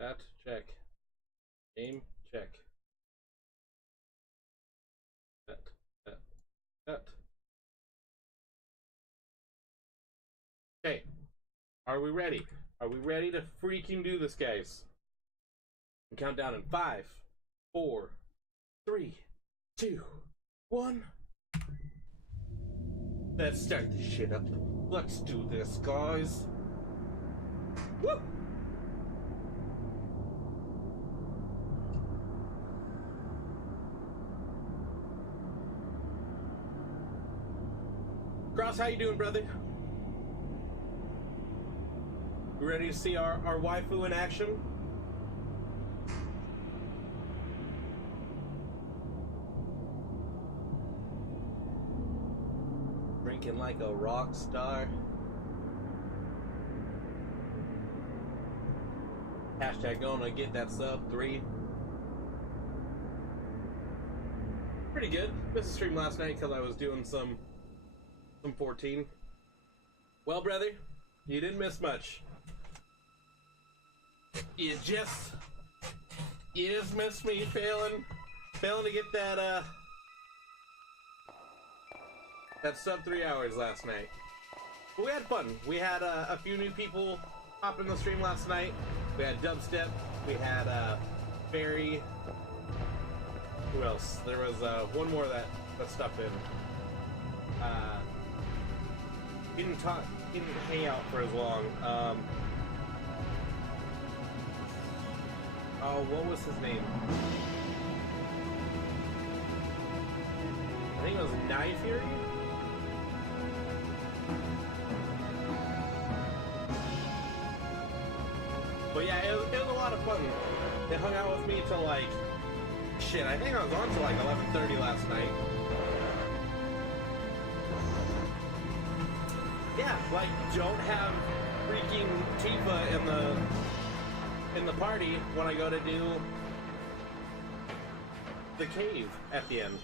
That check. Game check. That. That. Okay. Are we ready? Are we ready to freaking do this, guys? Count down in 5, 4, 3, 2, 1. Let's start this shit up. Let's do this, guys. Woo! Cross, how you doing, brother? You ready to see our waifu in action? Drinking like a rock star. Hashtag gonna get that sub 3. Pretty good. Missed a stream last night because I was doing some 14. Well, brother, you didn't miss much. You just missed me failing to get that sub 3 hours last night. But we had fun. We had a few new people hop in the stream last night. We had Dubstep. We had Barry. Who else? There was one more that stepped in. He didn't hang out for as long. Oh, what was his name? I think it was Knife Fury? But yeah, it was a lot of fun. They hung out with me till like, shit, I think I was on till like 11:30 last night. Yeah, like, don't have freaking Tifa in the party when I go to do the cave at the end.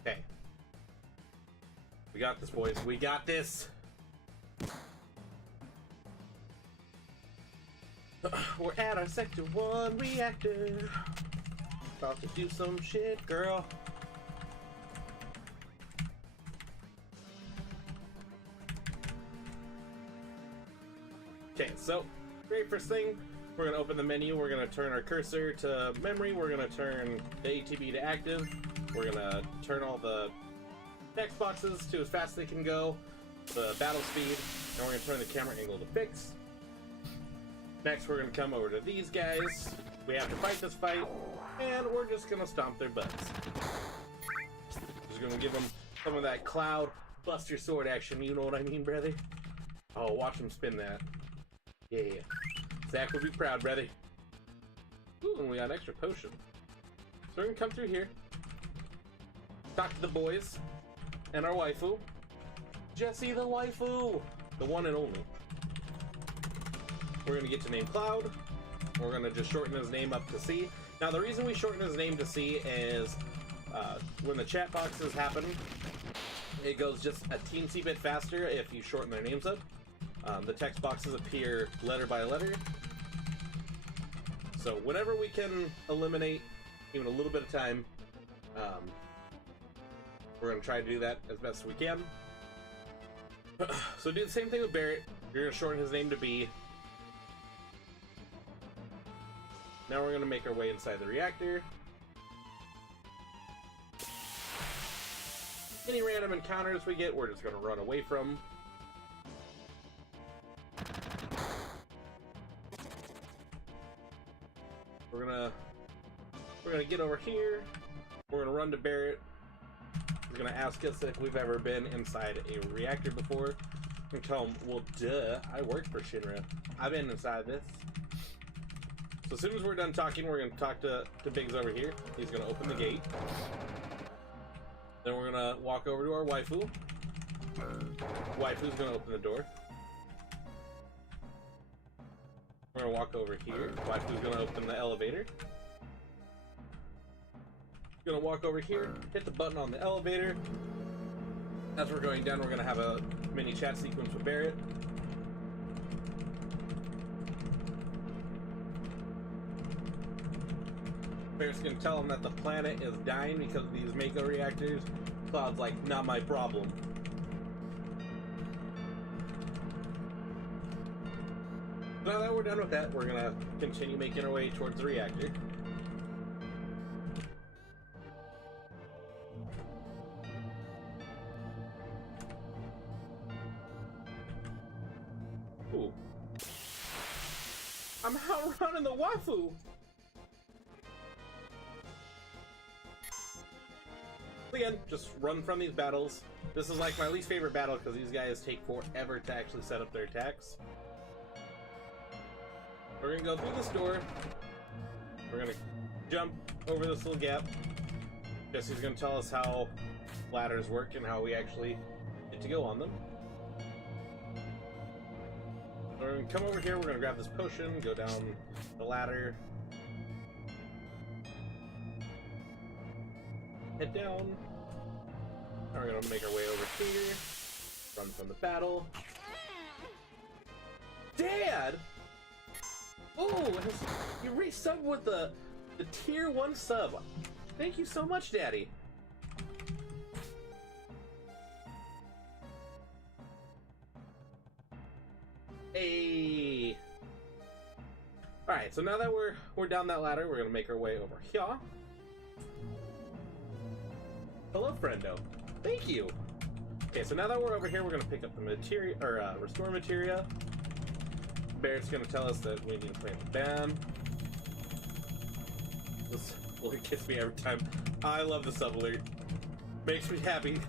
Okay. We got this, boys. We got this. We're at our Sector 1 reactor. About to do some shit, girl. Okay, so, very first thing, we're going to open the menu, we're going to turn our cursor to memory, we're going to turn the ATB to active, we're going to turn all the text boxes to as fast as they can go, the battle speed, and we're going to turn the camera angle to fixed. Next, we're going to come over to these guys, we have to fight this fight, and we're just going to stomp their butts. Just going to give them some of that Cloud Buster Sword action, you know what I mean, brother? Oh, watch them spin that. Yeah. Zach will be proud, brother. Ooh, and we got an extra potion. So we're gonna come through here, talk to the boys, and our waifu. Jessie the waifu! The one and only. We're gonna get to name Cloud. We're gonna just shorten his name up to C. Now the reason we shorten his name to C is when the chat boxes happen, it goes just a teensy bit faster if you shorten their names up. The text boxes appear letter by letter. So whenever we can eliminate even a little bit of time, we're going to try to do that as best as we can. So do the same thing with Barret. You're going to shorten his name to B. Now we're going to make our way inside the reactor. Any random encounters we get, we're just going to run away from. We're gonna get over here. We're gonna run to Barret. He's gonna ask us if we've ever been inside a reactor before. And tell him, well, duh, I worked for Shinra. I've been inside this. So as soon as we're done talking, we're gonna talk to Biggs over here. He's gonna open the gate. Then we're gonna walk over to our waifu. Waifu's gonna open the door. We're gonna walk over here. Waifu's gonna open the elevator. Gonna walk over here, hit the button on the elevator. As we're going down, we're gonna have a mini chat sequence with Barret. Barret's gonna tell him that the planet is dying because of these Mako reactors. Cloud's like, not my problem. Now that we're done with that, we're gonna continue making our way towards the reactor. Ooh. I'm outrunning the waifu! Again, just run from these battles. This is like my least favorite battle because these guys take forever to actually set up their attacks. We're gonna go through this door. We're gonna jump over this little gap. Jesse's gonna tell us how ladders work and how we actually get to go on them. We're gonna come over here, we're gonna grab this potion, go down the ladder. Head down. Now we're gonna make our way over here. Run from the battle. Dad! Oh, you resubbed with the tier 1 sub. Thank you so much, Daddy. Hey. Alright, so now that we're down that ladder, we're gonna make our way over here. Hello, friendo. Thank you. Okay, so now that we're over here, we're gonna pick up the materia, or restore materia. Barret's gonna tell us that we need to play the band. This alert gets me every time. I love the sub alert. Makes me happy.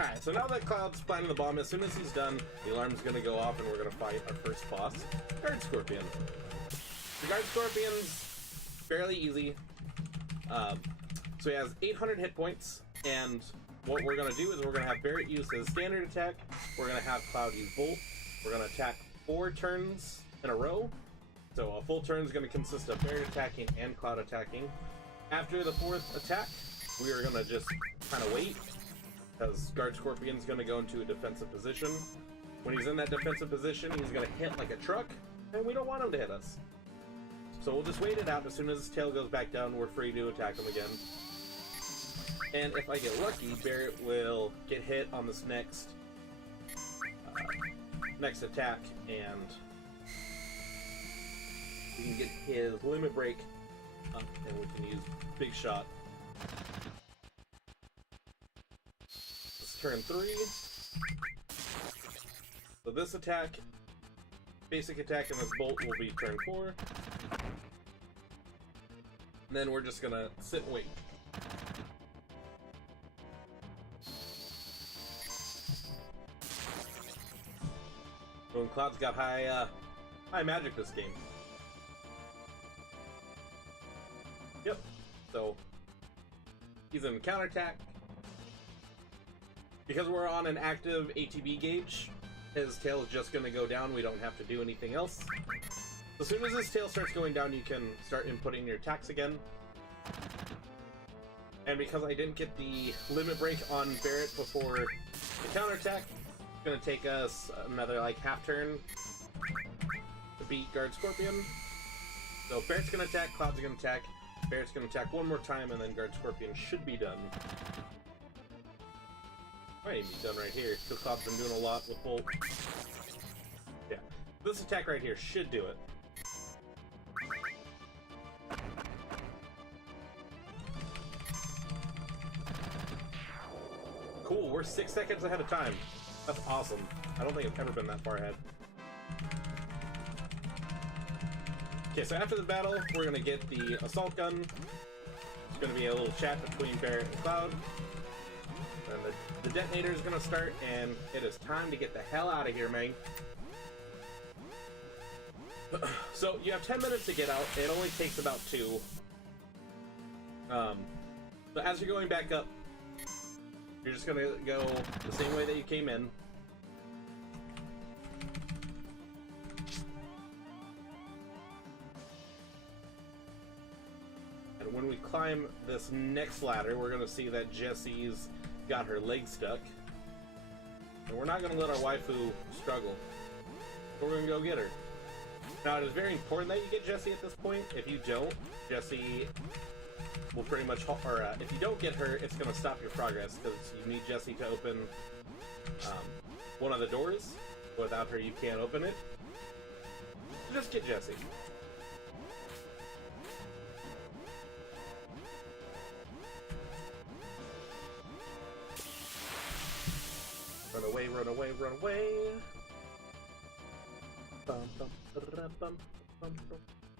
Alright, so now that Cloud's planning the bomb, as soon as he's done, the alarm's gonna go off and we're gonna fight our first boss, Guard Scorpion. The Guard Scorpion's fairly easy. So he has 800 hit points, and what we're gonna do is we're gonna have Barret use his standard attack, we're gonna have Cloud use Volt, we're gonna attack 4 turns in a row. So a full turn is gonna consist of Barret attacking and Cloud attacking. After the 4th attack, we are gonna just kind of wait, because Guard Scorpion's gonna go into a defensive position. When he's in that defensive position, he's gonna hit like a truck, and we don't want him to hit us. So we'll just wait it out. As soon as his tail goes back down, we're free to attack him again. And if I get lucky, Barret will get hit on this next attack, and we can get his limit break up, and we can use Big Shot. It's turn 3. So this attack, basic attack, and this bolt will be turn 4. And then we're just gonna sit and wait. When Cloud's got high magic this game. Yep. So he's in counterattack. Because we're on an active ATB gauge, his tail is just gonna go down. We don't have to do anything else. As soon as his tail starts going down, you can start inputting your attacks again. And because I didn't get the limit break on Barret before the counterattack, it's gonna take us another like half turn to beat Guard Scorpion. So Barret's gonna attack, Cloud's gonna attack, Barret's gonna attack one more time, and then Guard Scorpion should be done. Might even be done right here, because Cloud's been doing a lot with Bolt. Yeah, this attack right here should do it. Cool, we're 6 seconds ahead of time. That's awesome. I don't think I've ever been that far ahead. Okay, so after the battle, we're gonna get the assault gun. It's gonna be a little chat between Barret and Cloud. And the detonator is gonna start, and it is time to get the hell out of here, man. So you have 10 minutes to get out. It only takes about 2. So as you're going back up, you're just gonna go the same way that you came in. And when we climb this next ladder, we're gonna see that Jesse's got her leg stuck. And we're not gonna let our waifu struggle. We're gonna go get her. Now, it is very important that you get Jessie at this point. If you don't, Jessie will pretty much, if you don't get her, it's going to stop your progress, because you need Jessie to open one of the doors. Without her, you can't open it. So just get Jessie. Run away, run away, run away. Bum, bum, bum, bum, bum.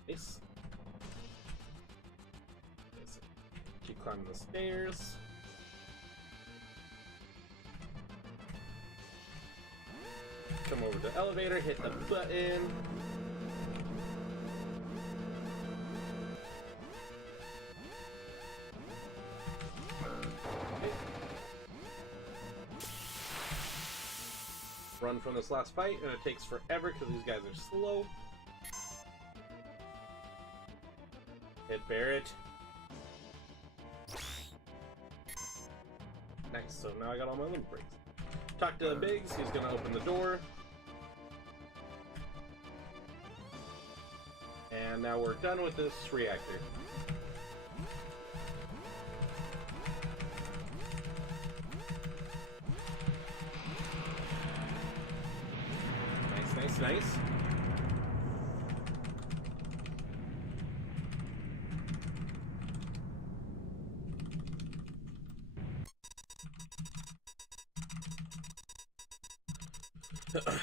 Nice. Keep climbing the stairs. Come over to the elevator, hit the button. Okay. Run from this last fight, and it takes forever because these guys are slow. Hit Barret. Nice, so now I got all my limb breaks. Talk to Biggs, he's gonna open the door. And now we're done with this reactor. Nice, nice, nice.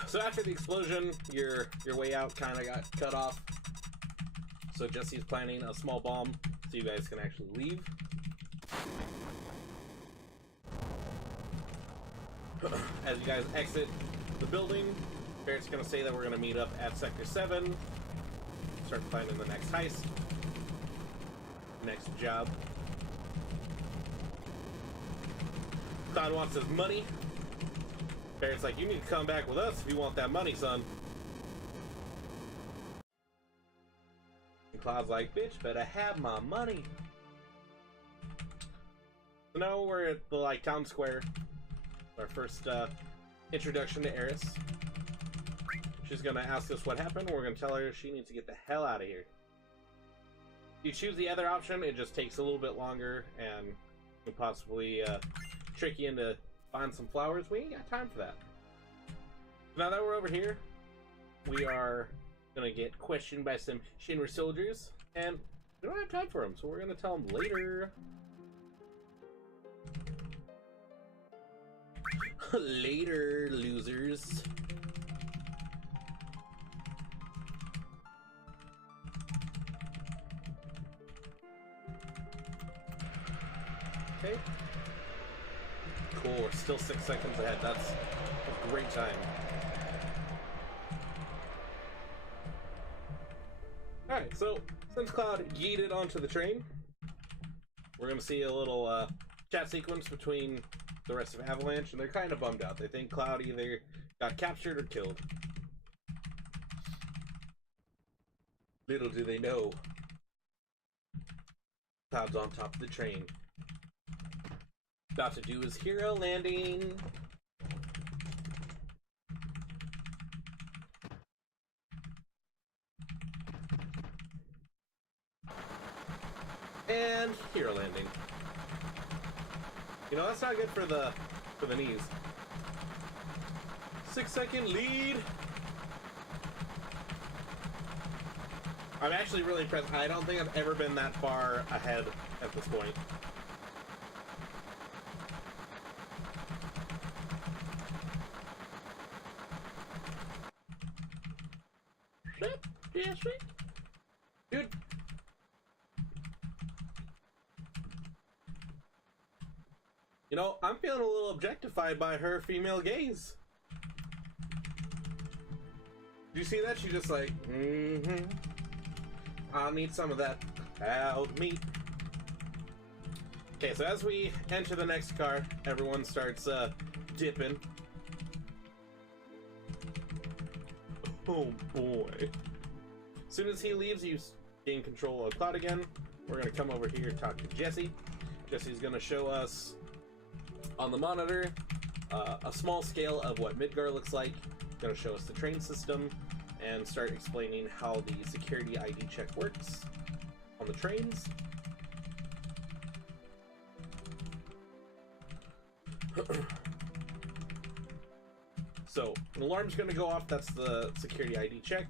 So after the explosion, your way out kind of got cut off. So Jessie's planning a small bomb so you guys can actually leave. As you guys exit the building, Barret's going to say that we're going to meet up at Sector 7. Start planning the next heist. Next job. Cloud wants his money. Barret's like, you need to come back with us if you want that money, son. And Cloud's like, bitch, better have my money. So now we're at the town square. Our first introduction to Aeris. She's gonna ask us what happened. We're gonna tell her she needs to get the hell out of here. If you choose the other option, it just takes a little bit longer and can possibly trick you into find some flowers. We ain't got time for that. Now that we're over here, we are gonna get questioned by some Shinra soldiers, and we don't have time for them, so we're gonna tell them later. Later, losers. Okay. Cool, we're still 6 seconds ahead. That's a great time. Alright, so since Cloud yeeted onto the train, we're gonna see a little chat sequence between the rest of Avalanche, and they're kind of bummed out. They think Cloud either got captured or killed. Little do they know, Cloud's on top of the train, about to do his hero landing. And hero landing. You know, that's not good for the knees. 6 second lead. I'm actually really impressed. I don't think I've ever been that far ahead at this point. Yeah, sweet. Dude. You know, I'm feeling a little objectified by her female gaze. Do you see that? She just like, I'll need some of that cow meat. Okay, so as we enter the next car, everyone starts dipping. Oh boy. As soon as he leaves, you gain control of Cloud again. We're gonna come over here and talk to Jessie. Jessie's gonna show us on the monitor a small scale of what Midgar looks like. Gonna show us the train system and start explaining how the security ID check works on the trains. So, an alarm's going to go off. That's the security ID check.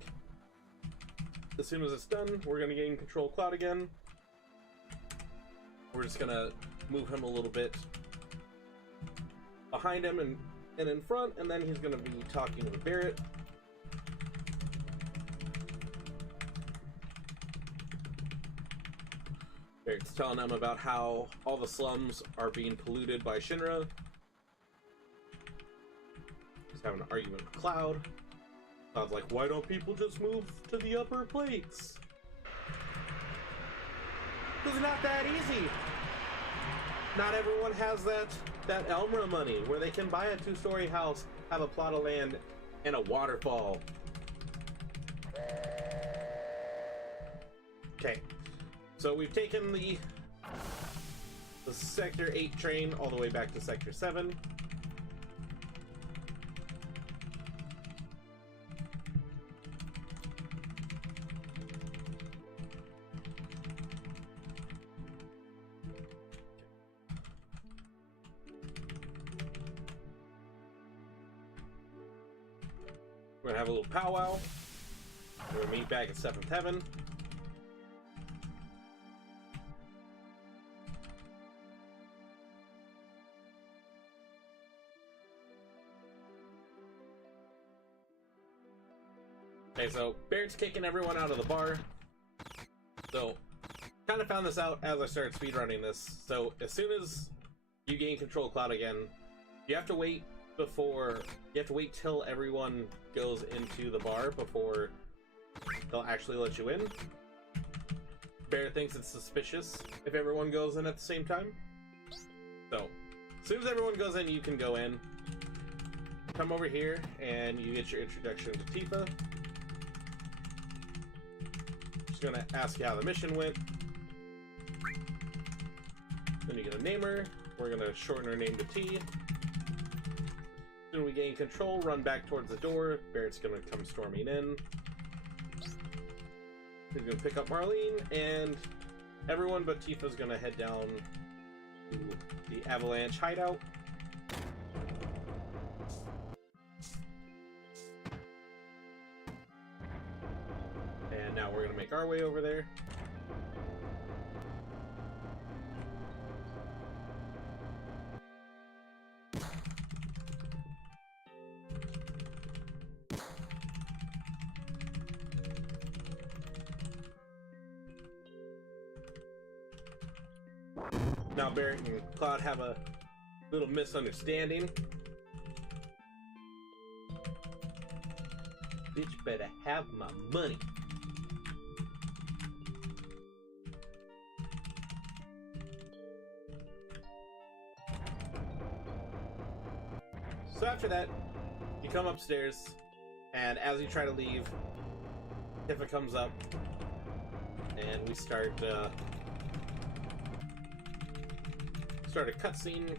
As soon as it's done, we're going to gain control of Cloud again. We're just going to move him a little bit behind him and in front, and then he's going to be talking with Barrett. Barrett's telling him about how all the slums are being polluted by Shinra. He's having an argument with Cloud. Cloud's like, why don't people just move to the upper plates? It's not that easy. Not everyone has that Elmra money where they can buy a 2-story house, have a plot of land, and a waterfall. Okay, so we've taken the Sector 8 train all the way back to Sector 7. We're gonna have a little powwow. We're gonna meet back at 7th Heaven. Okay, so Barrett's kicking everyone out of the bar. So, kind of found this out as I started speedrunning this. So, as soon as you gain control of Cloud again, you have to wait till everyone goes into the bar before they'll actually let you in. Barrett thinks it's suspicious if everyone goes in at the same time. So, as soon as everyone goes in, you can go in. Come over here, and you get your introduction to Tifa. She's gonna ask you how the mission went. Then you're gonna name her. We're gonna shorten her name to T. When we gain control, run back towards the door. Barrett's gonna come storming in. He's gonna pick up Marlene, and everyone but Tifa's gonna head down to the Avalanche hideout. And now we're gonna make our way over there. Now Barrett and Cloud have a little misunderstanding. Bitch better have my money. So after that, you come upstairs, and as you try to leave, Tifa comes up, and we start a cutscene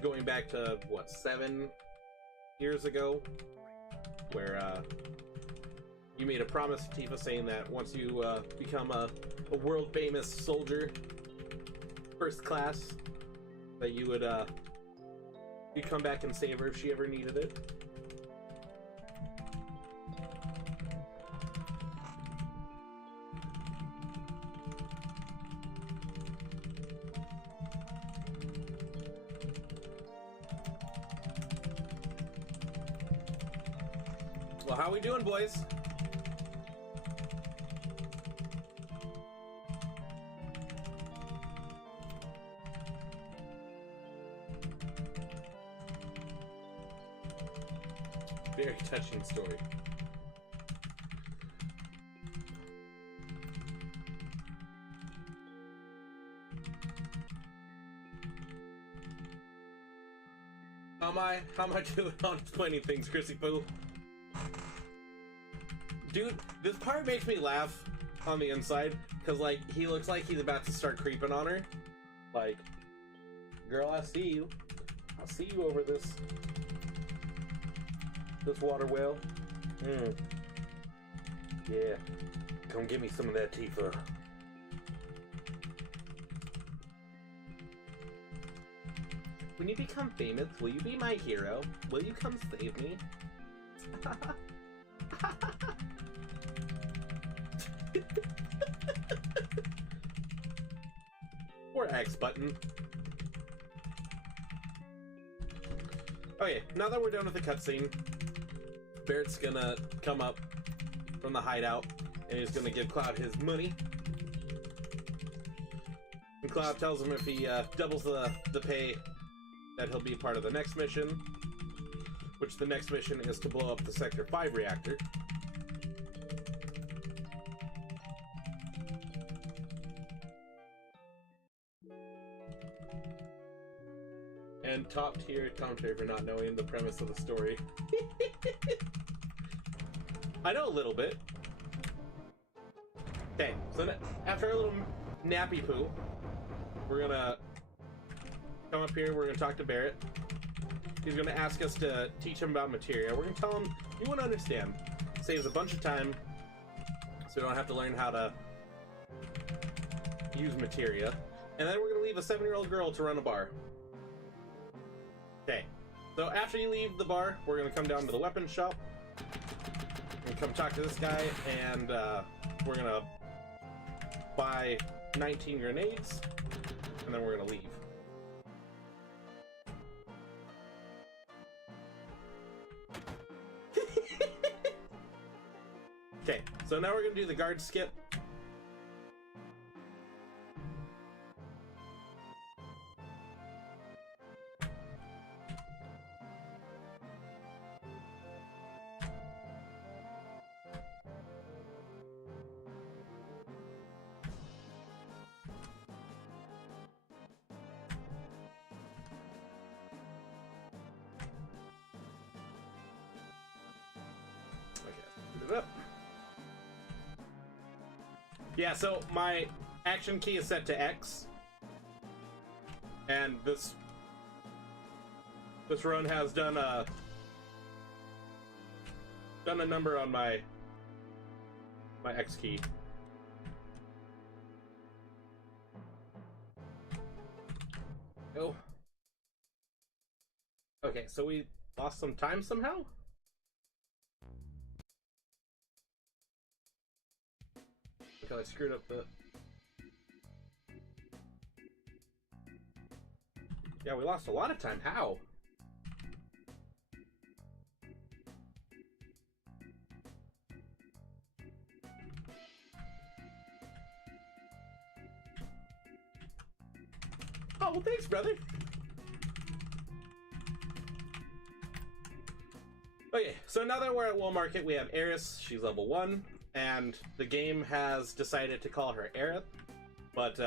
going back to what, 7 years ago, where you made a promise to Tifa saying that once you become a world famous soldier, first class, that you would you'd come back and save her if she ever needed it. Well, how we doing, boys? Very touching story. How am I doing on explaining things, Chrissy Poo? Dude, this part makes me laugh on the inside, because, like, he looks like he's about to start creeping on her. Like, girl, I see you. I'll see you over this water whale. Yeah, come give me some of that Tifa. When you become famous, will you be my hero? Will you come save me? Or X button. Okay, now that we're done with the cutscene, Barrett's gonna come up from the hideout and he's gonna give Cloud his money. And Cloud tells him if he doubles the pay, that he'll be part of the next mission, which the next mission is to blow up the Sector 5 reactor. And top tier commentary for not knowing the premise of the story. I know a little bit. Okay, so after our little nappy poo, we're gonna come up here, we're gonna talk to Barrett. He's gonna ask us to teach him about materia. We're gonna tell him, you wanna understand. Saves a bunch of time, so we don't have to learn how to use materia. And then we're gonna leave a 7-year-old girl to run a bar. Okay, so after you leave the bar, we're gonna come down to the weapons shop and come talk to this guy, and we're gonna buy 19 grenades, and then we're gonna leave. Okay, so now we're gonna do the guard skip. Up. Yeah, so my action key is set to X, and this run has done a number on my X key. Oh. Okay, so we lost some time somehow? I screwed up the... Yeah, we lost a lot of time. How? Oh, well, thanks, brother. Okay, so now that we're at Wall Market, we have Aeris. She's level 1. And the game has decided to call her Aerith, but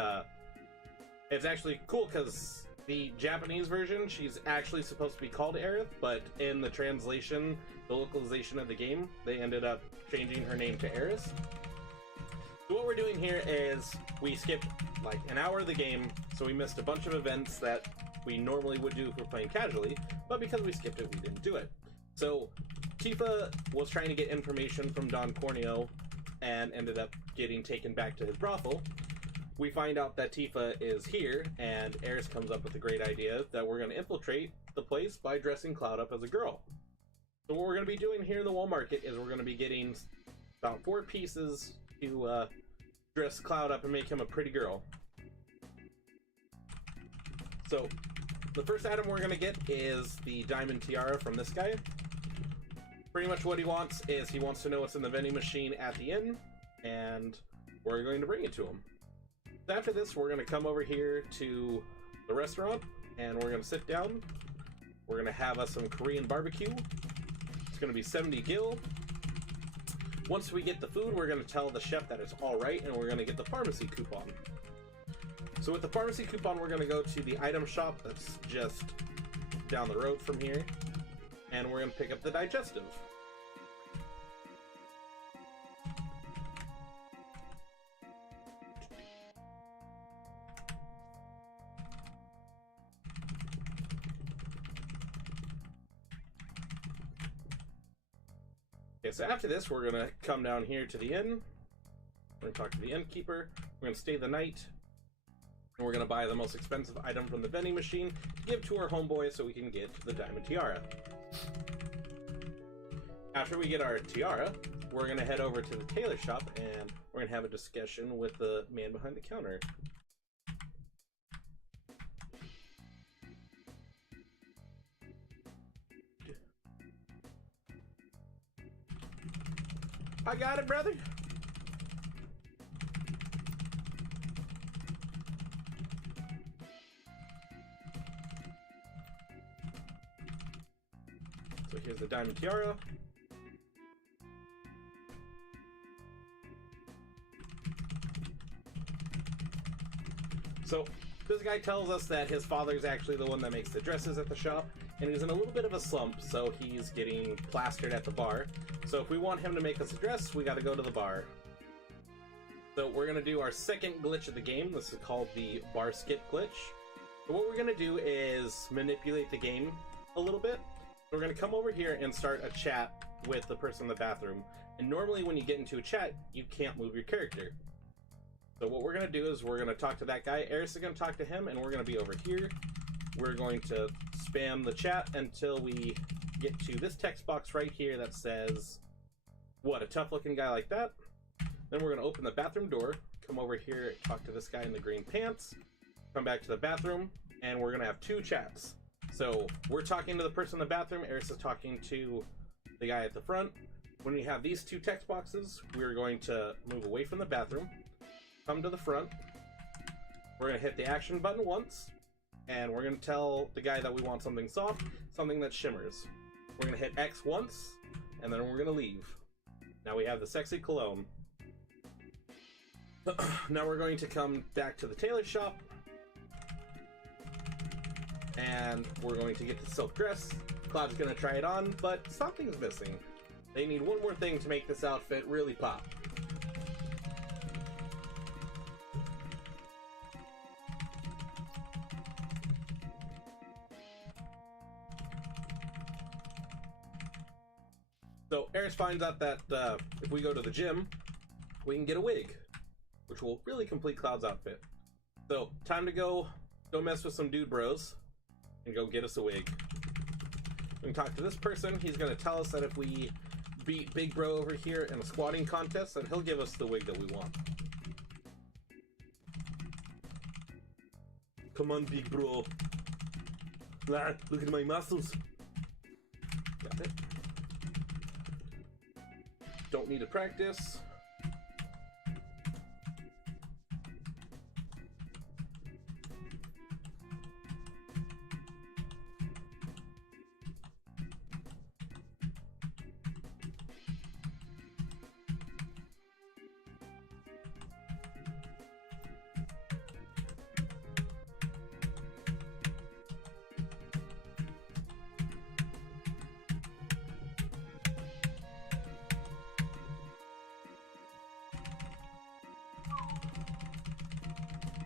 it's actually cool because the Japanese version, she's actually supposed to be called Aerith, but in the translation, the localization of the game, they ended up changing her name to Aeris. So what we're doing here is we skipped like an hour of the game, so we missed a bunch of events that we normally would do if we're playing casually, but because we skipped it, we didn't do it. So Tifa was trying to get information from Don Corneo and ended up getting taken back to his brothel. We find out that Tifa is here, and Aeris comes up with a great idea that we're going to infiltrate the place by dressing Cloud up as a girl. So what we're going to be doing here in the Wall Market is we're going to be getting about 4 pieces to dress Cloud up and make him a pretty girl. So the first item we're going to get is the diamond tiara from this guy. Pretty much what he wants is he wants to know what's in the vending machine at the inn, and we're going to bring it to him. After this, we're going to come over here to the restaurant, and we're going to sit down. We're going to have us some Korean barbecue. It's going to be 70 gil. Once we get the food, we're going to tell the chef that it's alright, and we're going to get the pharmacy coupon. So with the pharmacy coupon, we're going to go to the item shop that's just down the road from here, and we're going to pick up the digestive. Okay, so after this, we're gonna come down here to the inn. We're gonna talk to the innkeeper. We're gonna stay the night. And we're gonna buy the most expensive item from the vending machine to give to our homeboy so we can get the diamond tiara. After we get our tiara, we're gonna head over to the tailor shop and we're gonna have a discussion with the man behind the counter. I got it, brother. So here's the diamond tiara. So this guy tells us that his father's actually the one that makes the dresses at the shop, and he's in a little bit of a slump, so he's getting plastered at the bar. So if we want him to make us a dress, we gotta go to the bar. So we're gonna do our second glitch of the game. This is called the bar skip glitch. So what we're gonna do is manipulate the game a little bit. We're gonna come over here and start a chat with the person in the bathroom. And normally when you get into a chat, you can't move your character. So what we're gonna do is we're gonna talk to that guy. Eris is gonna talk to him, and we're gonna be over here. We're going to spam the chat until we get to this text box right here that says, "What, a tough looking guy like that?" Then we're gonna open the bathroom door, come over here, talk to this guy in the green pants, come back to the bathroom, and we're gonna have two chats. So we're talking to the person in the bathroom, Eris is talking to the guy at the front. When we have these two text boxes, we're going to move away from the bathroom, come to the front, we're gonna hit the action button once, and we're gonna tell the guy that we want something soft, something that shimmers. We're gonna hit X once, and then we're gonna leave. Now we have the sexy cologne. Now we're going to come back to the tailor shop, and we're going to get the silk dress. Cloud's gonna try it on, but something's missing. They need one more thing to make this outfit really pop. So Eris finds out that if we go to the gym, we can get a wig, which will really complete Cloud's outfit. So time to go mess with some dude bros and go get us a wig. We can talk to this person. He's going to tell us that if we beat Big Bro over here in a squatting contest, then he'll give us the wig that we want. Come on, Big Bro. Look at my muscles. Got it. Don't need to practice.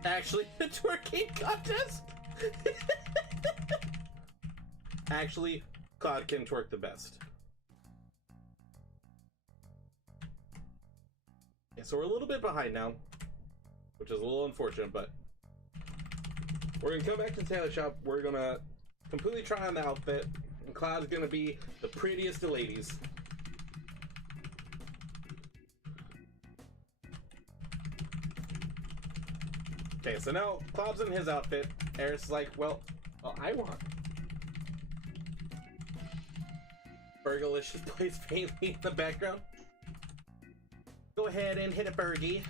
Actually, a twerking contest? Actually, Cloud can twerk the best. Yeah, so we're a little bit behind now, which is a little unfortunate, but we're gonna come back to the tailor shop. We're gonna completely try on the outfit, and Cloud's gonna be the prettiest of ladies. Okay, so now Cloud's in his outfit. Eris is like, well, I want. Burgalicious plays faintly in the background. Go ahead and hit it, Bergie.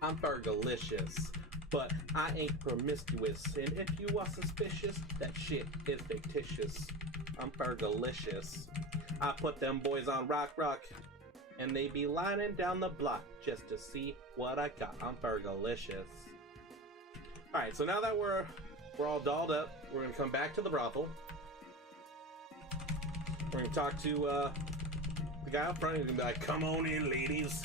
I'm Burgalicious, but I ain't promiscuous. And if you are suspicious, that shit is fictitious. I'm Burgalicious. I put them boys on rock, and they be lining down the block just to see what I got. I'm Burgalicious. Alright, so now that we're all dolled up, we're gonna come back to the brothel. We're gonna talk to the guy up front. He's gonna be like, "Come on in, ladies."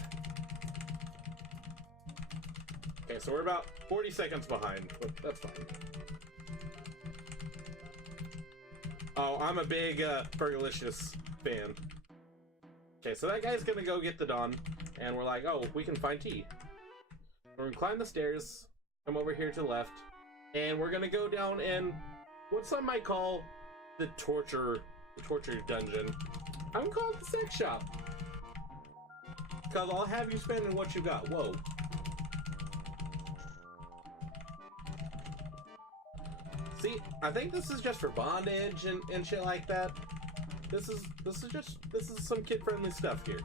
Okay, so we're about 40 seconds behind, but that's fine. Oh, I'm a big Fergalicious fan. Okay, so that guy's gonna go get the Dawn, and we're like, oh, we can find T. We're gonna climb the stairs, come over here to the left, and we're gonna go down in what some might call the torture dungeon. I'm gonna call it the sex shop. Because I'll have you spending what you got. Whoa. See, I think this is just for bondage and shit like that. This is some kid-friendly stuff here.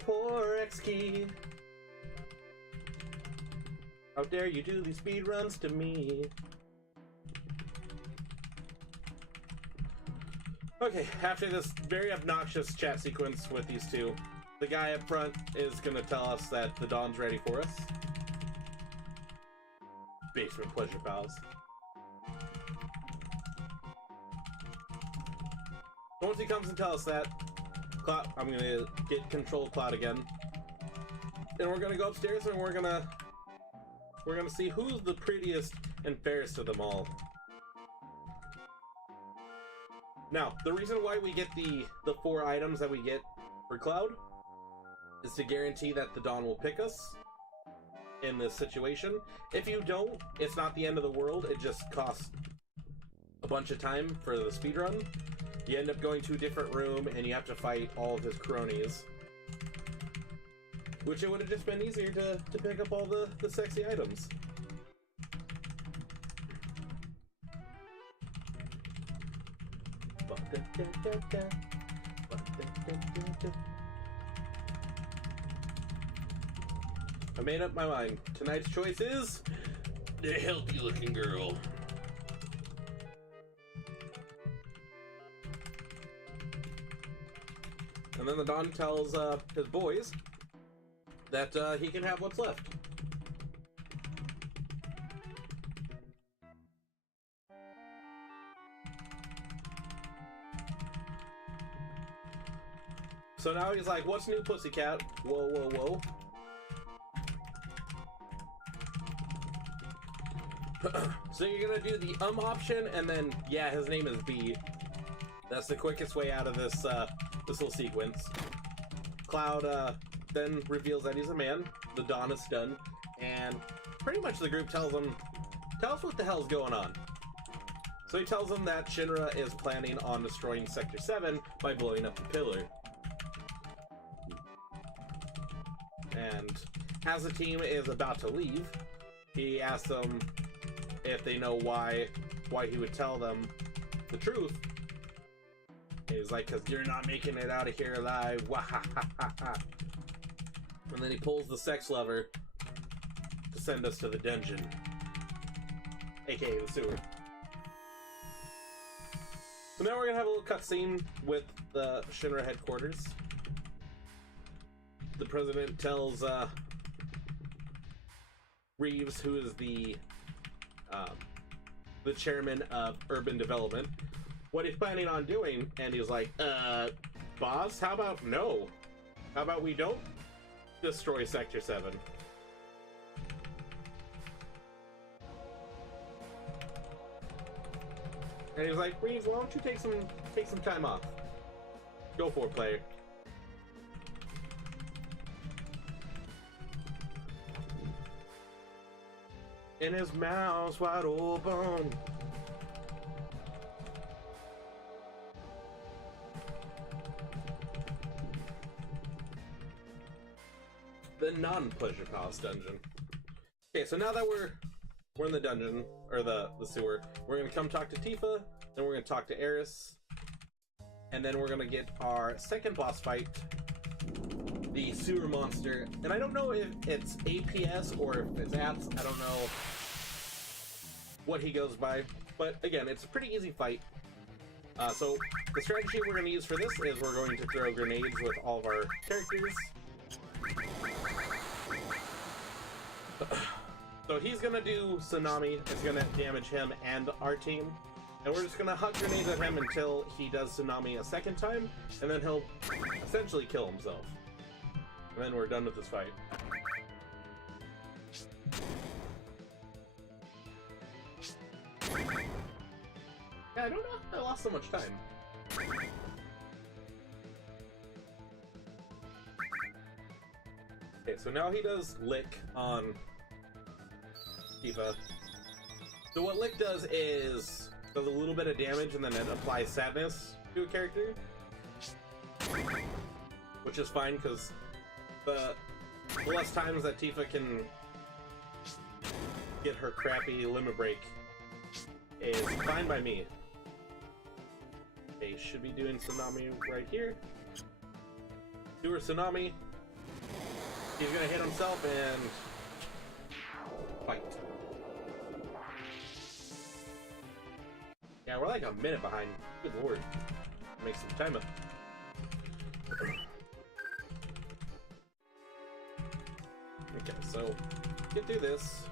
Poor X-Key. How dare you do these speed runs to me? Okay, after this very obnoxious chat sequence with these two, the guy up front is gonna tell us that the Dawn's ready for us. Basement pleasure pals. Once he comes and tells us that, Cloud, I'm gonna get control Cloud again, and we're gonna go upstairs and we're gonna see who's the prettiest and fairest of them all. Now, the reason why we get the 4 items that we get for Cloud is to guarantee that the Dawn will pick us in this situation. If you don't, it's not the end of the world. It just costs a bunch of time for the speedrun. You end up going to a different room and you have to fight all of his cronies. Which it would have just been easier to pick up all the sexy items. I made up my mind. Tonight's choice is the healthy looking girl. And then the Dawn tells his boys that he can have what's left. So now he's like, what's new, pussycat? Whoa, whoa, whoa. So you're gonna do the option, and then, yeah, his name is B. That's the quickest way out of this, this little sequence. Cloud, then reveals that he's a man. The Dawn is stunned, and pretty much the group tells him, tell us what the hell's going on. So he tells them that Shinra is planning on destroying Sector 7 by blowing up the pillar. And as the team is about to leave, he asks them if they know why he would tell them the truth. He's like, because you're not making it out of here alive. Wahahaha. And then he pulls the sex lever to send us to the dungeon, aka the sewer. So now we're gonna have a little cutscene with the Shinra headquarters. The president tells Reeves, who is the chairman of urban development, what he's planning on doing, and he's like, boss, how about no? How about we don't destroy Sector 7? And he's like, Reeves, why don't you take some time off? Go for it, player. And his mouth's wide open. The non-pleasure palace dungeon. Okay, so now that we're in the dungeon, or the sewer, we're gonna come talk to Tifa, then we're gonna talk to Eris, and then we're gonna get our second boss fight, the sewer monster. And I don't know if it's APS or if it's apps, I don't know what he goes by, but again, it's a pretty easy fight. So the strategy we're going to use for this is we're going to throw grenades with all of our characters. So he's gonna do Tsunami. It's gonna damage him and our team. And we're just gonna huck grenades at him until he does Tsunami a second time, and then he'll essentially kill himself. And then we're done with this fight. Yeah, I don't know if I lost so much time. Okay, so now he does Lick on Tifa. So what Lick does is does a little bit of damage and then it applies sadness to a character, which is fine because the less times that Tifa can get her crappy limit break is fine by me. They should be doing Tsunami right here. Do her Tsunami. He's gonna hit himself and fight. Yeah, we're like a minute behind. Good lord. Make some time up. Okay, so get through this.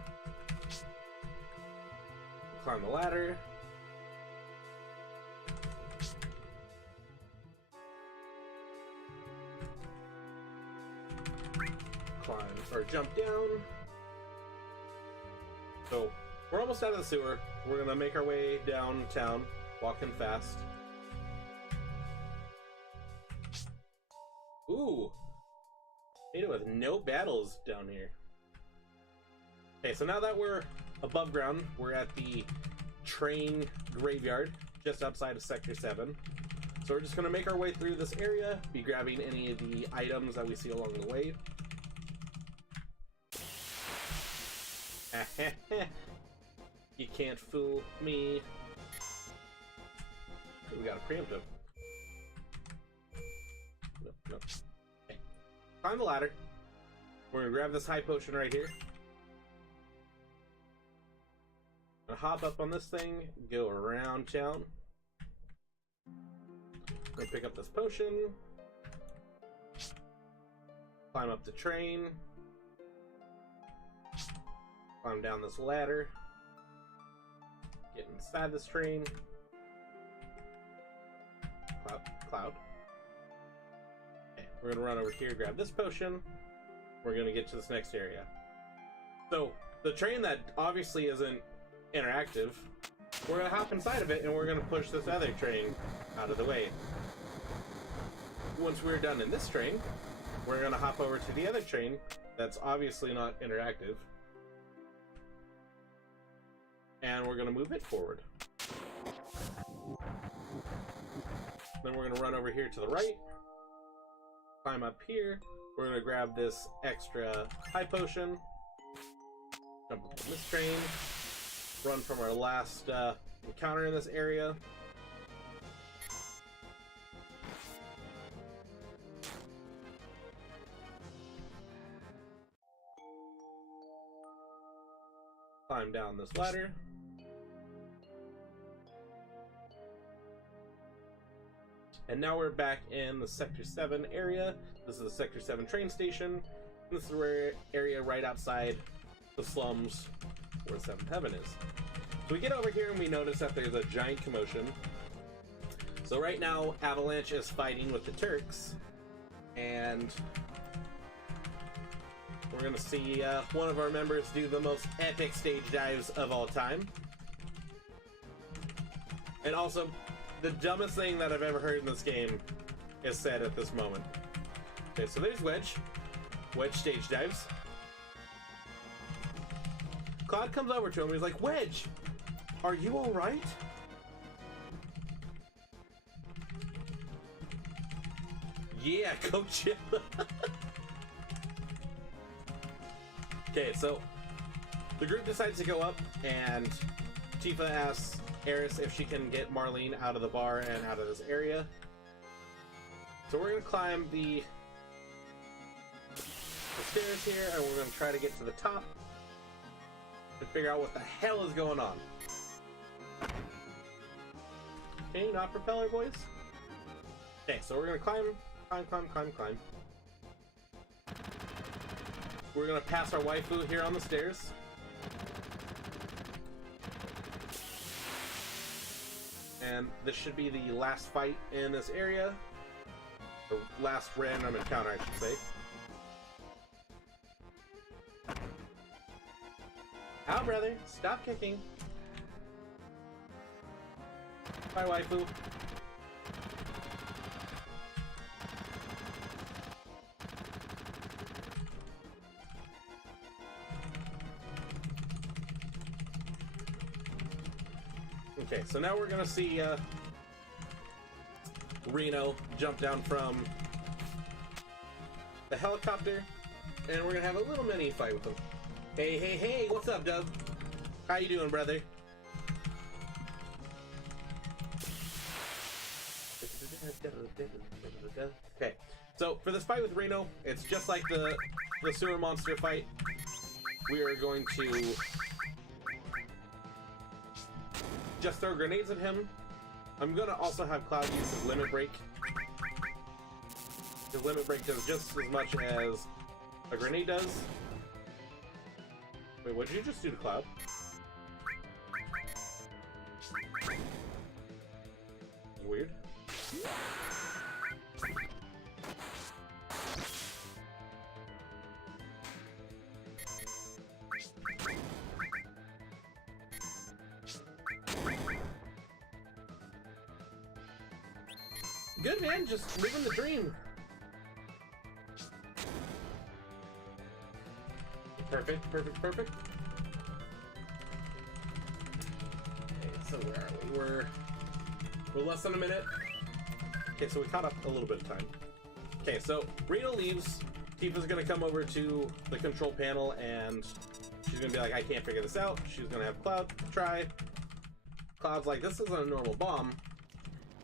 Climb the ladder. Climb or jump down. So we're almost out of the sewer. We're gonna make our way downtown, walking fast. Ooh, made it with no battles down here. Okay, so now that we're above ground, we're at the train graveyard just outside of Sector 7. So we're just gonna make our way through this area, be grabbing any of the items that we see along the way. You can't fool me. We got a preemptive. No. Okay. Climb the ladder. We're gonna grab this high potion right here. Gonna hop up on this thing, go around town. Gonna pick up this potion. Climb up the train. Climb down this ladder. Get inside this train. Cloud. Okay, we're gonna run over here, grab this potion. We're gonna get to this next area. So, the train that obviously isn't interactive, we're gonna hop inside of it and we're gonna push this other train out of the way. Once we're done in this train, we're gonna hop over to the other train that's obviously not interactive. And we're gonna move it forward. Then we're gonna run over here to the right, climb up here. We're gonna grab this extra high potion, jump on this train, run from our last encounter in this area. Climb down this ladder. And now we're back in the Sector 7 area. This is the Sector 7 train station. This is where area right outside the slums where 7th Heaven is. So we get over here and we notice that there's a giant commotion. So right now, Avalanche is fighting with the Turks. And we're gonna see one of our members do the most epic stage dives of all time. And also, the dumbest thing that I've ever heard in this game is said at this moment. Okay, so there's Wedge. Wedge stage dives. Cloud comes over to him and he's like, Wedge, are you alright? Yeah, go chill. Okay, so the group decides to go up and Tifa asks Aeris if she can get Marlene out of the bar and out of this area. So we're gonna climb the stairs here and we're gonna try to get to the top and figure out what the hell is going on. Okay, not propeller boys. Okay, so we're gonna climb. We're gonna pass our waifu here on the stairs. and this should be the last fight in this area. The last random encounter, I should say. Ow, brother! Stop kicking! Bye, waifu. Okay, so now we're gonna see Reno jump down from the helicopter, and we're gonna have a little mini fight with him. Hey, hey, hey! What's up, Doug? How you doing, brother? Okay, so for this fight with Reno, it's just like the sewer monster fight. We are going to just throw grenades at him. I'm gonna also have Cloud use his limit break. His limit break does just as much as a grenade does. Wait, what did you just do to Cloud? Weird. Good, man, just living the dream. Perfect, perfect, perfect. Okay, so where are we? We're less than a minute. Okay, so we caught up a little bit of time. Okay, so Reno leaves. Tifa's gonna come over to the control panel and she's gonna be like, I can't figure this out. She's gonna have Cloud try. Cloud's like, this isn't a normal bomb.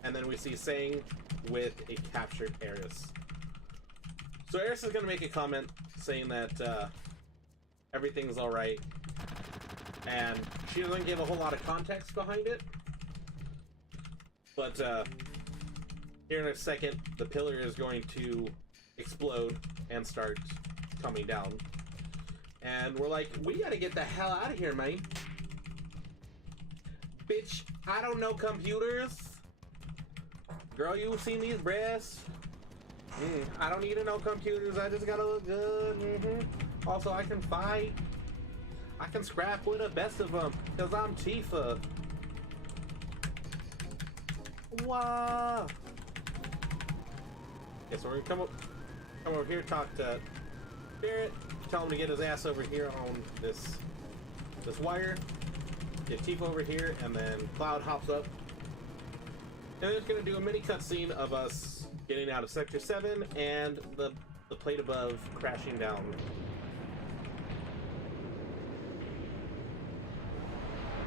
And then we see Sang with a captured Aeris. So Aeris is gonna make a comment saying that everything's alright. And she doesn't give a whole lot of context behind it. But here in a second, the pillar is going to explode and start coming down. And we're like, we gotta get the hell out of here, man. Bitch, I don't know computers. Girl, you seen these breasts? I don't need to know computers, I just gotta look good. Also, I can fight. I can scrap with the best of them, because I'm Tifa. Wow. Okay, so we're gonna come over here, talk to Barret, tell him to get his ass over here on this wire. Get Tifa over here, and then Cloud hops up. And then it's gonna do a mini cutscene of us getting out of Sector 7 and the plate above crashing down.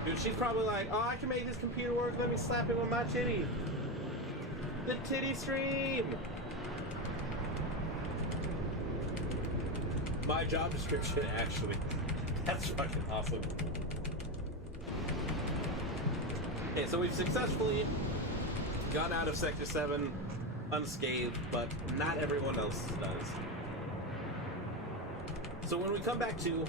Dude, she's probably like, oh, I can make this computer work, let me slap it with my titty. The titty stream! My job description, actually. That's fucking awesome. Okay, so we've successfully gone out of Sector 7 unscathed, but not everyone else does. So when we come back to,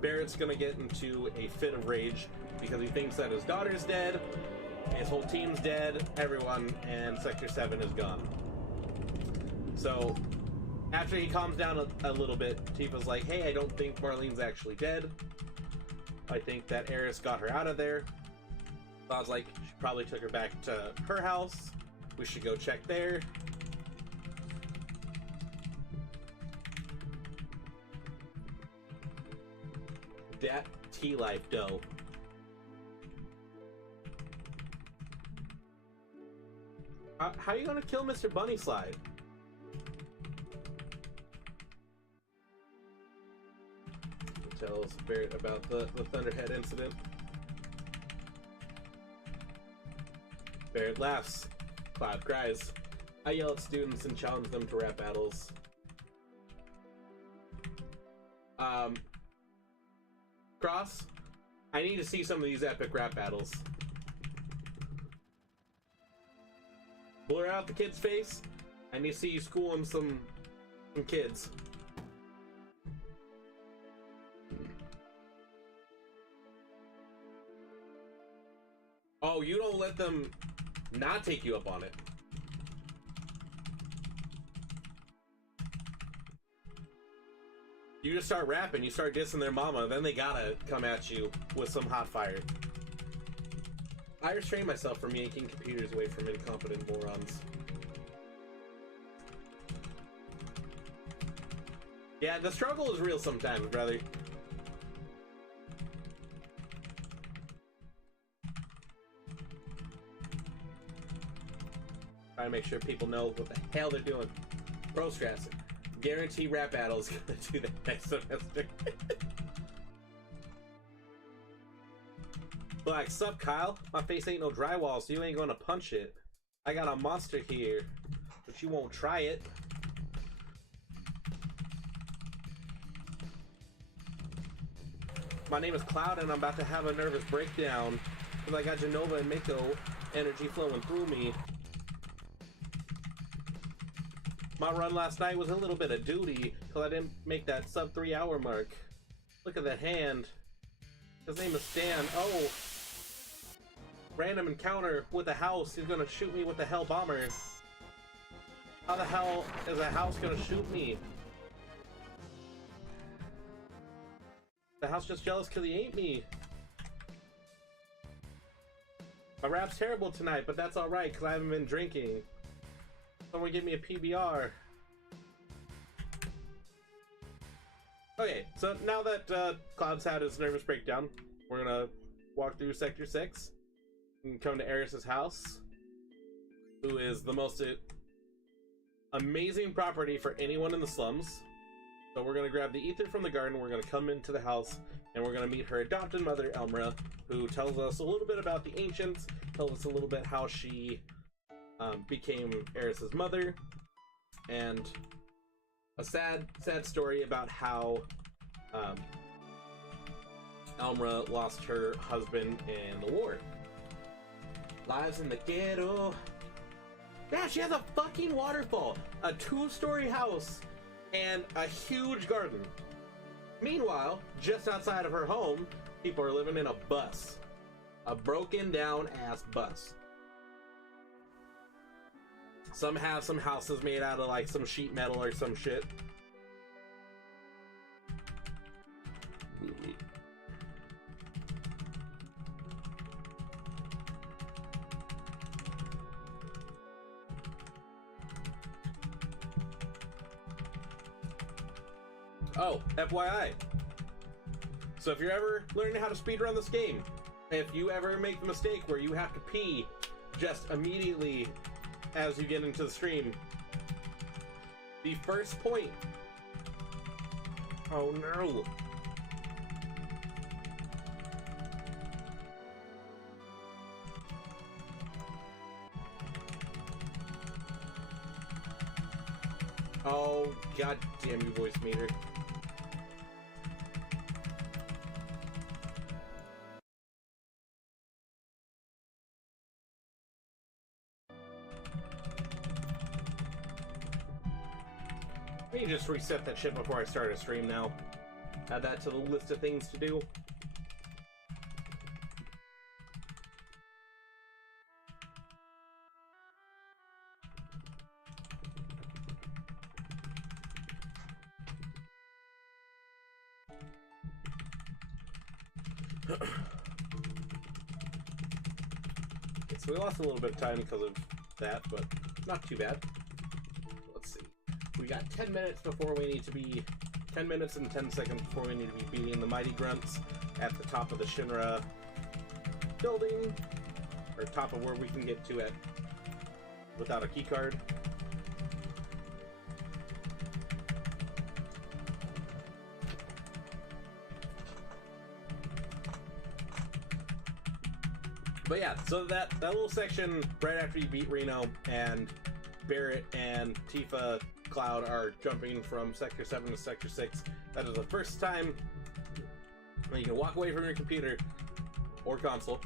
Barret's gonna get into a fit of rage because he thinks that his daughter's dead, his whole team's dead, everyone, and Sector 7 is gone. So after he calms down a little bit, Tifa's like, hey, I don't think Marlene's actually dead. I think that Aeris got her out of there. Cloud's like, she probably took her back to her house. We should go check there. That T-Life dough. How are you gonna kill Mr. Bunny Slide? Tells Barret about the Thunderhead incident. Barret laughs. Cloud cries. I yell at students and challenge them to rap battles. Cross, I need to see some of these epic rap battles. Blur out the kid's face. I need to see you schooling some kids. Oh, you don't let them not take you up on it. You just start rapping, you start dissing their mama, then they gotta come at you with some hot fire. I restrain myself from yanking computers away from incompetent morons. Yeah, the struggle is real sometimes, brother. Trying to make sure people know what the hell they're doing. Pro strats. Guarantee rap battle's gonna do that next semester. Like, sup, Kyle? My face ain't no drywall, so you ain't gonna punch it. I got a monster here, but you won't try it. My name is Cloud, and I'm about to have a nervous breakdown because I got Genova and Mako energy flowing through me. My run last night was a little bit of duty because I didn't make that sub 3 hour mark. Look at that hand. His name is Stan. Oh! Random encounter with a house. He's gonna shoot me with the Hell Bomber. How the hell is a house gonna shoot me? The house just jealous because he ain't me. My rap's terrible tonight, but that's alright because I haven't been drinking. Someone give me a PBR. Okay, so now that Cloud's had his nervous breakdown, we're gonna walk through Sector 6 and come to Eris's house, who is the most amazing property for anyone in the slums. So we're gonna grab the ether from the garden, we're gonna come into the house, and we're gonna meet her adopted mother, Elmra, who tells us a little bit about the ancients, tells us a little bit how she became Eris's mother, and a sad story about how Elmra lost her husband in the war. Lives in the ghetto. Yeah, she has a fucking waterfall, a 2-story house, and a huge garden. Meanwhile, just outside of her home, people are living in a bus. A broken down ass bus. Some have some houses made out of like some sheet metal or some shit. Oh, FYI. So if you're ever learning how to speedrun this game, if you ever make the mistake where you have to pee just immediately as you get into the stream, the first point... Oh no. Oh, god damn you, voice meter. Let me just reset that shit before I start a stream now. Add that to the list of things to do. So we lost a little bit of time because of that, but not too bad. Let's see. We got 10 minutes before we need to be... 10 minutes and 10 seconds before we need to be beating the Mighty Grunts at the top of the Shinra building, or top of where we can get to it without a keycard. But yeah, so that little section right after you beat Reno and Barrett and Tifa Cloud are jumping from Sector 7 to Sector 6. That is the first time you can walk away from your computer or console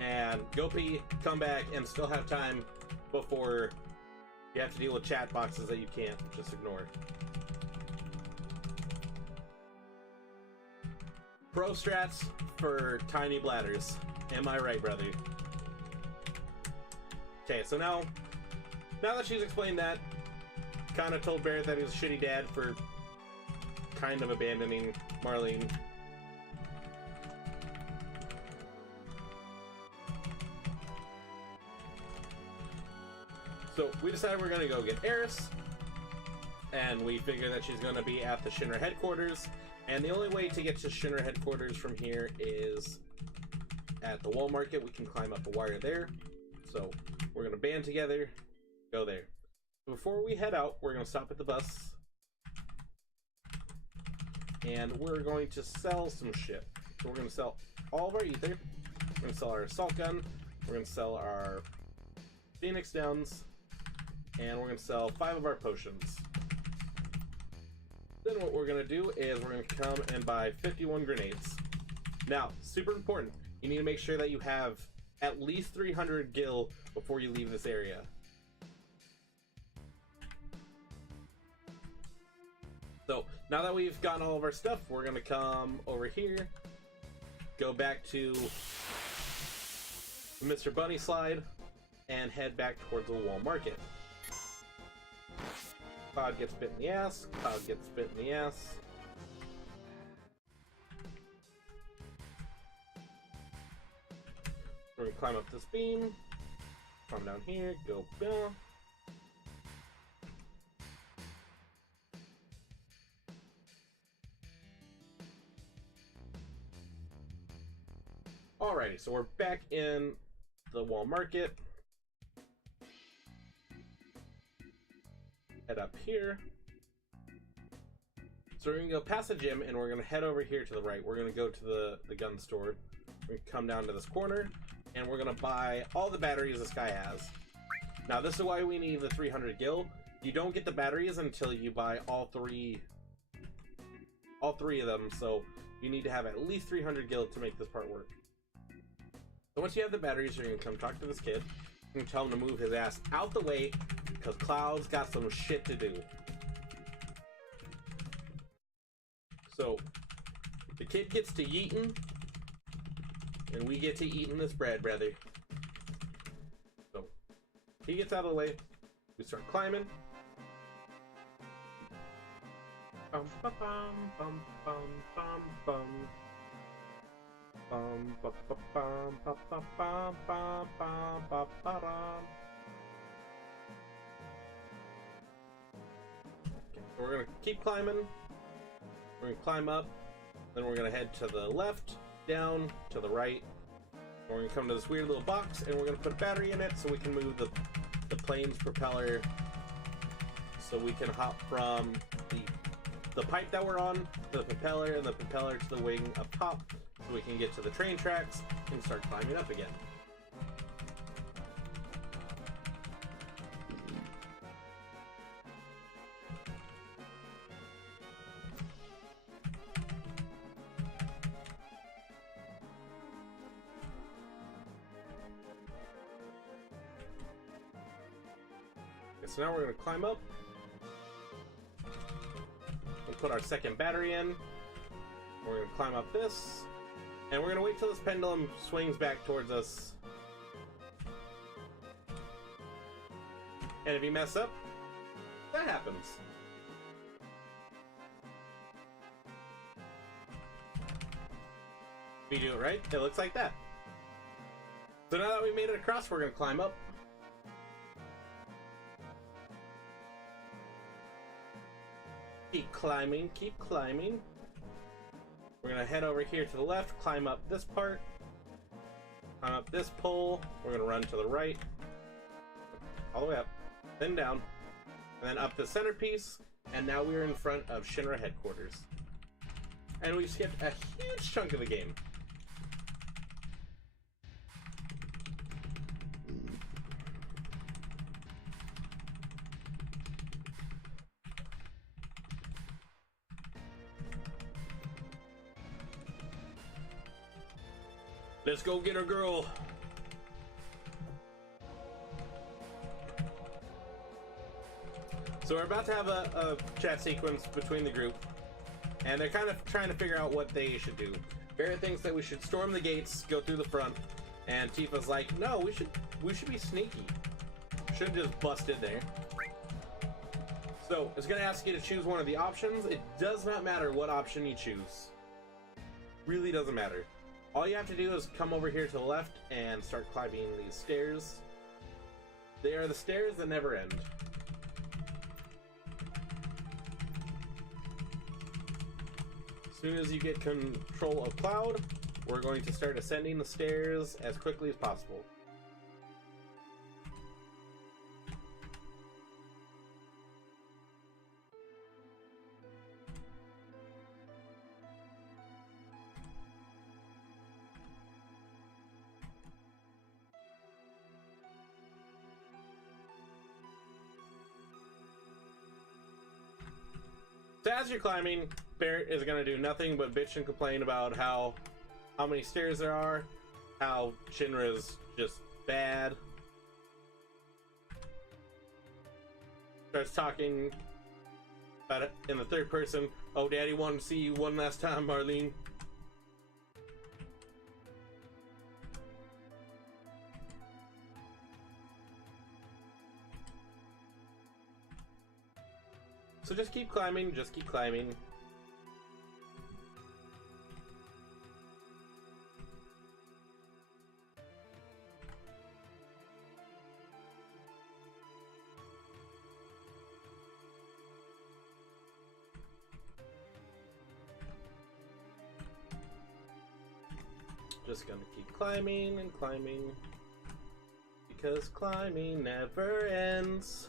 and go pee, come back, and still have time before you have to deal with chat boxes that you can't just ignore. Pro strats for tiny bladders. Am I right, brother? Okay, so now that she's explained that, kind of told Barrett that he was a shitty dad for kind of abandoning Marlene. So we decided we're gonna go get Eris, and we figure that she's gonna be at the Shinra headquarters, and the only way to get to Shinra headquarters from here is at the wall market. We can climb up a wire there, so we're gonna band together, go there. Before we head out, we're gonna stop at the bus, and we're going to sell some shit. So we're gonna sell all of our ether, we're gonna sell our assault gun, we're gonna sell our Phoenix Downs, and we're gonna sell 5 of our potions. Then what we're gonna do is we're gonna come and buy 51 grenades. Now, super important, you need to make sure that you have at least 300 gil before you leave this area. So, now that we've gotten all of our stuff, we're gonna come over here, go back to Mr. Bunny Slide, and head back towards the wall market. Cloud gets bit in the ass, Cloud gets bit in the ass. We're gonna climb up this beam, come down here, go boom. Alrighty, so we're back in the wall market. Head up here. So we're gonna go past the gym and we're gonna head over here to the right. We're gonna go to the gun store. We're gonna come down to this corner and we're gonna buy all the batteries this guy has. Now this is why we need the 300 gil. You don't get the batteries until you buy all three of them, so you need to have at least 300 gil to make this part work. So once you have the batteries, you're gonna come talk to this kid. You can tell him to move his ass out the way because Cloud's got some shit to do. So the kid gets to yeetin', and we get to eating this bread, brother. So he gets out of the way. We start climbing. Bum bum bum bum bum bum. Bum ba ba bum ba ba bum bum bum ba ba dum. Okay, so we're gonna keep climbing. We're gonna climb up, then we're gonna head to the left, down, to the right. We're gonna come to this weird little box, and we're gonna put a battery in it so we can move the plane's propeller, so we can hop from the pipe that we're on to the propeller, and the propeller to the wing up top, so we can get to the train tracks and start climbing up again. Okay, so now we're going to climb up. We'll put our second battery in. We're going to climb up this. And we're going to wait till this pendulum swings back towards us. And if you mess up, that happens. If you do it right, it looks like that. So now that we made it across, we're going to climb up. Keep climbing, keep climbing. We're gonna head over here to the left, climb up this part, climb up this pole. We're gonna run to the right, all the way up, then down, and then up the centerpiece. And now we're in front of Shinra headquarters. And we skipped a huge chunk of the game. Let's go get our girl. So we're about to have a chat sequence between the group, and they're kind of trying to figure out what they should do. Barrett thinks that we should storm the gates, go through the front, and Tifa's like, no, we should be sneaky. Should just bust in there. So, it's going to ask you to choose one of the options. It does not matter what option you choose. Really doesn't matter. All you have to do is come over here to the left and start climbing these stairs. They are the stairs that never end. As soon as you get control of Cloud, we're going to start ascending the stairs as quickly as possible. So as you're climbing, Barret is going to do nothing but bitch and complain about how many stairs there are, how Shinra's just bad. Starts talking about it in the third person. Oh, Daddy wanted to see you one last time, Marlene. So just keep climbing, just keep climbing. Just gonna keep climbing and climbing, because climbing never ends.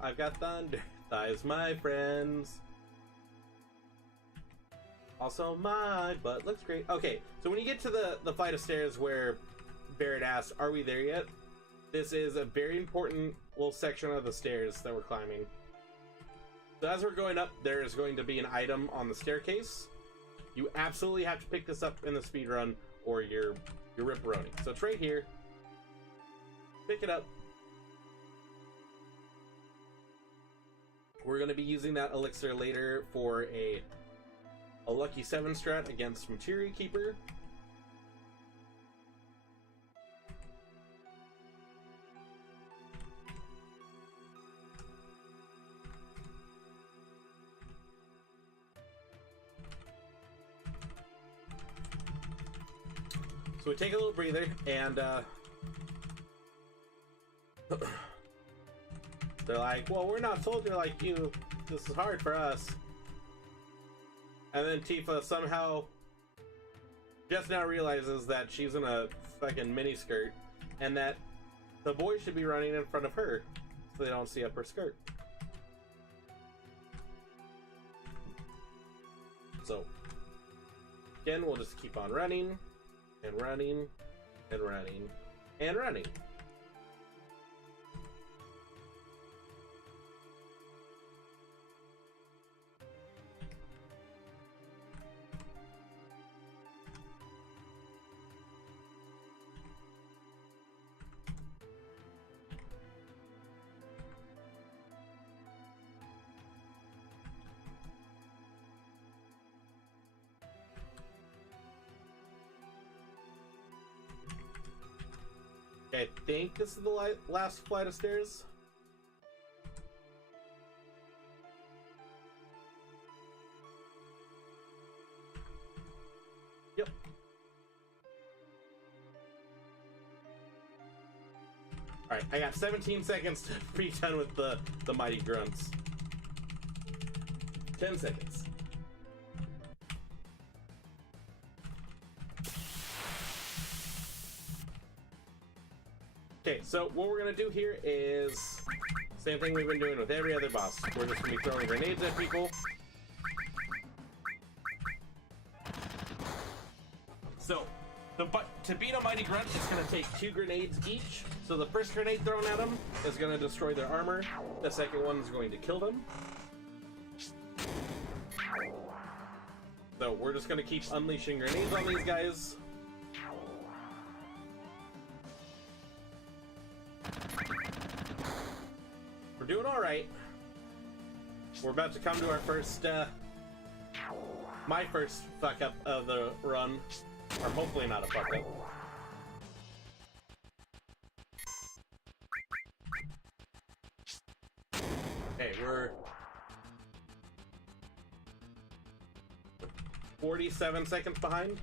I've got thunder thighs, my friends. Also, my butt looks great. Okay, so when you get to the flight of stairs where Barret asked, are we there yet? This is a very important little section of the stairs that we're climbing. So as we're going up, there is going to be an item on the staircase. You absolutely have to pick this up in the speed run, or you're ripperoni. So it's right here. Pick it up. We're going to be using that elixir later for a lucky 7 strat against Materia Keeper. So we take a little breather and they're like, well, we're not soldier like you. This is hard for us. And then Tifa somehow just now realizes that she's in a fucking miniskirt and that the boys should be running in front of her so they don't see up her skirt. So, again, we'll just keep on running and running and running and running. I think this is the last flight of stairs. Yep. Alright, I got 17 seconds to be done with the mighty grunts. 10 seconds. Okay, so what we're gonna do here is same thing we've been doing with every other boss. We're just gonna be throwing grenades at people. So, to beat a mighty grunt, it's gonna take 2 grenades each. So the first grenade thrown at them is gonna destroy their armor. The second one is going to kill them. So we're just gonna keep unleashing grenades on these guys. Doing all right. We're about to come to our first, my first fuck up of the run, or hopefully not a fuck up. 47 seconds behind.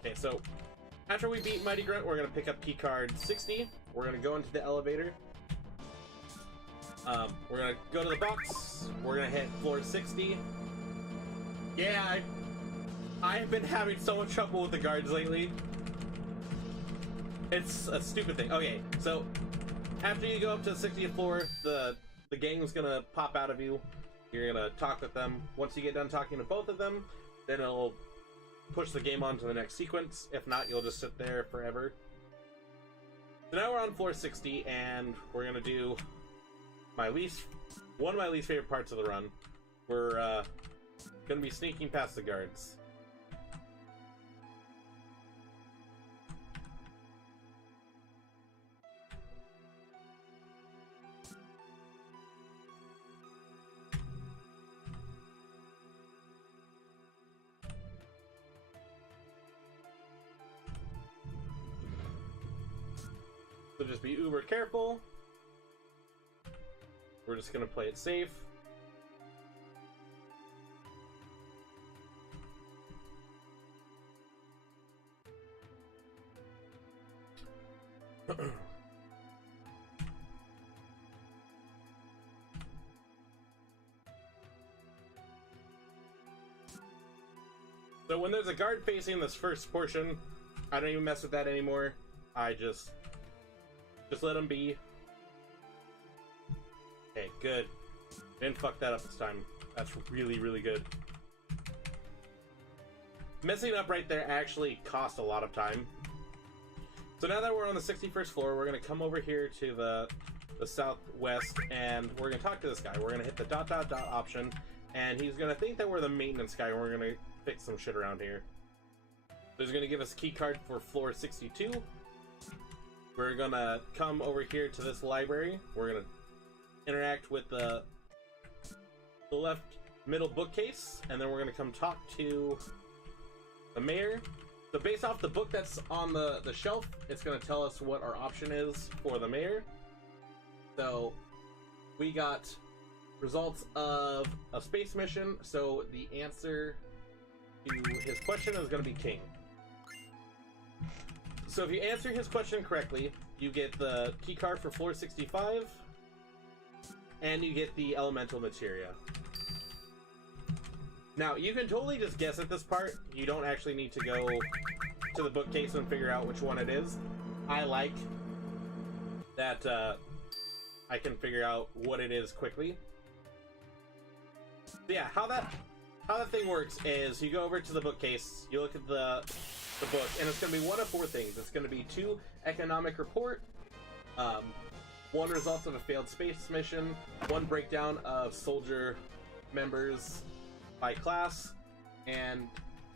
Okay, so after we beat Mighty Grunt, we're gonna pick up key card 60. We're gonna go into the elevator. We're gonna go to the box. We're gonna hit floor 60. Yeah, I've been having so much trouble with the guards lately. It's a stupid thing. Okay, so after you go up to the 60th floor, the gang's gonna pop out of you. You're gonna talk with them. Once you get done talking to both of them, then it'll push the game on to the next sequence. If not, you'll just sit there forever. So now we're on floor 60, and we're gonna do one of my least favorite parts of the run. We're gonna be sneaking past the guards. So just be uber careful. We're just gonna play it safe. So when there's a guard facing this first portion, I don't even mess with that anymore. I just let them be. Okay, good. Didn't fuck that up this time. That's really, really good. Messing up right there actually cost a lot of time. So now that we're on the 61st floor, we're gonna come over here to the southwest, and we're gonna talk to this guy. We're gonna hit the ... option, and he's gonna think that we're the maintenance guy, and we're gonna fix some shit around here. So he's gonna give us a key card for floor 62. We're gonna come over here to this library. We're gonna interact with the left middle bookcase, and then we're gonna come talk to the mayor. So based off the book that's on the shelf, it's gonna tell us what our option is for the mayor. So we got results of a space mission, so the answer to his question is gonna be king. So if you answer his question correctly, you get the key card for floor 65, and you get the elemental materia. Now, you can totally just guess at this part. You don't actually need to go to the bookcase and figure out which one it is. I like that I can figure out what it is quickly. So yeah, how that thing works is you go over to the bookcase, you look at the book, and it's going to be one of four things. It's going to be 2 economic report, 1 results of a failed space mission, 1 breakdown of soldier members by class, and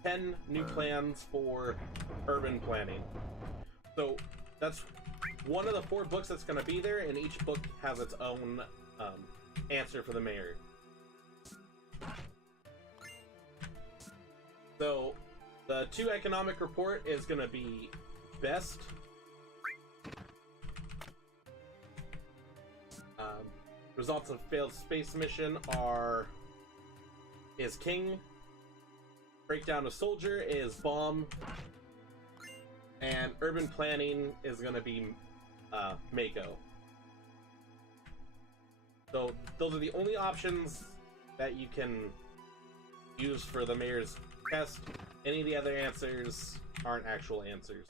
10 new plans for urban planning. So that's one of the 4 books that's going to be there, and each book has its own answer for the mayor. So the 2 economic report is going to be best. Results of failed space mission is king. Breakdown of soldier is bomb. And urban planning is going to be Mako. So those are the only options that you can use for the mayor's test. Any of the other answers aren't actual answers.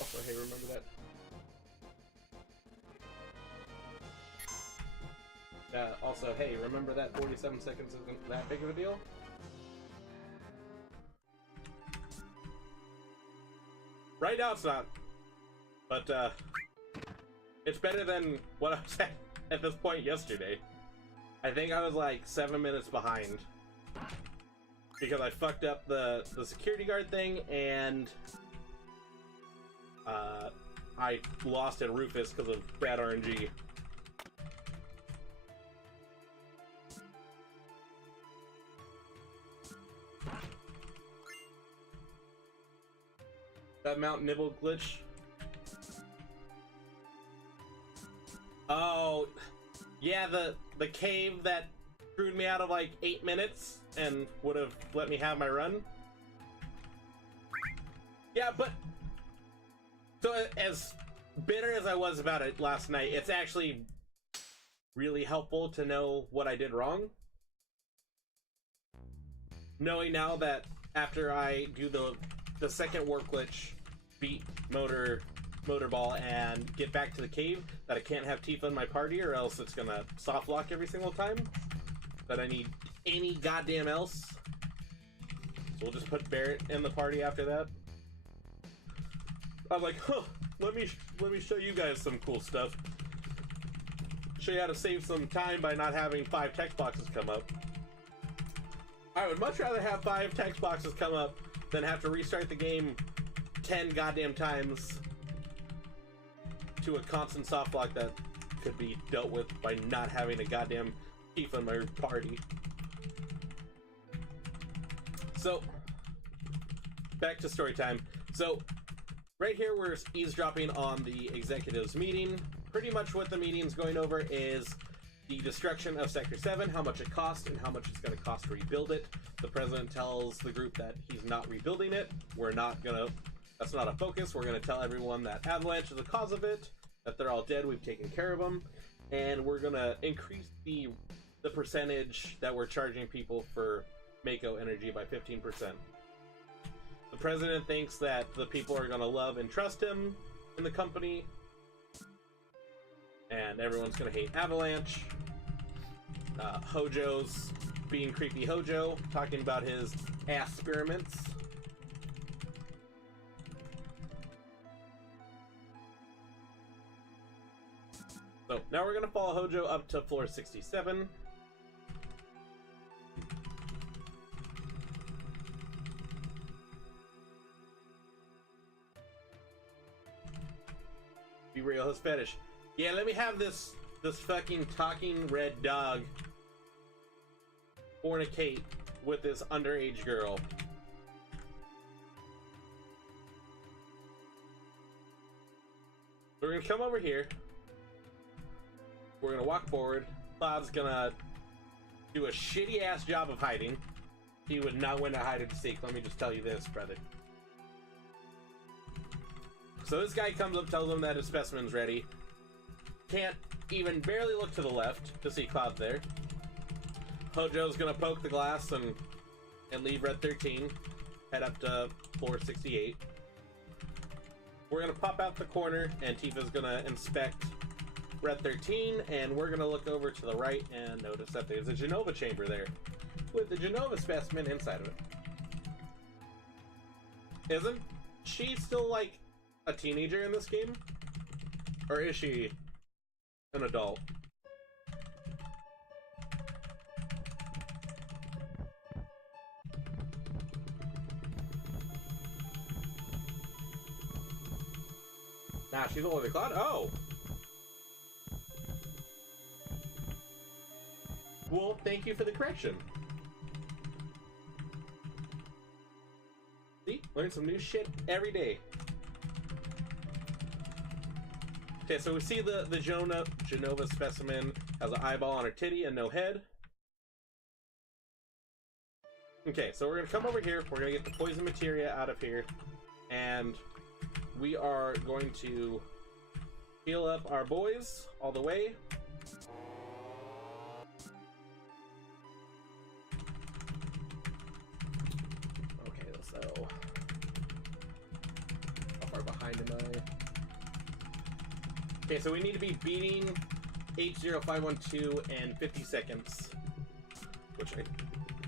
Also, hey, remember that? Also, hey, remember that 47 seconds isn't that big of a deal? Right now it's not. But, it's better than what I was at this point yesterday. I think I was like 7 minutes behind. Because I fucked up the security guard thing, and I lost at Rufus because of bad RNG. That Mount Nibble glitch Oh, yeah, the cave that screwed me out of like 8 minutes and would have let me have my run. Yeah, but so as bitter as I was about it last night, it's actually really helpful to know what I did wrong. Knowing now that after I do the second warp glitch, beat Motor Ball, and get back to the cave, that I can't have Tifa in my party or else it's gonna soft lock every single time. That I need any goddamn else. So we'll just put Barret in the party after that. I'm like, huh, let me show you guys some cool stuff. Show you how to save some time by not having 5 text boxes come up. I would much rather have 5 text boxes come up than have to restart the game 10 goddamn times to a constant soft lock that could be dealt with by not having a goddamn Tifa in my party. So, back to story time. So, right here we're eavesdropping on the executives meeting. Pretty much what the meeting's going over is the destruction of Sector 7, how much it cost, and how much it's going to cost to rebuild it. The president tells the group that he's not rebuilding it. That's not a focus. We're going to tell everyone that Avalanche is the cause of it, that they're all dead, we've taken care of them, and we're going to increase the percentage that we're charging people for Mako energy by 15%. The president thinks that the people are going to love and trust him in the company, and everyone's going to hate Avalanche. Hojo's being creepy Hojo, talking about his experiments. So now we're going to follow Hojo up to floor 67. Be real, his fetish. Yeah, let me have this fucking talking red dog fornicate with this underage girl. We're gonna come over here. We're gonna walk forward. Cloud's gonna do a shitty ass job of hiding. He would not win a hide and seek. Let me just tell you this, brother. So this guy comes up, tells him that his specimen's ready. Can't even barely look to the left to see Cloud there. Hojo's gonna poke the glass and leave Red 13. Head up to floor 68. We're gonna pop out the corner and Tifa's gonna inspect Red 13, and we're gonna look over to the right and notice that there's a Jenova chamber there with the Jenova specimen inside of it. Isn't she still like a teenager in this game? Or is she an adult? Nah, she's older than Cloud? Oh! Well, thank you for the correction. See? Learn some new shit every day. Okay, so we see the Jenova specimen has an eyeball on her titty and no head. Okay, so we're gonna come over here, we're gonna get the poison materia out of here, and we are going to heal up our boys all the way. Okay, so how far behind am I? Okay, so we need to be beating H0512 in 50 seconds, which I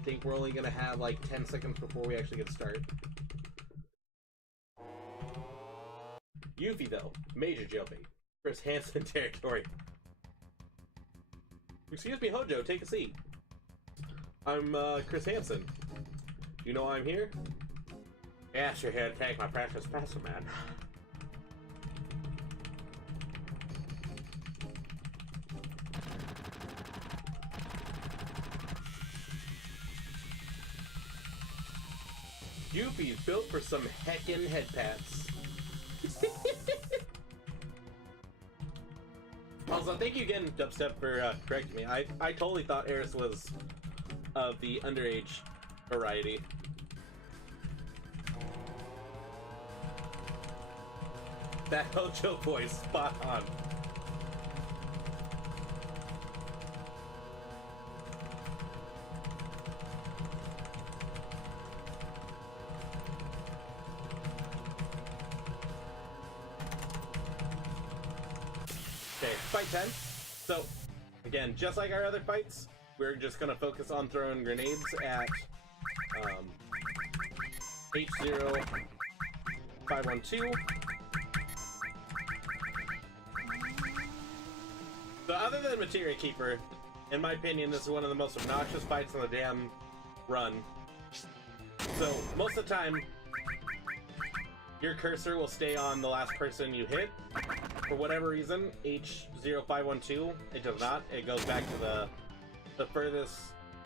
think we're only gonna have like 10 seconds before we actually get started. Yuffie, though, major jailbait. Chris Hansen territory. Excuse me, Hojo, take a seat. I'm Chris Hansen. Do you know why I'm here? Yes, you're here to take my precious specimen. Yuffie's built for some heckin' head pats. Also, thank you again, Dubstep, for correcting me. I totally thought Eris was of the underage variety. That Hojo voice, spot on. Okay, fight 10. So, again, just like our other fights, we're just gonna focus on throwing grenades at H0512. So other than Materia Keeper, in my opinion, this is one of the most obnoxious fights on the damn run. So most of the time, your cursor will stay on the last person you hit. For whatever reason, H0512, it does not. It goes back to the furthest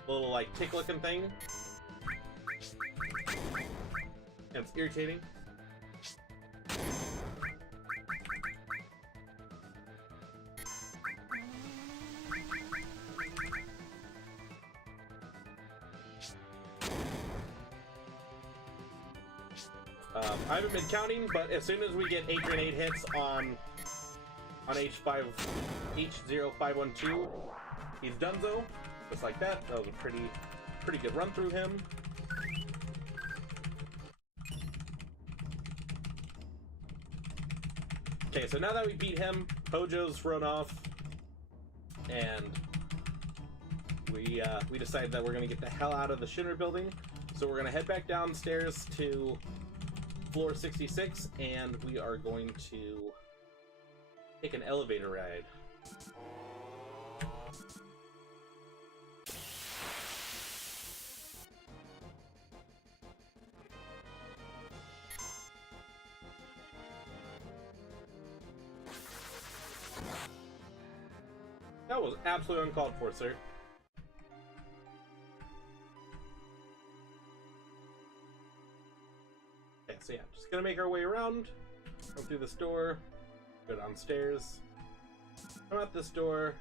little like tick looking thing. And it's irritating. I haven't been counting, but as soon as we get 8 grenade hits on H0512, he's donezo. Just like that. That was a pretty good run through him. Okay, so now that we beat him, Hojo's run off, and we decided that we're gonna get the hell out of the Shinra building. So we're gonna head back downstairs to floor 66, and we are going to take an elevator ride. That was absolutely uncalled for, sir. Okay, so yeah, just gonna make our way around, go through this door, go downstairs, come out this door,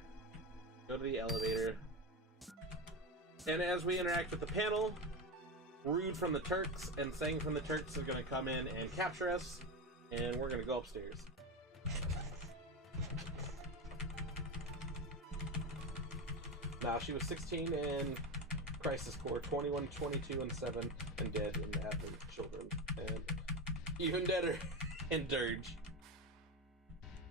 go to the elevator, and as we interact with the panel, Rude from the Turks and Sang from the Turks is gonna come in and capture us, and we're gonna go upstairs. Now, she was 16 in Crisis Core, 21, 22, and 7, and dead in After Children, and even deader in Dirge.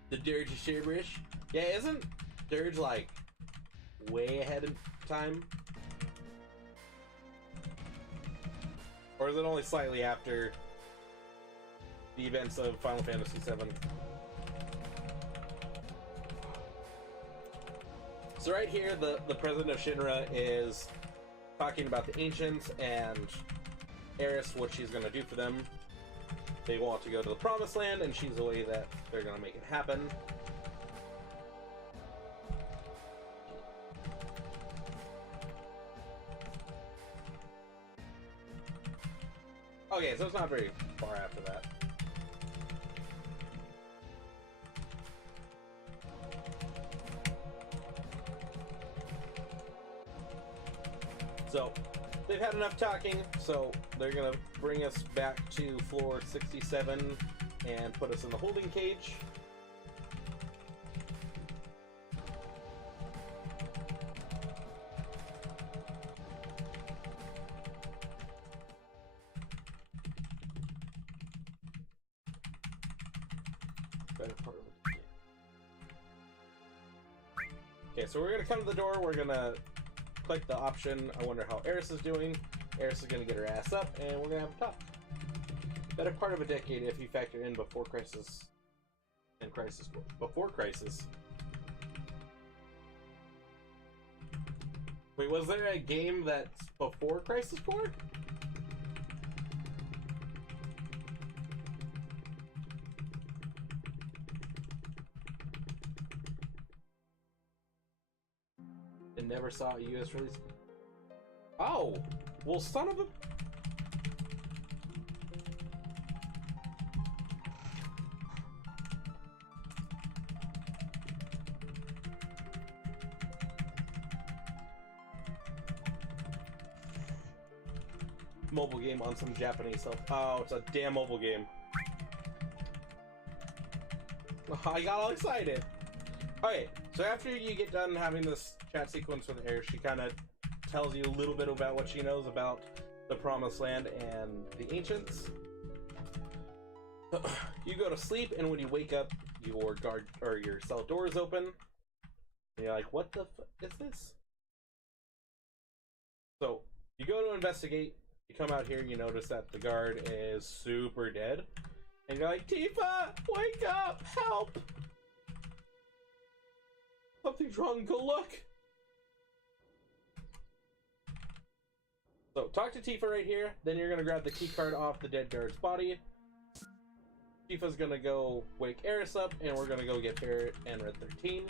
The Dirge of Sherberish. Yeah, isn't Dirge like way ahead of time? Or is it only slightly after the events of Final Fantasy VII? So right here, the president of Shinra is talking about the ancients and Eris, what she's going to do for them. They want to go to the Promised Land, and she's the way that they're going to make it happen. Okay, so it's not very far after that. So, they've had enough talking, so they're gonna bring us back to floor 67 and put us in the holding cage. Okay, so we're gonna come to the door, we're gonna click the option, I wonder how Eris is doing. Eris is gonna get her ass up, and we're gonna have a talk. Better part of a decade if you factor in before Crisis and Crisis before Crisis. Wait, was there a game that's before Crisis Core? And never saw a US release. Oh, well, son of a. mobile game on some Japanese stuff. Oh, it's a damn mobile game. I got all excited. Okay, so after you get done having this chat sequence with Air, she kind of tells you a little bit about what she knows about the Promised Land and the Ancients. You go to sleep, and when you wake up, your guard or your cell door is open. And you're like, "What the fuck is this?" So you go to investigate. You come out here, and you notice that the guard is super dead, and you're like, "Tifa, wake up! Help! Something's wrong. Go look." So talk to Tifa right here. Then you're gonna grab the key card off the dead guard's body. Tifa's gonna go wake Eris up, and we're gonna go get Barret and Red 13.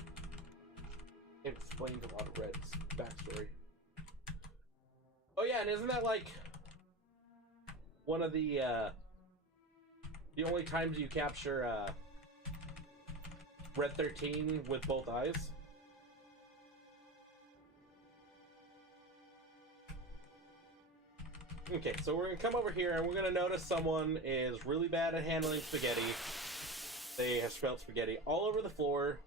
It explains a lot of Red's backstory. Oh yeah, and isn't that like one of the only times you capture Red 13 with both eyes? Okay, so we're gonna come over here and we're gonna notice someone is really bad at handling spaghetti. They have spilled spaghetti all over the floor.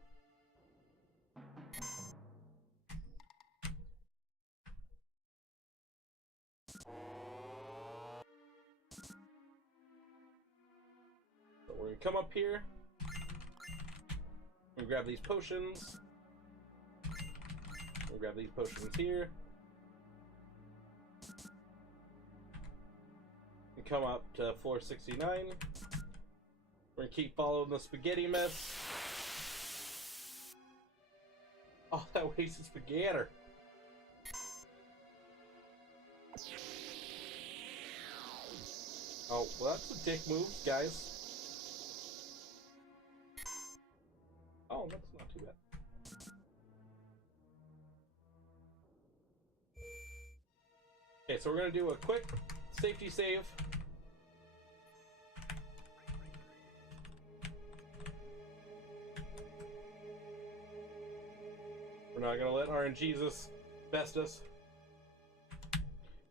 So we're gonna come up here and grab these potions. We'll grab these potions here. Come up to floor 69. We're gonna keep following the spaghetti mess. Oh, that wasted spaghetti. Oh, well, that's a dick move, guys. Oh, that's not too bad. Okay, so we're gonna do a quick safety save. We're not gonna let RNGesus best us.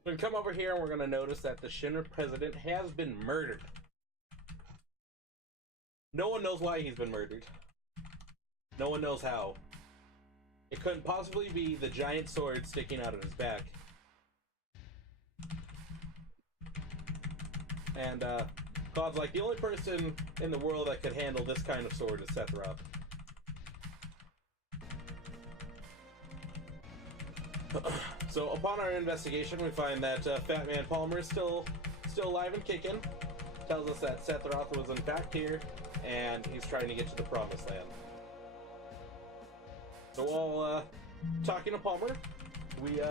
We're gonna come over here and we're gonna notice that the Shinra president has been murdered. No one knows why he's been murdered. No one knows how. It couldn't possibly be the giant sword sticking out of his back. And God's like, the only person in the world that could handle this kind of sword is Sephiroth. So upon our investigation, we find that Fat Man Palmer is still alive and kicking. Tells us that Sephiroth was in fact here, and he's trying to get to the Promised Land. So while talking to Palmer, we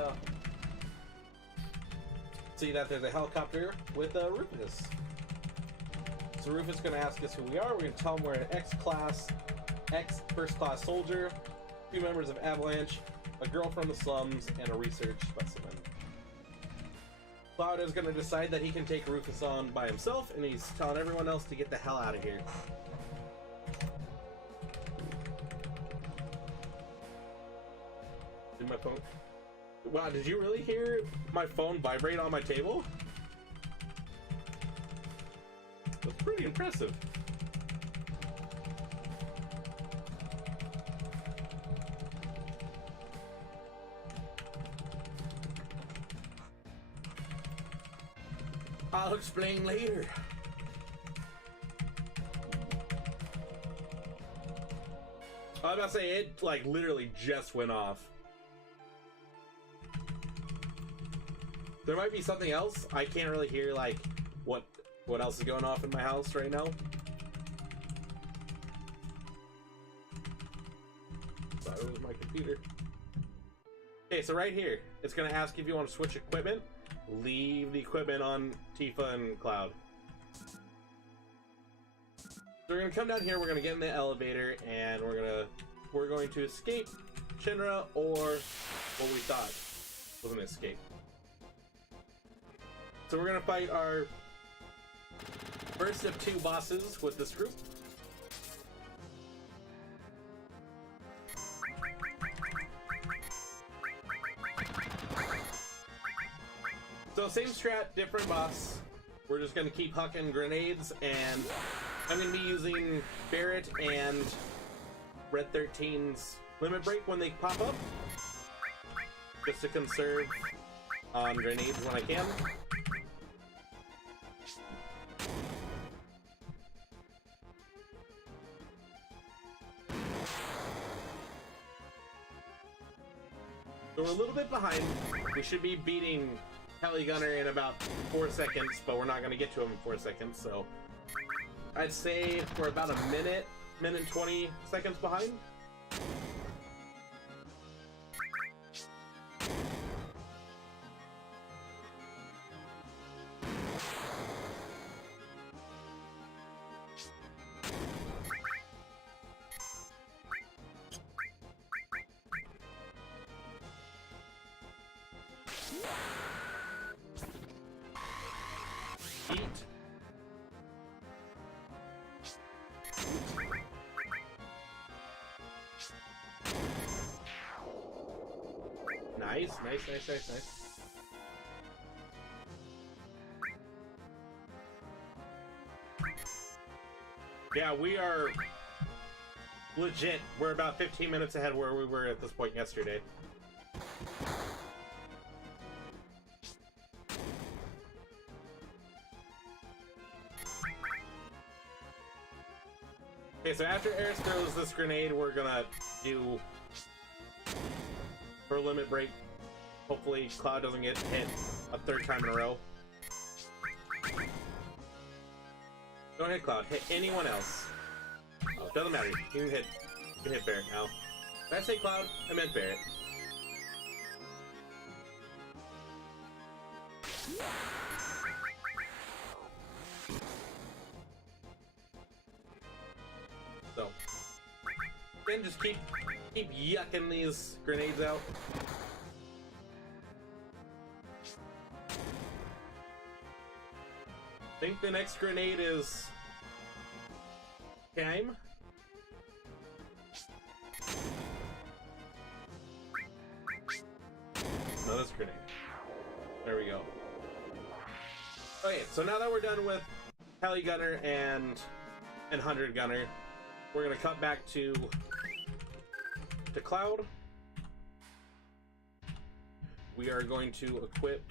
see that there's a helicopter with Rufus. So Rufus is going to ask us who we are. We're going to tell him we're an ex-first class soldier, 2 members of Avalanche, a girl from the slums, and a research specimen. Cloud is going to decide that he can take Rufus on by himself, and he's telling everyone else to get the hell out of here. Did my phone... Wow, did you really hear my phone vibrate on my table? That's pretty impressive. I'll explain later. I was about to say, it like literally just went off. There might be something else. I can't really hear like what else is going off in my house right now. Sorry, it was my computer. Okay, so right here, it's gonna ask if you want to switch equipment. Leave the equipment on Tifa and Cloud. So we're gonna come down here, we're gonna get in the elevator, and we're going to escape Shinra, or what we thought was an escape. So we're gonna fight our first of 2 bosses with this group. So So same strat, different boss. We're just gonna keep hucking grenades, and I'm gonna be using Barret and Red 13's Limit Break when they pop up, just to conserve on grenades when I can. So we're a little bit behind. We should be beating Heli Gunner in about 4 seconds, but we're not going to get to him in 4 seconds, so I'd say we're about a minute and 20 seconds behind. Eat. Nice. Yeah, we are legit. We're about 15 minutes ahead where we were at this point yesterday. Okay, so after Aris throws this grenade, we're gonna do her Limit Break. Hopefully Cloud doesn't get hit a 3rd time in a row. Don't hit Cloud, hit anyone else. Oh, doesn't matter. You can hit Barret now. Did I say Cloud? I meant Barret. So then just keep yucking these grenades out. I think the next grenade is time. No, this grenade. There we go. Okay, so now that we're done with Heli Gunner and 100 Gunner, we're gonna cut back to Cloud. We are going to equip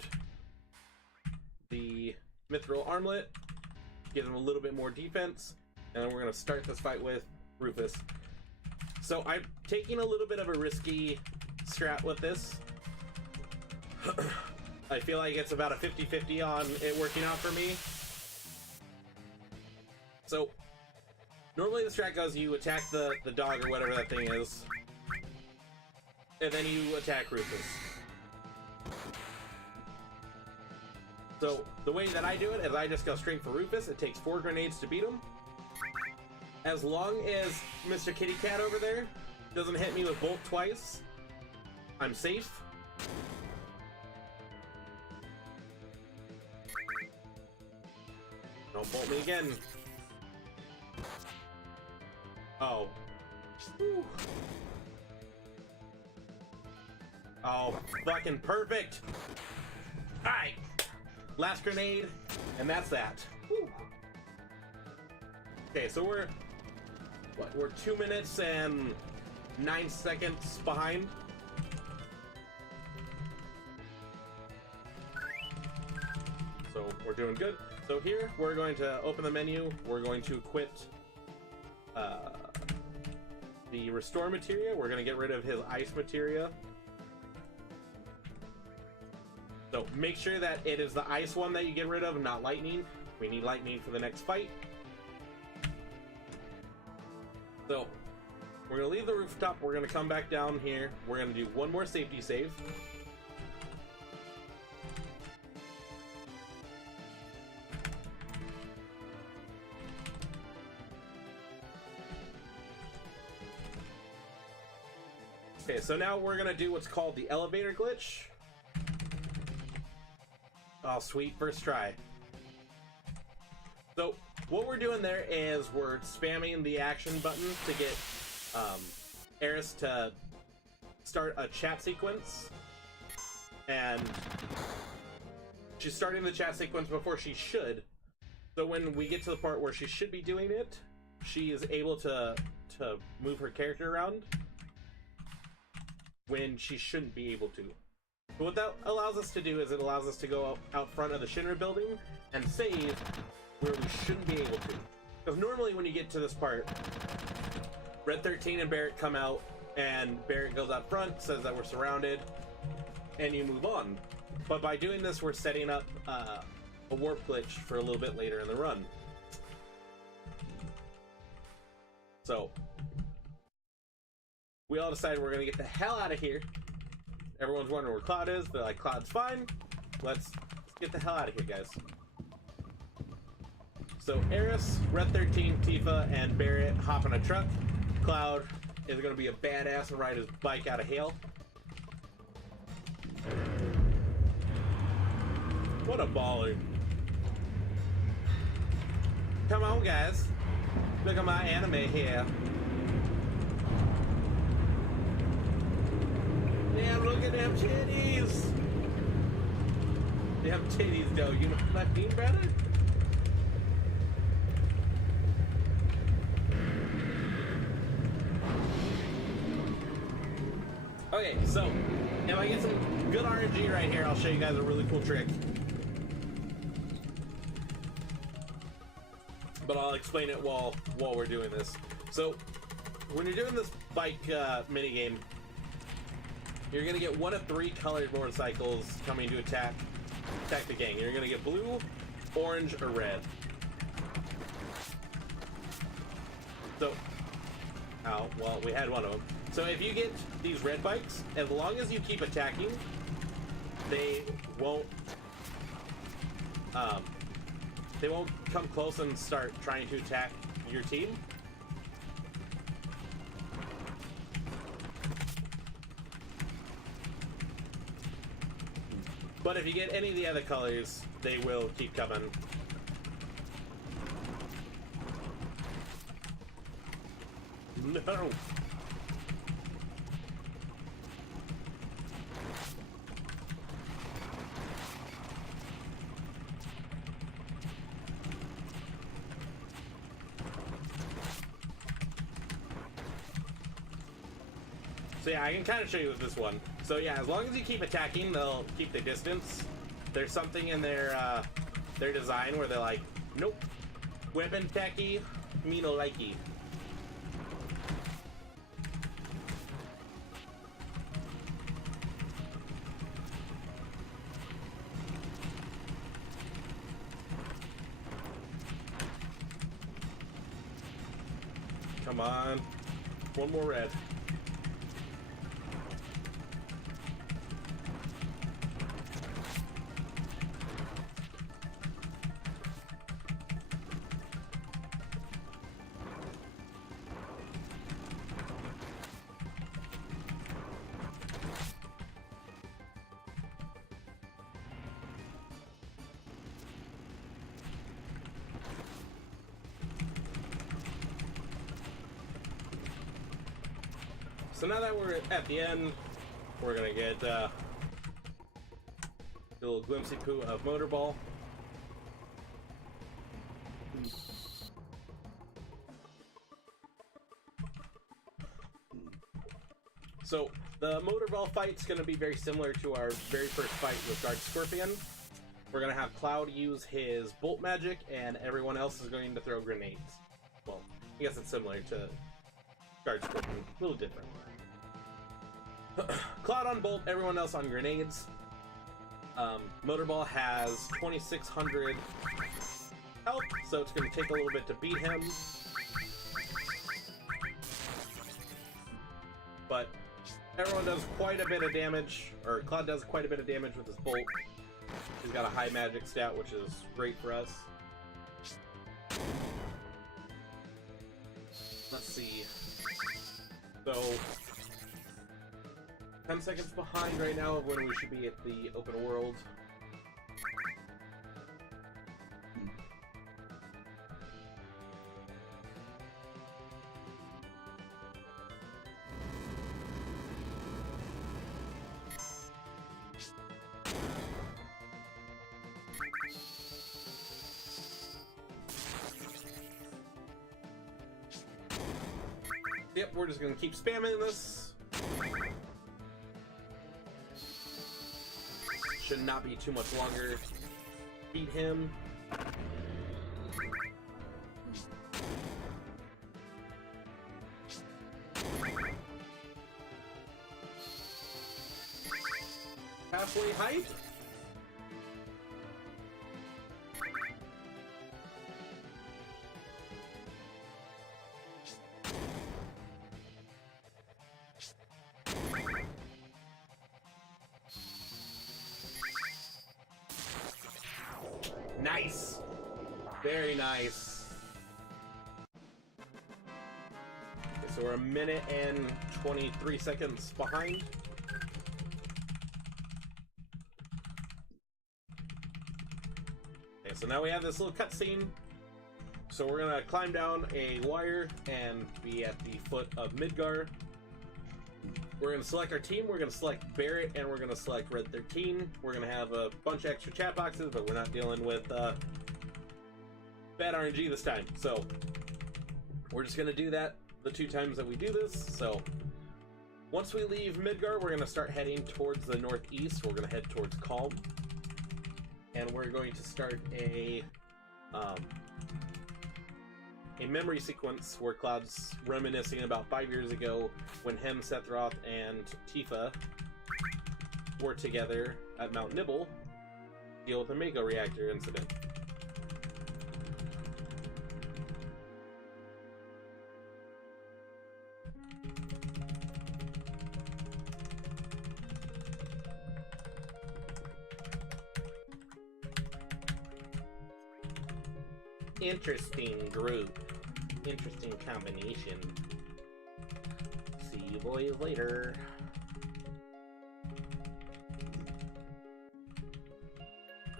the Mithril Armlet, give him a little bit more defense, and then we're gonna start this fight with Rufus. So I'm taking a little bit of a risky strat with this. I feel like it's about a 50-50 on it working out for me. So normally the strat goes, you attack the dog or whatever that thing is, and then you attack Rufus. So the way that I do it is I just go straight for Rufus. It takes 4 grenades to beat him. As long as Mr. Kitty Cat over there doesn't hit me with Bolt twice, I'm safe. Don't bolt me again. Oh. Whew. Oh, fucking perfect. Alright. Last grenade, and that's that. Whew. Okay, so we're 2 minutes and 9 seconds behind. So we're doing good. So here, we're going to open the menu. We're going to equip the Restore materia. We're going to get rid of his Ice materia. So make sure that it is the Ice one that you get rid of, not Lightning. We need Lightning for the next fight. So we're going to leave the rooftop. We're going to come back down here. We're going to do one more safety save. Okay, so now we're gonna do what's called the elevator glitch. Oh, sweet, first try. So what we're doing there is we're spamming the action button to get Aris to start a chat sequence, and she's starting the chat sequence before she should. So when we get to the part where she should be doing it, she is able to move her character around when she shouldn't be able to. But what that allows us to do is it allows us to go out front of the Shinra building and save where we shouldn't be able to. Because normally when you get to this part, Red 13 and Barret come out, and Barret goes out front, says that we're surrounded, and you move on. But by doing this, we're setting up a warp glitch for a little bit later in the run. So, we all decided we're gonna get the hell out of here. Everyone's wondering where Cloud is. They're like, Cloud's fine. Let's get the hell out of here, guys. So, Aeris, Red 13, Tifa, and Barret hop in a truck. Cloud is gonna be a badass and ride his bike out of hail. What a baller. Come on, guys. Look at my anime here. Damn, look at them titties. Damn titties, though. You know what I mean, brother? Okay, so if I get some good RNG right here, I'll show you guys a really cool trick. But I'll explain it while we're doing this. So, when you're doing this bike minigame, you're gonna get one of 3 colored motorcycles coming to attack the gang. You're gonna get blue, orange, or red. So, well, we had one of them. So if you get these red bikes, as long as you keep attacking, they won't come close and start trying to attack your team. But if you get any of the other colors, they will keep coming. No. So yeah, I can kind of show you with this one. So yeah, as long as you keep attacking, they'll keep the distance. There's something in their design where they're like, nope, weapon techie, me no likey. Come on, one more red. So now that we're at the end, we're gonna get a little glimpsey poo of Motorball. So the Motorball fight's gonna be very similar to our very first fight with Dark Scorpion. We're gonna have Cloud use his bolt magic, and everyone else is going to throw grenades. Well, I guess it's similar to Dark Scorpion, a little different. Cloud on bolt, everyone else on grenades. Motorball has 2,600 health, so it's going to take a little bit to beat him. But everyone does quite a bit of damage, or Cloud does quite a bit of damage with his bolt. He's got a high magic stat, which is great for us. Let's see. So 10 seconds behind right now of when we should be at the open world. Yep, we're just gonna keep spamming this. Should not be too much longer. Beat him. Halfway height. Nice. Very nice. Okay, so we're a minute and 23 seconds behind. Okay, so now we have this little cutscene. So we're gonna climb down a wire and be at the foot of Midgar. We're gonna select our team, we're gonna select Barret, and we're gonna select Red 13. We're gonna have a bunch of extra chat boxes, but we're not dealing with bad RNG this time. So we're just gonna do that the 2 times that we do this. So once we leave Midgar, we're gonna start heading towards the northeast. We're gonna head towards Calm. And we're going to start a memory sequence where Cloud's reminiscing about 5 years ago when him, Sephiroth, and Tifa were together at Mount Nibble to deal with the Mako reactor incident. Interesting group. Interesting combination. See you boys later.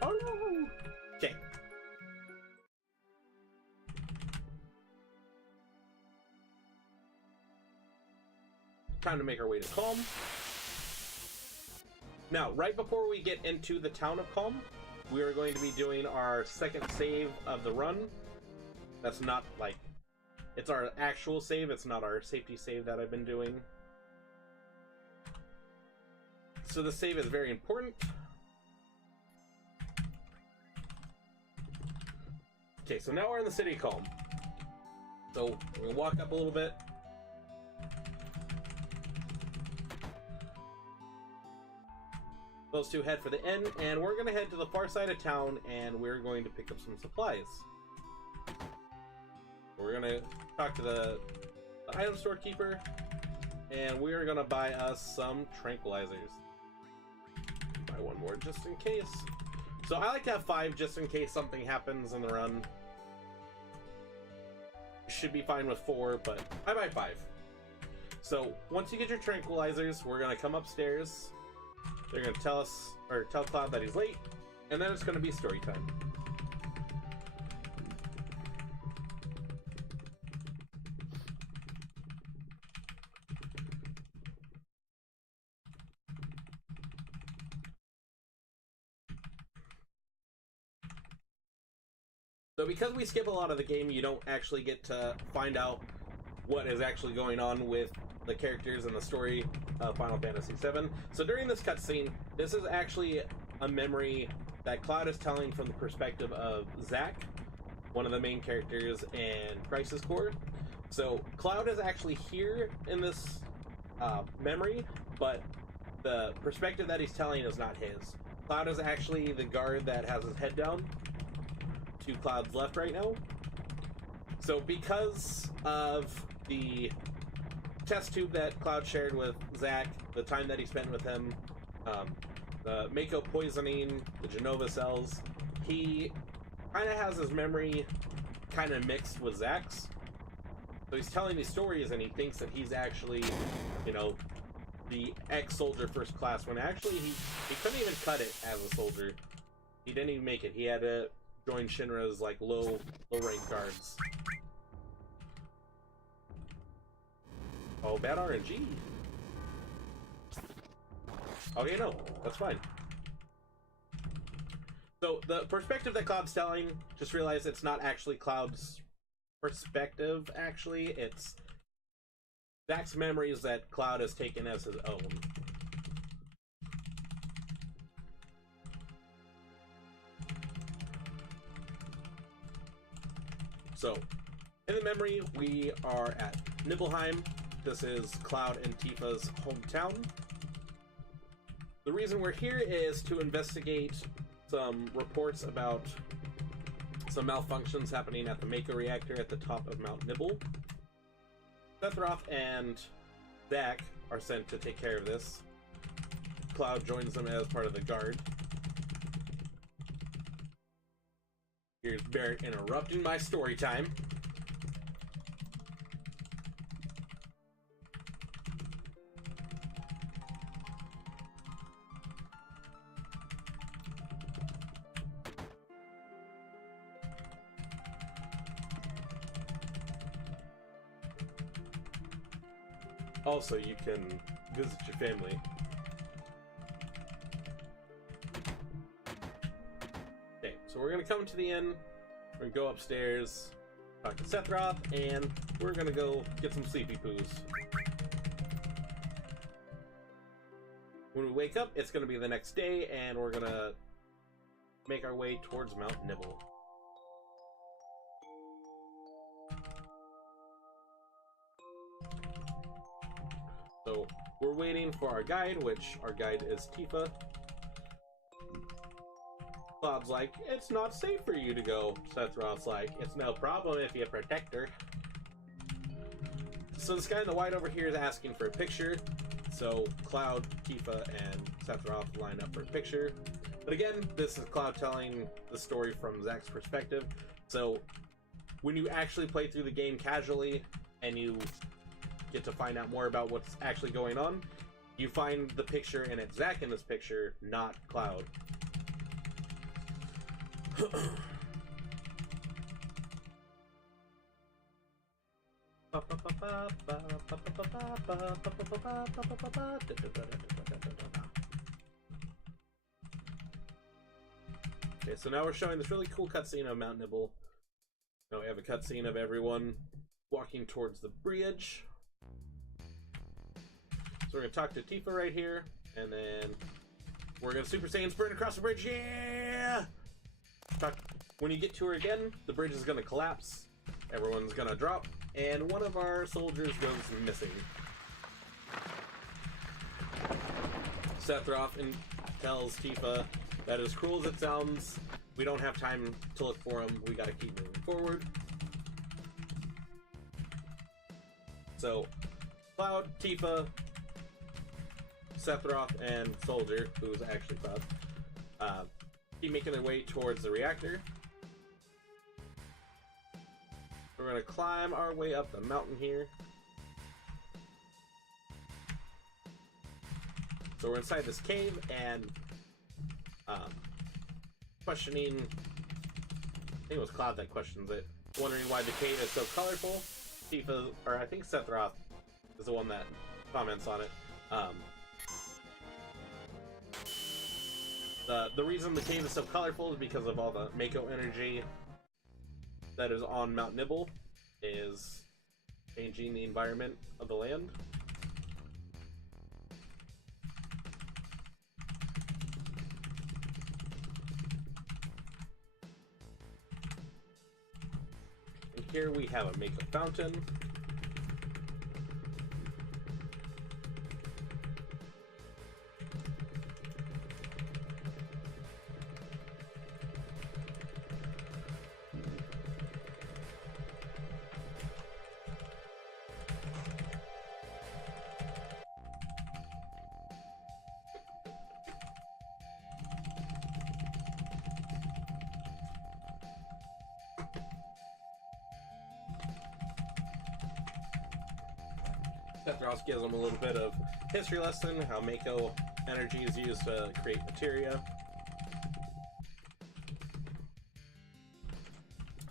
Oh! Okay. Time to make our way to Calm. Now, right before we get into the town of Calm, we are going to be doing our second save of the run. That's not like, it's our actual save, it's not our safety save that I've been doing. So the save is very important. Okay, so now we're in the city of Calm. So we're gonna walk up a little bit. Those two head for the inn, and we're gonna head to the far side of town, and we're going to pick up some supplies. We're gonna talk to the item store keeper, and we're gonna buy us some tranquilizers. Buy one more just in case. So I like to have 5 just in case something happens in the run. Should be fine with 4, but I buy 5. So once you get your tranquilizers, we're gonna come upstairs. They're gonna tell us, or tell Cloud that he's late, and then it's gonna be story time. So because we skip a lot of the game, you don't actually get to find out what is actually going on with the characters and the story of Final Fantasy VII. So during this cutscene, this is actually a memory that Cloud is telling from the perspective of Zack, one of the main characters in Crisis Core. So Cloud is actually here in this memory, but the perspective that he's telling is not his. Cloud is actually the guard that has his head down to Cloud's left right now. So because of the test tube that Cloud shared with Zack, the time that he spent with him, the Mako poisoning, the Genova cells, he kind of has his memory kind of mixed with Zack's. So he's telling these stories and he thinks that he's actually, you know, the ex-soldier first class, when actually he couldn't even cut it as a soldier. He didn't even make it. He had to join Shinra's like low rank guards. Oh, bad RNG. Okay, no, that's fine. So the perspective that Cloud's telling, just realize it's not actually Cloud's perspective, actually. It's Zack's memories that Cloud has taken as his own. So, in the memory, we are at Nibelheim. This is Cloud and Tifa's hometown. The reason we're here is to investigate some reports about some malfunctions happening at the Mako reactor at the top of Mount Nibel. Sephiroth and Zack are sent to take care of this. Cloud joins them as part of the guard. Here's Barret interrupting my story time. Also, you can visit your family. Okay, so we're gonna come to the inn. We're gonna go upstairs, talk to Sephiroth, and we're gonna go get some sleepy poos. When we wake up, it's gonna be the next day, and we're gonna make our way towards Mount Nibel. So, we're waiting for our guide, which our guide is Tifa. Cloud's like, it's not safe for you to go. Sephiroth's like, it's no problem if you protect her. So this guy in the white over here is asking for a picture. So Cloud, Tifa, and Sephiroth line up for a picture. But again, this is Cloud telling the story from Zack's perspective. So when you actually play through the game casually and you get to find out more about what's actually going on, you find the picture and it's Zack in this picture, not Cloud. Okay, so now we're showing this really cool cutscene of Mount Nibel. Now we have a cutscene of everyone walking towards the bridge. So we're gonna talk to Tifa right here, and then we're gonna Super Saiyan sprint across the bridge. Yeah! When you get to her again, the bridge is gonna collapse. Everyone's gonna drop, and one of our soldiers goes missing. Sephiroth tells Tifa that as cruel as it sounds, we don't have time to look for him. We gotta keep moving forward. So, Cloud, Tifa, Sephiroth, and Soldier, who's actually Cloud, keep making their way towards the reactor. We're gonna climb our way up the mountain here. So we're inside this cave and questioning. I think it was Cloud that questions it, wondering why the cave is so colorful. Tifa, or I think Sephiroth, is the one that comments on it. The reason the cave is so colorful is because of all the Mako energy that is on Mount Nibel is changing the environment of the land. And here we have a Mako fountain. Sephiroth gives them a little bit of history lesson, how Mako energy is used to create materia.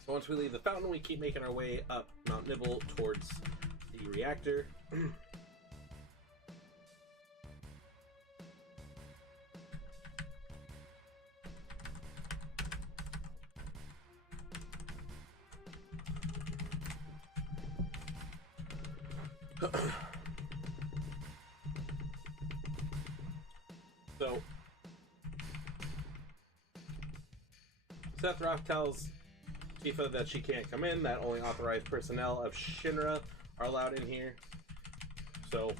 So once we leave the fountain, we keep making our way up Mount Nibel towards the reactor. So Sephiroth tells Tifa that she can't come in, that only authorized personnel of Shinra are allowed in here. So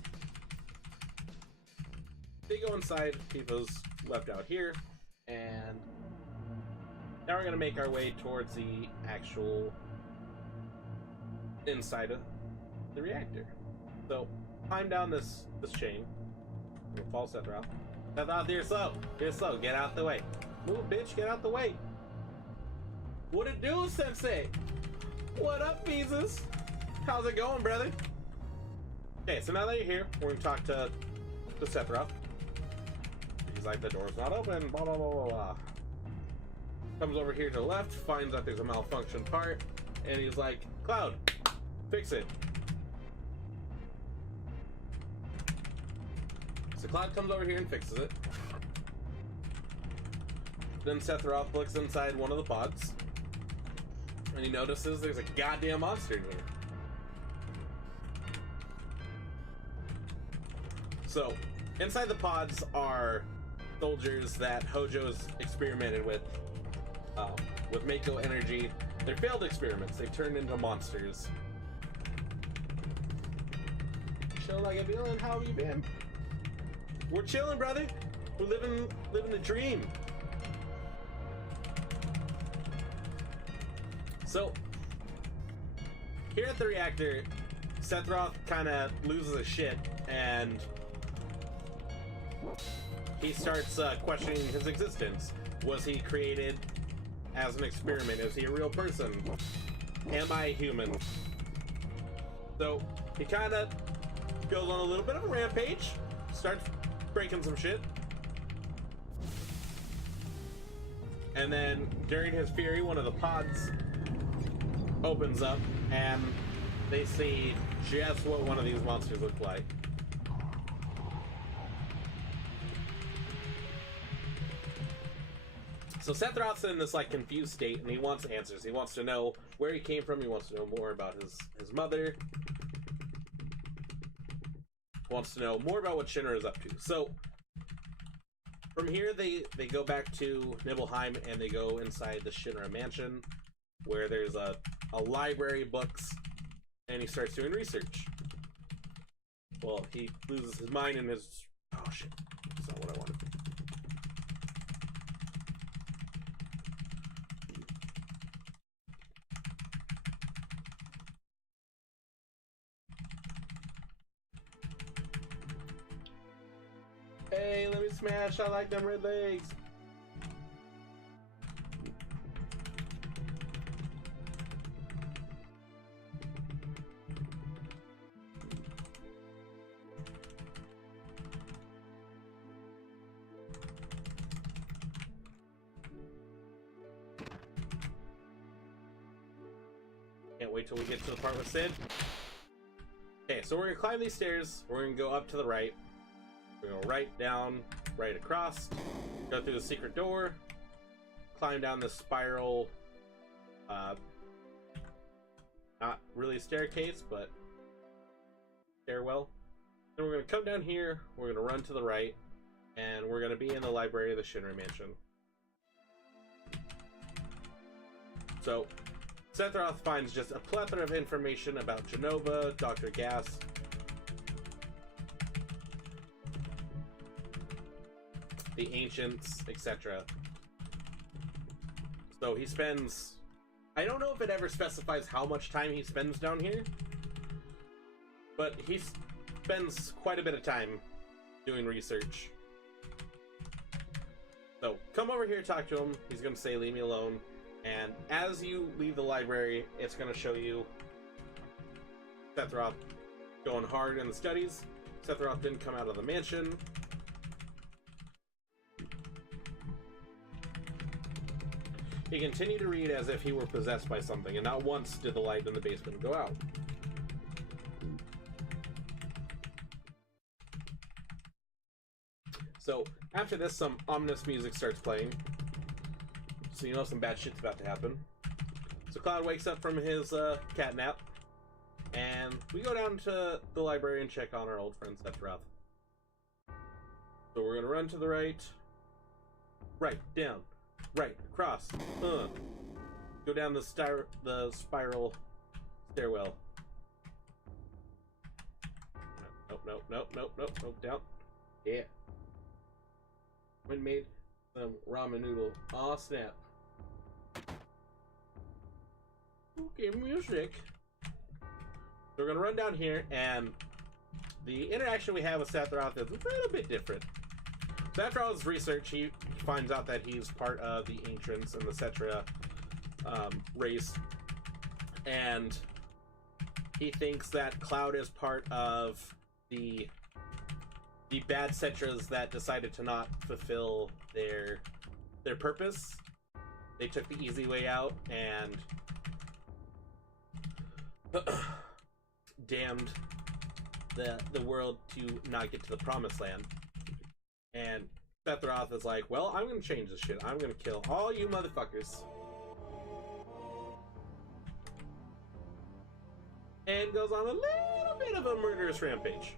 they go inside, Tifa's left out here, and now we're gonna make our way towards the actual inside of the reactor. So climb down this chain. We'll fall Sephiroth. Sephiroth, you're slow. You're slow. Get out the way. Move, bitch. Get out the way. What it do, Sensei? What up, Beezus? How's it going, brother? Okay, so now that you're here, we're gonna talk to Sephiroth. He's like, the door's not open, blah, blah, blah, blah, blah. Comes over here to the left, finds that there's a malfunction part, and he's like, Cloud, fix it. So Cloud comes over here and fixes it. Then Sephiroth looks inside one of the pods, and he notices there's a goddamn monster in here. So, inside the pods are soldiers that Hojo's experimented with Mako energy. They're failed experiments. They've turned into monsters. Chill like a villain. How have you been? We're chilling, brother. We're living the dream. So, here at the reactor, Sephiroth kind of loses his shit, and he starts questioning his existence. Was he created as an experiment? Is he a real person? Am I human? So, he kind of goes on a little bit of a rampage, starts breaking some shit. And then, during his fury, one of the pods opens up, and they see just what one of these monsters look like. So Sephiroth's in this like confused state, and he wants answers. He wants to know where he came from. He wants to know more about his mother. Wants to know more about what Shinra is up to. So from here, they go back to Nibelheim, and they go inside the Shinra mansion, where there's a library of books, and he starts doing research. Well, he loses his mind in his... Oh shit, that's not what I wanted. Hey, let me smash, I like them red legs. Can't wait till we get to the part with Sid. Okay, so we're gonna climb these stairs. We're gonna go up to the right. We're gonna go right down, right across, go through the secret door, climb down this spiral, not really a staircase, but stairwell. Then we're gonna come down here, we're gonna run to the right, and we're gonna be in the library of the Shinra Mansion. So, Sephiroth finds just a plethora of information about Jenova, Dr. Gas, the Ancients, etc. So he spends... I don't know if it ever specifies how much time he spends down here, but he spends quite a bit of time doing research. So come over here, talk to him. He's going to say, leave me alone. And as you leave the library, it's going to show you Sephiroth going hard in the studies. Sephiroth didn't come out of the mansion. He continued to read as if he were possessed by something, and not once did the light in the basement go out. So, after this, some ominous music starts playing. So you know some bad shit's about to happen. So Cloud wakes up from his cat nap, and we go down to the library and check on our old friend Sephiroth. So we're gonna run to the right, down, right, across, go down the spiral stairwell. Nope, down. Yeah. When made some ramen noodle. Aw, snap. Okay, music. So we're gonna run down here, and the interaction we have with Sephiroth is a little bit different. So after all his research, he finds out that he's part of the Ancients and the Cetra race, and he thinks that Cloud is part of the bad Cetras that decided to not fulfill their purpose. They took the easy way out and damned the world to not get to the promised land. And Sephiroth is like, well, I'm gonna change this shit. I'm gonna kill all you motherfuckers. And goes on a little bit of a murderous rampage.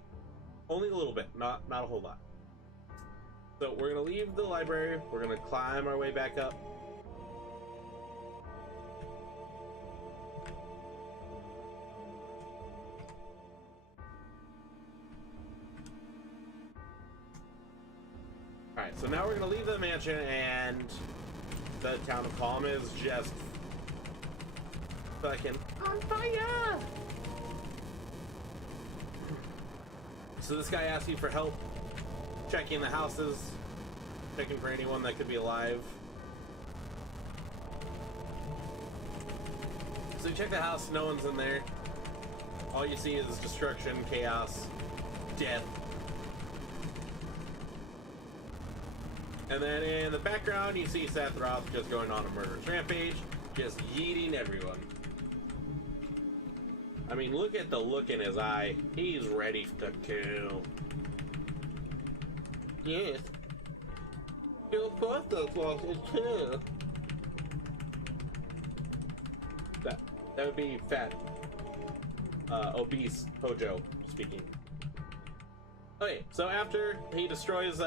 Only a little bit, not a whole lot. So we're gonna leave the library, we're gonna climb our way back up. Alright, so now we're gonna leave the mansion, and the town of Calm is just fucking on fire! So this guy asks you for help checking the houses, checking for anyone that could be alive. So you check the house, no one's in there. All you see is destruction, chaos, death. And then in the background, you see Sephiroth just going on a murderous rampage, just yeeting everyone. I mean, look at the look in his eye. He's ready to kill. Yes. Your birthday was it too. That would be fat, obese Hojo speaking. Okay, so after he destroys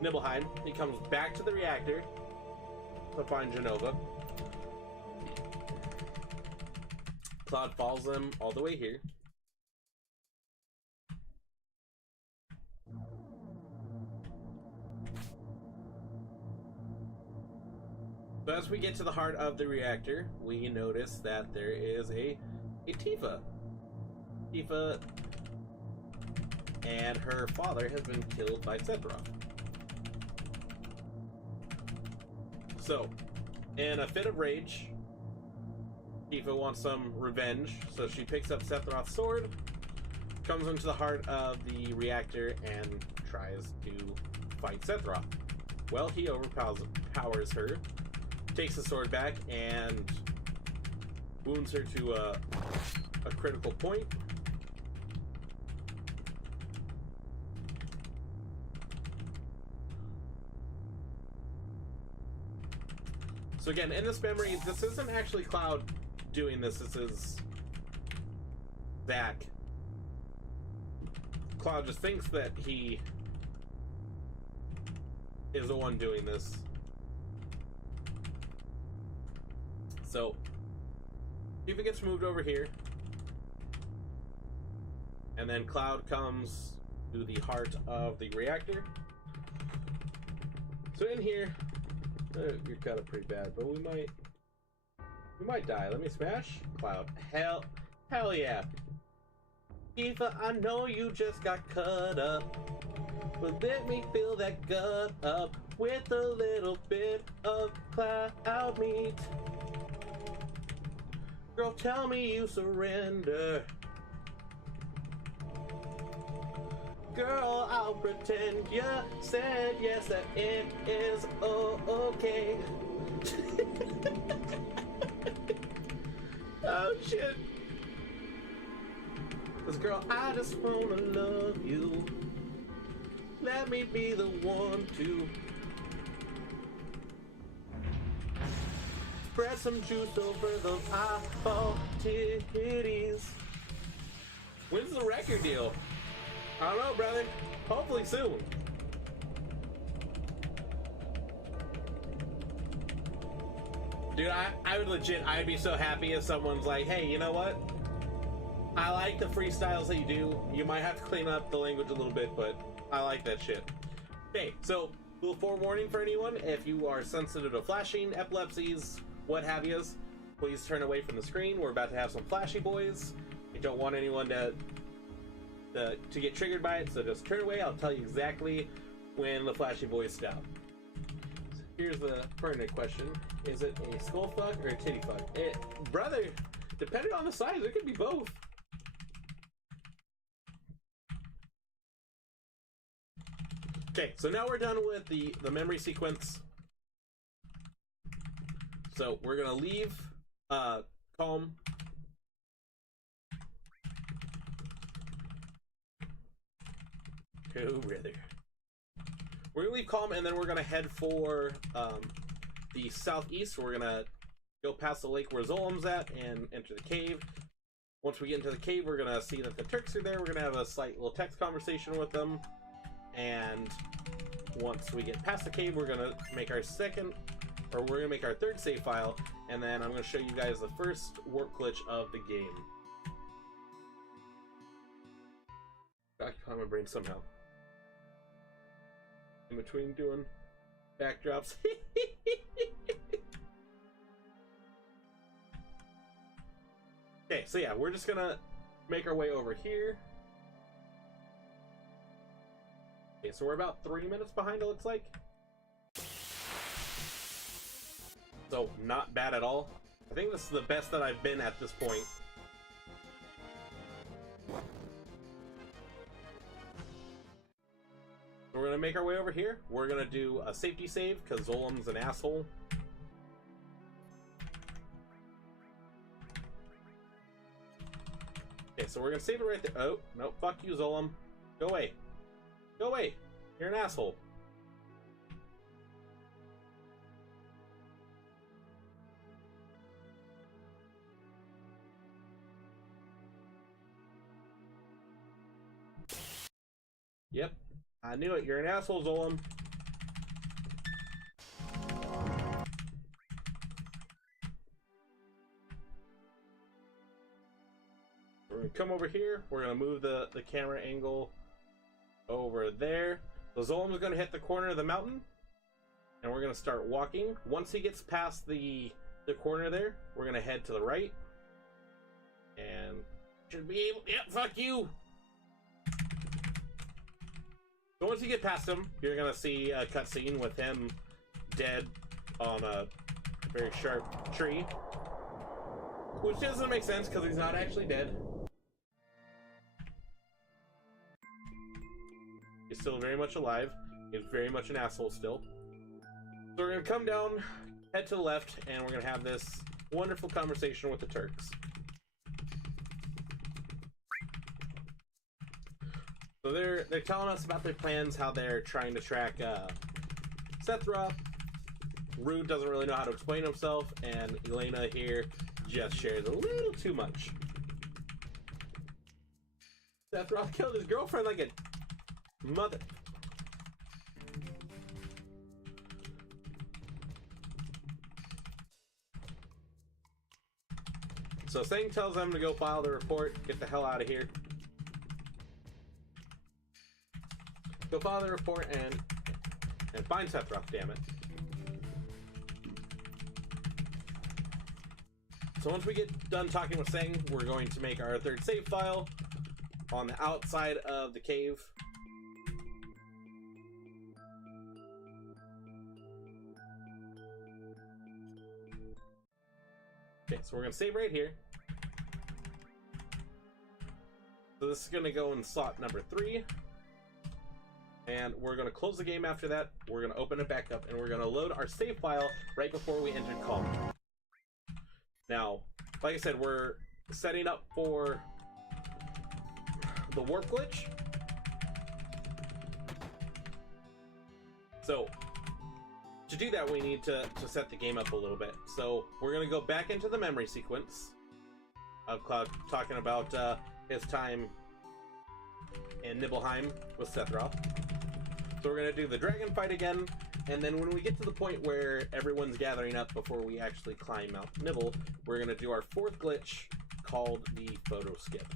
Nibelheim, he comes back to the reactor to find Jenova. Cloud follows them all the way here. So as we get to the heart of the reactor, we notice that there is a Tifa. Tifa and her father has been killed by Sephiroth. So, in a fit of rage, Tifa wants some revenge, so she picks up Sephiroth's sword, comes into the heart of the reactor, and tries to fight Sephiroth. Well, he overpowers her, takes the sword back, and wounds her to a critical point. So again, in this memory, this isn't actually Cloud doing this. This is Zack. Cloud just thinks that he is the one doing this. So Tifa gets moved over here, and then Cloud comes to the heart of the reactor. So in here, you're cut up pretty bad, but we might die. Let me smash Cloud. Hell yeah. Tifa, I know you just got cut up, but let me fill that gut up with a little bit of Cloud meat. Girl, tell me you surrender. Girl, I'll pretend you said yes, that it is okay. Oh shit. 'Cause girl, I just wanna love you. Let me be the one to spread some juice over those eyeball titties. When's the record deal? I don't know, brother. Hopefully soon. Dude, I would legit, I'd be so happy if someone's like, hey, you know what? I like the freestyles that you do. You might have to clean up the language a little bit, but I like that shit. Okay, so, little forewarning for anyone, if you are sensitive to flashing, epilepsies, what have yous, please turn away from the screen. We're about to have some flashy boys. I don't want anyone to get triggered by it, so just turn away. I'll tell you exactly when the flashy boys stop. So here's the pertinent question. Is it a skull fuck or a titty fuck? Brother, depending on the size, it could be both. Okay, so now we're done with the memory sequence. So we're gonna leave Calm. Oh, brother. We're gonna leave Calm, and then we're gonna head for the southeast. We're gonna go past the lake where Zolam's at and enter the cave. Once we get into the cave, we're gonna see that the Turks are there. We're gonna have a slight little text conversation with them, and once we get past the cave, we're gonna make our third save file, and then I'm gonna show you guys the first warp glitch of the game. Occupy my brain somehow. In between doing backdrops. Okay, so yeah, we're just gonna make our way over here. Okay, so we're about 3 minutes behind, it looks like. So, not bad at all. I think this is the best that I've been at this point. We're gonna make our way over here. We're gonna do a safety save, because Zolam's an asshole. Okay, so we're gonna save it right there. Oh, no, fuck you, Zolam. Go away. Go away. You're an asshole. Yep. I knew it. You're an asshole, Zolam. We're gonna come over here. We're gonna move the camera angle over there. So Zolam's gonna hit the corner of the mountain, and we're gonna start walking. Once he gets past the corner there, we're gonna head to the right, and should be able. Yep, fuck you. So once you get past him, you're gonna see a cutscene with him dead on a very sharp tree, which doesn't make sense because he's not actually dead. He's still very much alive. He's very much an asshole still. So we're gonna come down, head to the left, and we're gonna have this wonderful conversation with the Turks. So they're telling us about their plans, how they're trying to track Sephiroth. Rude doesn't really know how to explain himself, and Elena here just shares a little too much. Sephiroth killed his girlfriend like a mother. So Sang tells them to go file the report, get the hell out of here. Go file the report and find Sephiroth, damn it. So once we get done talking with Sang, we're going to make our third save file on the outside of the cave. Okay, so we're gonna save right here. So this is gonna go in slot number 3. And we're going to close the game after that. We're going to open it back up, and we're going to load our save file right before we enter Calm. Now, like I said, we're setting up for the warp glitch. So, to do that, we need to set the game up a little bit. So, we're going to go back into the memory sequence of Cloud talking about his time in Nibelheim with Sephiroth. So we're gonna do the dragon fight again, and then when we get to the point where everyone's gathering up before we actually climb Mount Nibel, we're gonna do our fourth glitch called the photo skip.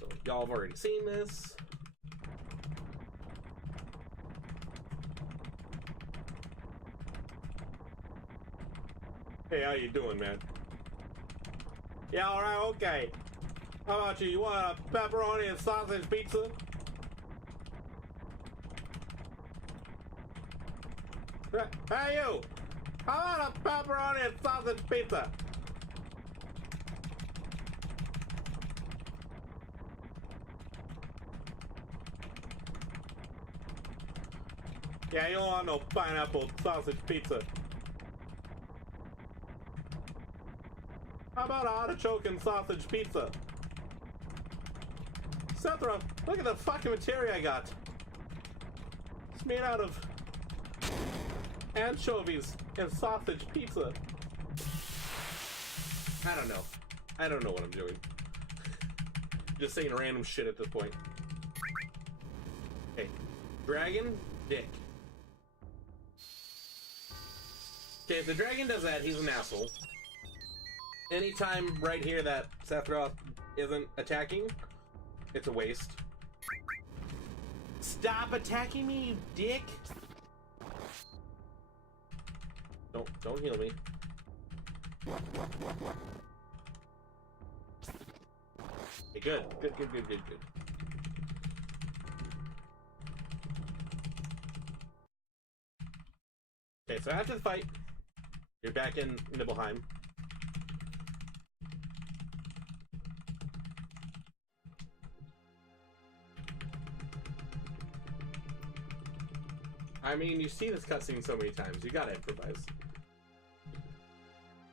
So y'all have already seen this. Hey, how you doing, man? Yeah, alright, okay. How about you? You want a pepperoni and sausage pizza? Hey, you! How about a pepperoni and sausage pizza? Yeah, you don't want no pineapple sausage pizza. How about an artichoke and sausage pizza? Sephiroth, look at the fucking material I got. It's made out of anchovies and sausage pizza. I don't know. I don't know what I'm doing. Just saying random shit at this point. Okay. Dragon Dick. Okay, if the dragon does that, he's an asshole. Anytime right here that Sephiroth isn't attacking, it's a waste. Stop attacking me, you dick! Don't heal me. Okay, good. Good. Okay, so after the fight, you're back in Nibelheim. I mean, you see this cutscene so many times, you gotta improvise.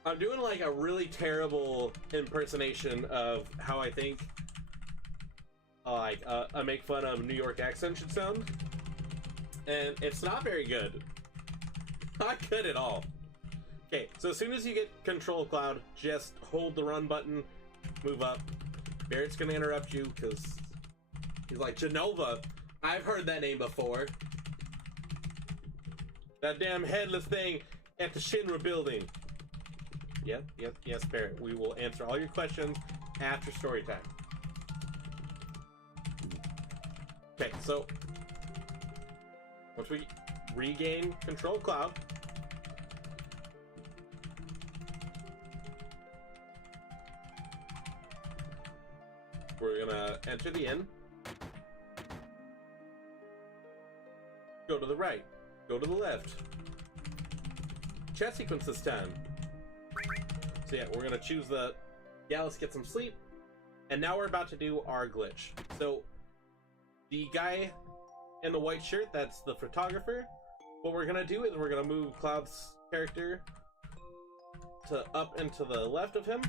I'm doing like a really terrible impersonation of how I think a make fun of New York accent should sound. And it's not very good. Not good at all. Okay, so as soon as you get control of Cloud, just hold the run button, move up. Barrett's gonna interrupt you because he's like, Jenova, I've heard that name before. That damn headless thing at the Shinra building. Yes, Barrett. We will answer all your questions after story time. Okay, so once we regain control of Cloud, we're gonna enter the inn. Go to the right. Go to the left. Chat sequence this time. So yeah, we're gonna choose the let's get some sleep. And now we're about to do our glitch. So the guy in the white shirt, that's the photographer. What we're gonna do is we're gonna move Cloud's character to up and to the left of him.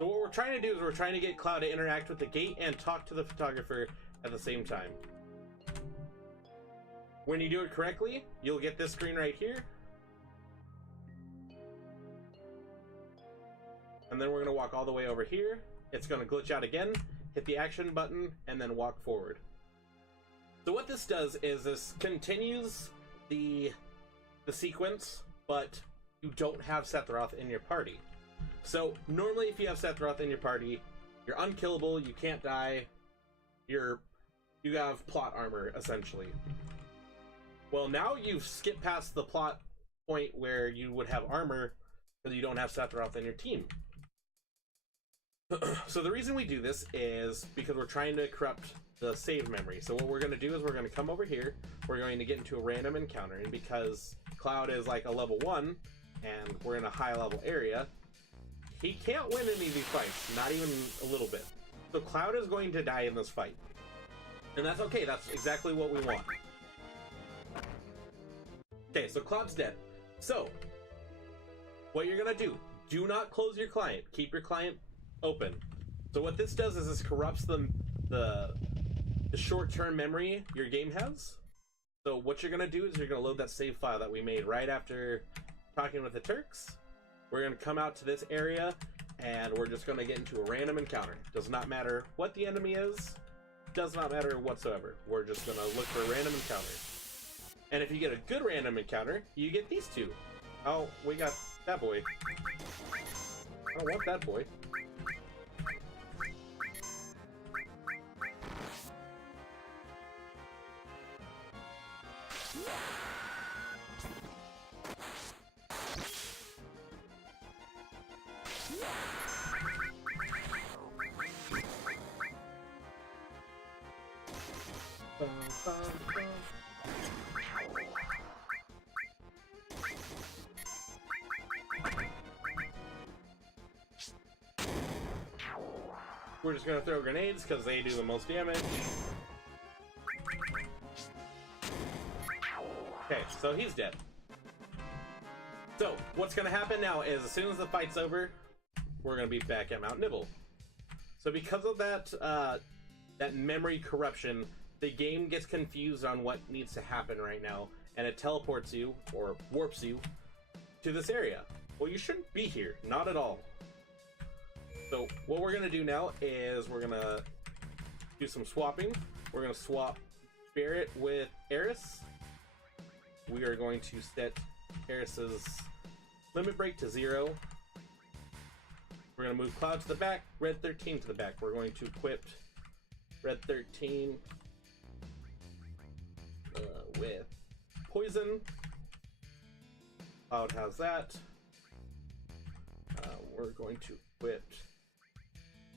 So what we're trying to do is we're trying to get Cloud to interact with the gate and talk to the photographer at the same time. When you do it correctly, you'll get this screen right here. And then we're going to walk all the way over here. It's going to glitch out again, hit the action button, and then walk forward. So what this does is this continues the sequence, but you don't have Sephiroth in your party. So normally if you have Sephiroth in your party, you're unkillable, you can't die, you have plot armor, essentially. Well, now you've skipped past the plot point where you would have armor because you don't have Sephiroth in your team. So the reason we do this is because we're trying to corrupt the save memory. So what we're going to do is we're going to come over here, we're going to get into a random encounter, and because Cloud is like a level 1, and we're in a high level area, he can't win any of these fights, not even a little bit. So Cloud is going to die in this fight. And that's okay, that's exactly what we want. Okay, so Cloud's dead. So, what you're gonna do not close your client. Keep your client open. So what this does is this corrupts the the short-term memory your game has. So what you're gonna do is you're gonna load that save file that we made right after talking with the Turks. We're gonna come out to this area and we're just gonna get into a random encounter. Does not matter what the enemy is, does not matter whatsoever. We're just gonna look for a random encounter. And if you get a good random encounter, you get these two. Oh, we got that boy. I don't want that boy. We're just gonna throw grenades because they do the most damage. Okay, so he's dead. So what's gonna happen now is as soon as the fight's over, we're gonna be back at Mount Nibble. So because of that that memory corruption, the game gets confused on what needs to happen right now, and it teleports you or warps you to this area. Well, you shouldn't be here, not at all. So what we're gonna do now is we're gonna do some swapping. We're gonna swap Barret with Aeris. We are going to set Aeris's limit break to 0. We're gonna move Cloud to the back, Red 13 to the back. We're going to equip Red 13 with Poison. Cloud has that. We're going to equip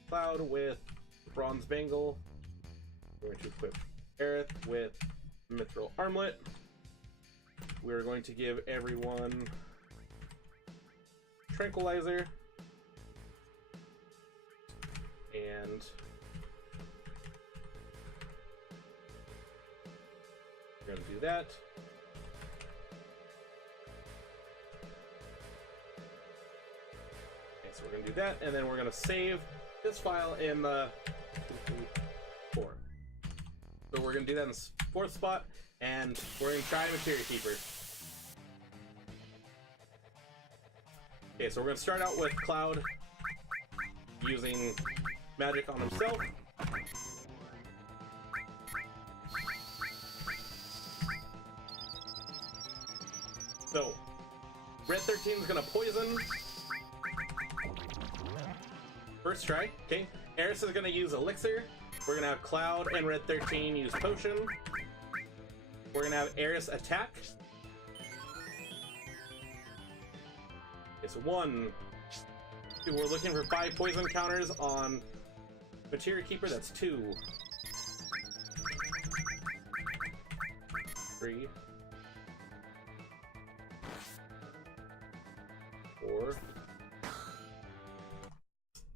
Cloud with Bronze Bangle. We're going to equip Aerith with Mithril Armlet. We're going to give everyone Tranquilizer. And we're going to do that. Okay, so we're going to do that, and then we're going to save this file in the 2, 3, 4. So we're going to do that in the 4th spot, and we're going to try Materia Keeper. Okay, so we're going to start out with Cloud using magic on himself. So, Red 13 is going to poison. First try. Okay, Aeris is going to use Elixir. We're going to have Cloud and Red 13 use Potion. We're going to have Aeris attack. It's 1, 2. We're looking for 5 poison counters on Materia Keeper. That's 2. 3. 4.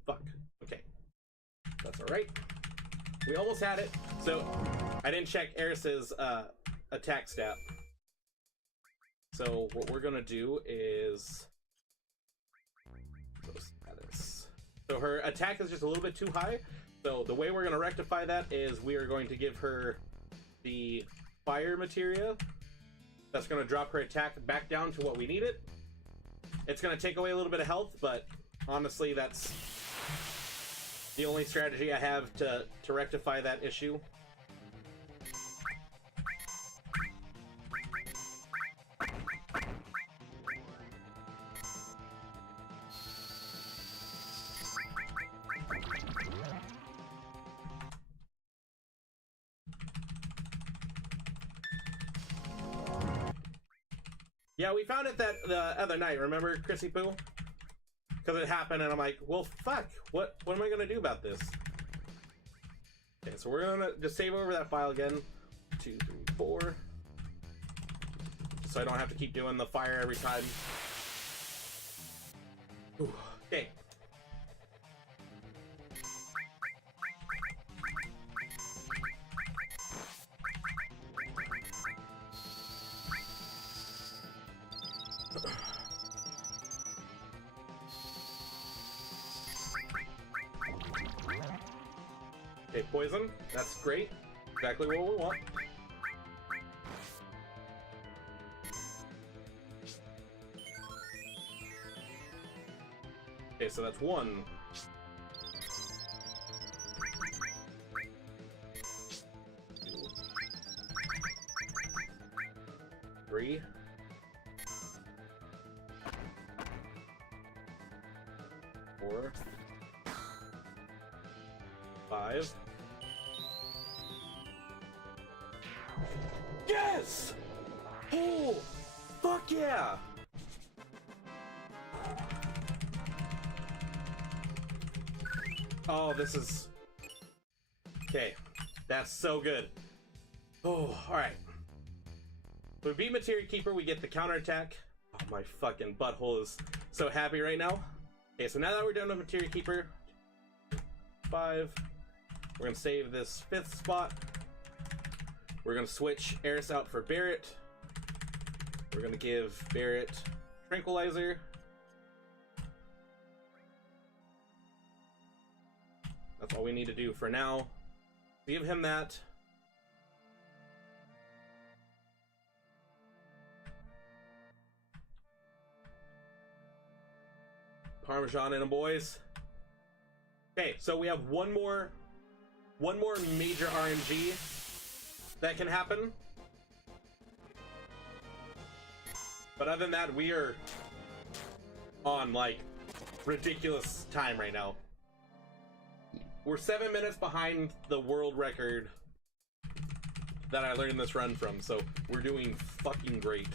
Fuck. Okay. That's alright. We almost had it. So, I didn't check Aeris's attack stat. So, what we're gonna do is... So her attack is just a little bit too high. So the way we're going to rectify that is we are going to give her the fire materia. That's going to drop her attack back down to what we need it. It's going to take away a little bit of health, but honestly, that's the only strategy I have to rectify that issue. Yeah, we found it the other night, remember, Chrissy Poo? Because it happened, and I'm like, well, fuck, what am I going to do about this? Okay, so we're going to just save over that file again. 2, 3, 4. So I don't have to keep doing the fire every time. Ooh, okay. Okay, poison. That's great. Exactly what we want. Okay, so that's 1. 2. 3. 4. 5. Yes! Oh, fuck yeah! Oh, this is... Okay, that's so good. Oh, alright. We beat Materia Keeper, we get the counterattack. Oh, my fucking butthole is so happy right now. Okay, so now that we're done with Materia Keeper, 5. We're gonna save this 5th spot. We're gonna switch Eris out for Barret. We're gonna give Barret Tranquilizer. That's all we need to do for now. Give him that. Parmesan in them, boys. Okay, so we have one more major RNG that can happen. But other than that, we are on like ridiculous time right now. We're 7 minutes behind the world record that I learned this run from, so we're doing fucking great.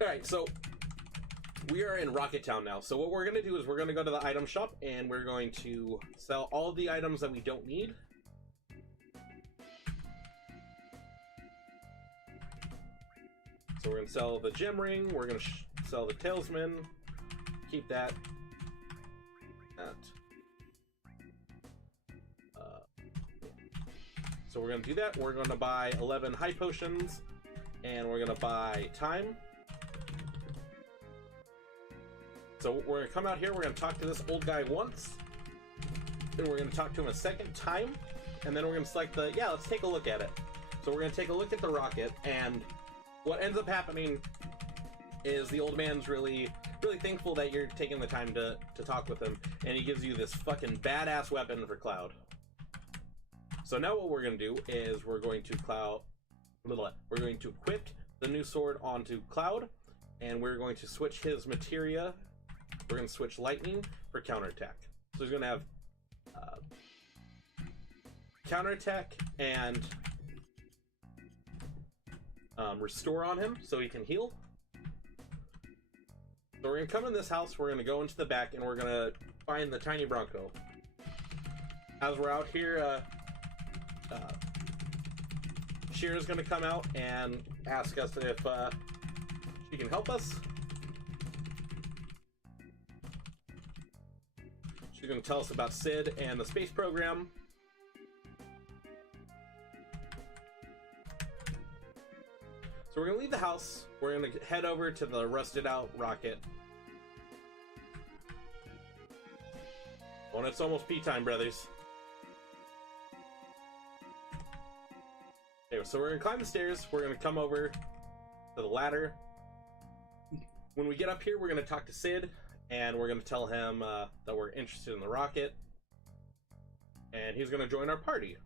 Alright, so we are in Rocket Town now. So what we're going to do is we're going to go to the item shop and we're going to sell all of the items that we don't need. So we're going to sell the gem ring, we're going to sell the talisman, keep that. So we're going to do that. We're going to buy 11 high potions, and we're going to buy time. So we're going to come out here, we're going to talk to this old guy once, then we're going to talk to him a second time, and then we're going to select the, yeah, let's take a look at it. So we're going to take a look at the rocket, and what ends up happening is the old man's really thankful that you're taking the time to talk with him, and he gives you this fucking badass weapon for Cloud. So now what we're going to do is we're going to equip the new sword onto Cloud, and we're going to switch his materia. We're going to switch lightning for counterattack. So he's going to have counterattack and restore on him so he can heal. So we're going to come in this house, we're going to go into the back, and we're going to find the tiny Bronco. As we're out here, Shira's going to come out and ask us if she can help us. She's going to tell us about Sid and the space program. So we're going to leave the house. We're going to head over to the rusted out rocket. Well, it's almost pee time, brothers. Okay, so we're going to climb the stairs. We're going to come over to the ladder. When we get up here, we're going to talk to Sid, and we're going to tell him that we're interested in the rocket. And he's going to join our party.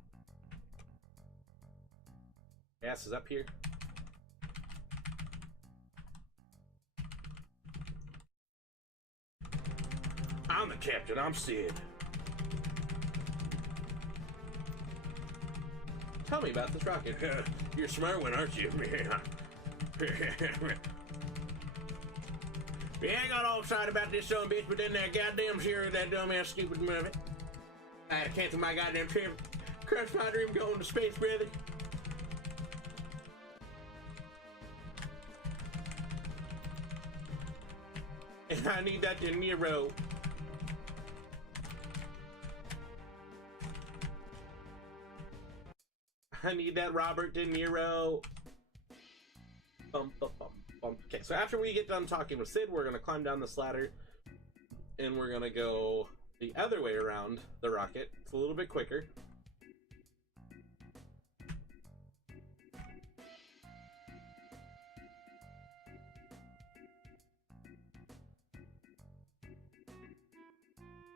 Ass is up here. I'm the captain, I'm Sid. Tell me about this rocket. You're a smart one, aren't you? We ain't got all excited about this son of a bitch, but then that goddamn Shira, that dumbass stupid movie. I had to cancel my goddamn trip. Crushed my dream going to space, brother. And I need that De Niro. I need that Robert De Niro. Bum, bum, bum, bum. Okay, so after we get done talking with Sid, we're going to climb down this ladder. And we're going to go the other way around the rocket. It's a little bit quicker.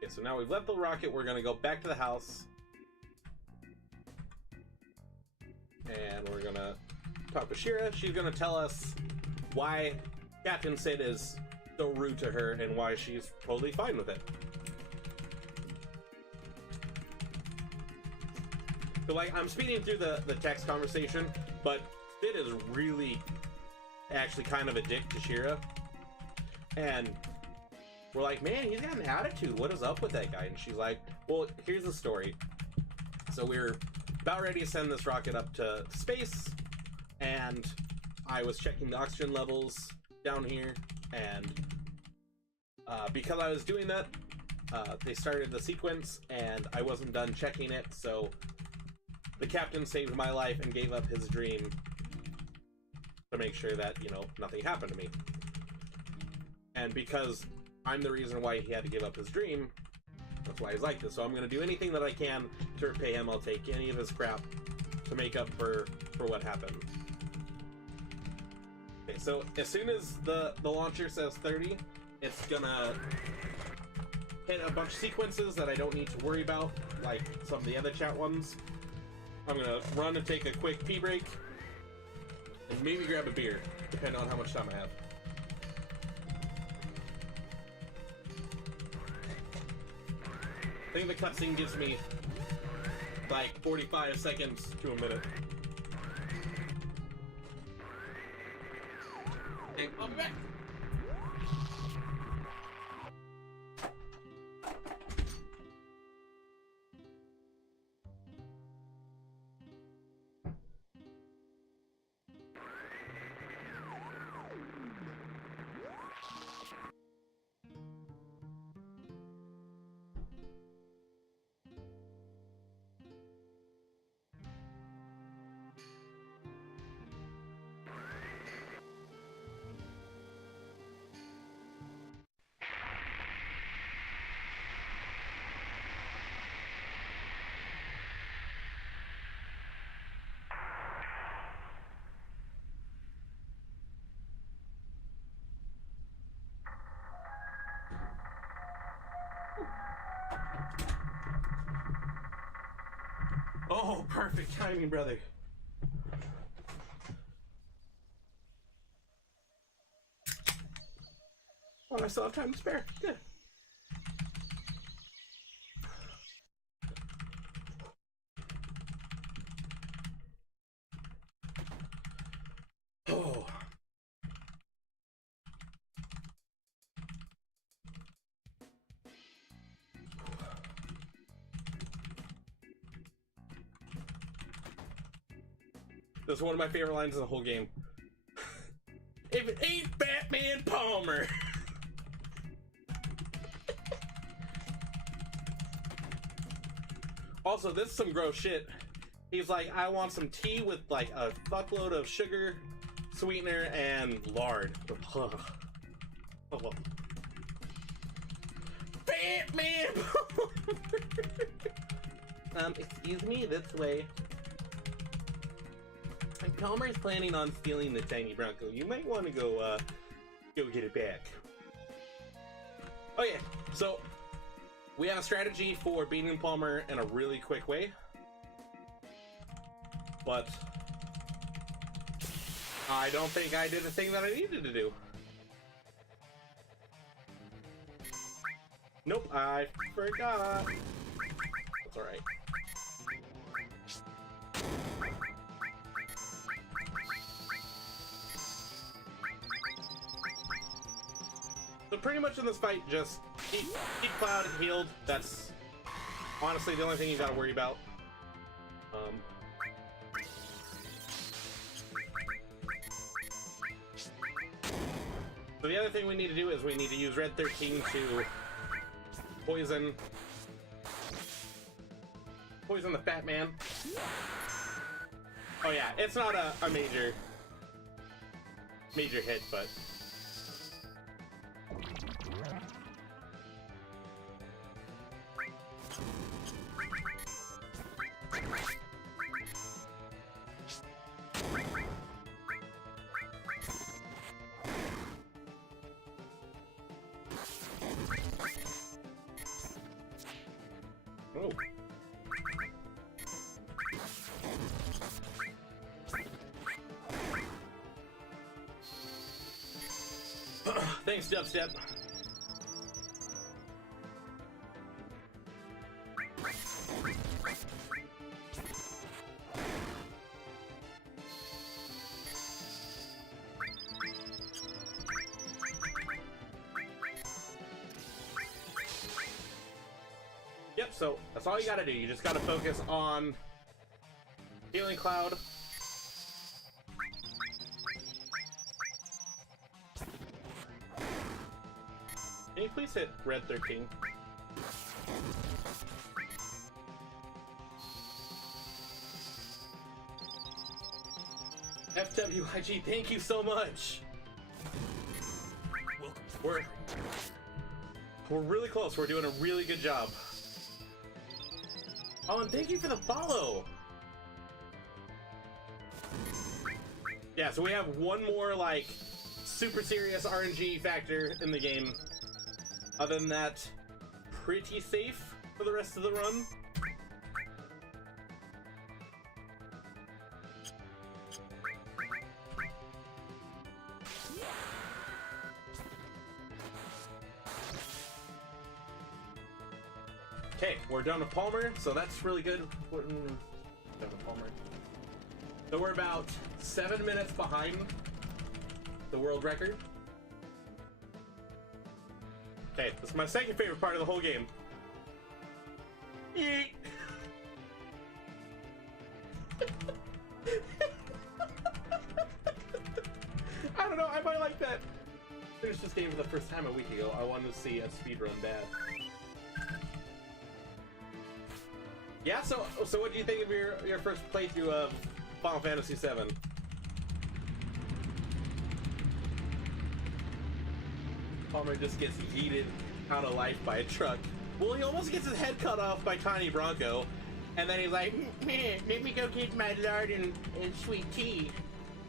Okay, so now we've left the rocket. We're gonna go back to the house. And we're gonna talk with Shira. She's gonna tell us why Captain Sid is so rude to her and why she's totally fine with it. So, like, I'm speeding through the text conversation, but Sid is really actually kind of a dick to Shira. And we're like, man, he's got an attitude. What is up with that guy? And she's like, well, here's the story. So we're about ready to send this rocket up to space, and I was checking the oxygen levels down here, and because I was doing that, they started the sequence, and I wasn't done checking it, so the captain saved my life and gave up his dream to make sure that, you know, nothing happened to me. And because I'm the reason why he had to give up his dream, that's why he's like this. So I'm going to do anything that I can to repay him. I'll take any of his crap to make up for what happened. Okay, so as soon as the launcher says 30, it's gonna hit a bunch of sequences that I don't need to worry about, like some of the other chat ones. I'm gonna run and take a quick pee break, and maybe grab a beer, depending on how much time I have. I think the cutscene gives me like 45 seconds to a minute. And I'll be back. Oh, perfect timing, brother. Oh, I still have time to spare. Good. Oh. This is one of my favorite lines in the whole game. If it ain't Batman Palmer. Also, this is some gross shit. He's like, I want some tea with like a fuckload of sugar, sweetener, and lard. Batman Palmer. Excuse me, this way. Palmer's planning on stealing the tiny Bronco. You might want to go get it back. Okay, so we have a strategy for beating Palmer in a really quick way, but I don't think I did the thing that I needed to do. Nope, I forgot. That's alright. So pretty much in this fight, just keep Cloud healed. That's honestly the only thing you gotta worry about. So the other thing we need to do is we need to use Red 13 to poison the Fat Man. Oh yeah, it's not a major hit, but Oh. Thanks, Dubstep. Yep, so that's all you gotta do. You just gotta focus on Healing Cloud. Can you please hit Red 13? FWIG, thank you so much! We're really close. We're doing a really good job. Oh, and thank you for the follow! Yeah, so we have one more, like, super serious RNG factor in the game. Other than that, pretty safe for the rest of the run. Okay, we're done with Palmer, so that's really good. Done with Palmer. So we're about 7 minutes behind the world record. Okay, this is my second favorite part of the whole game. Yeet. I don't know, I might like that. I finished this game for the first time a week ago. I wanted to see a speedrun bad. Yeah, so what do you think of your first playthrough of Final Fantasy VII? Palmer just gets yeeted out of life by a truck. Well, he almost gets his head cut off by Tiny Bronco, and then he's like, "Man, let me go get my lard and sweet tea,"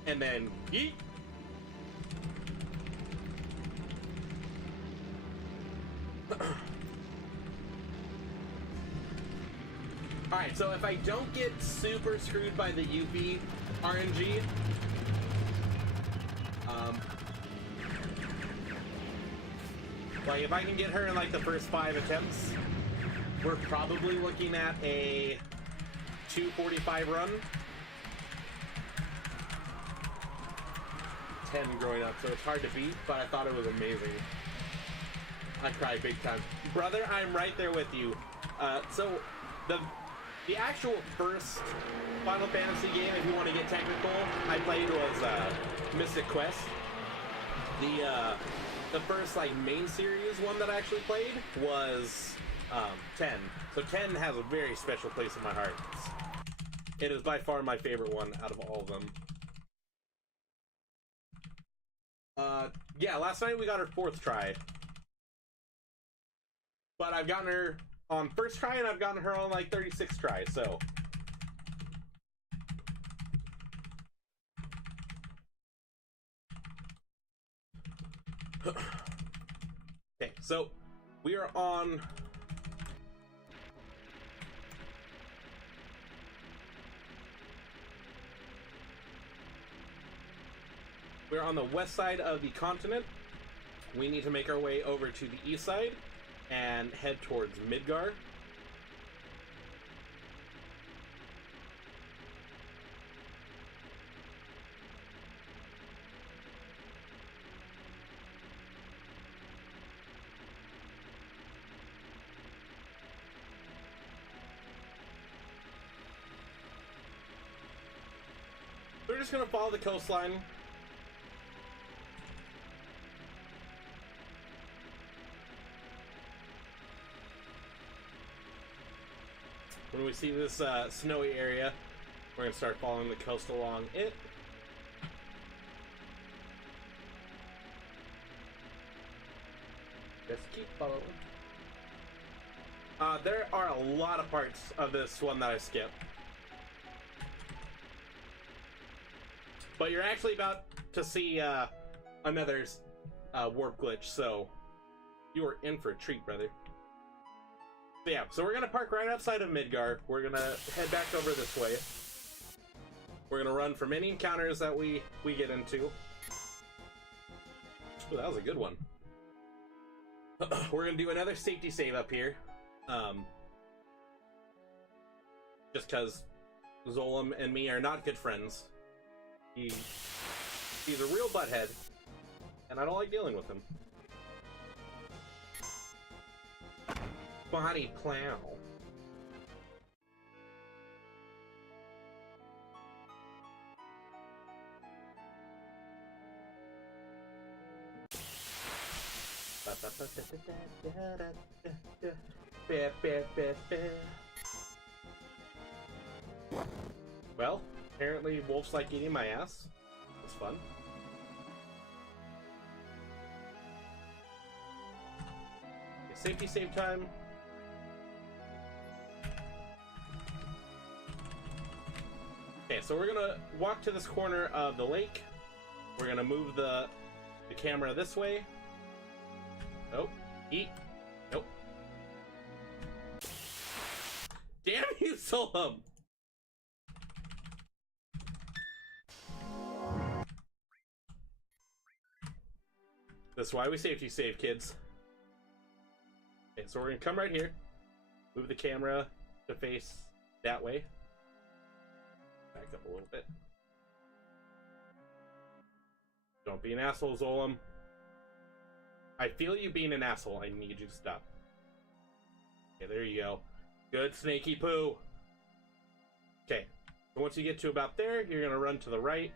and then yeet. Alright, so if I don't get super screwed by the Yuffie RNG, like if I can get her in like the first 5 attempts, we're probably looking at a 2:45 run. 10 growing up, so it's hard to beat, but I thought it was amazing. I cried big time. Brother, I'm right there with you. So the actual first Final Fantasy game, if you want to get technical, I played was Mystic Quest. The first like main series one that I actually played was 10. So 10 has a very special place in my heart. It is by far my favorite one out of all of them. Yeah, last night we got her 4th try. But I've gotten her on first try, and I've gotten her on like 36 tries, so. Okay, so we are on. We're on the west side of the continent. We need to make our way over to the east side and head towards Midgar. We're just gonna follow the coastline. When we see this snowy area, we're gonna start following the coast along it. Just keep following. There are a lot of parts of this one that I skipped. But you're actually about to see another warp glitch, so you are in for a treat, brother. So yeah, so we're gonna park right outside of Midgar. We're gonna head back over this way. We're gonna run from any encounters that we get into. Ooh, that was a good one. We're gonna do another safety save up here. Just because Zolom and me are not good friends. He's a real butthead, and I don't like dealing with him. Body plow. Well, apparently wolves like eating my ass. That's fun. Okay, safety save time. Okay, so we're gonna walk to this corner of the lake. We're gonna move the camera this way. Nope. Eat. Nope. Damn you, Zolom! That's why we safety save, kids. Okay, so we're gonna come right here. Move the camera to face that way. Back up a little bit. Don't be an asshole, Zolom. I feel you being an asshole. I need you to stop. Okay, there you go. Good snaky poo. Okay, so once you get to about there, you're gonna run to the right.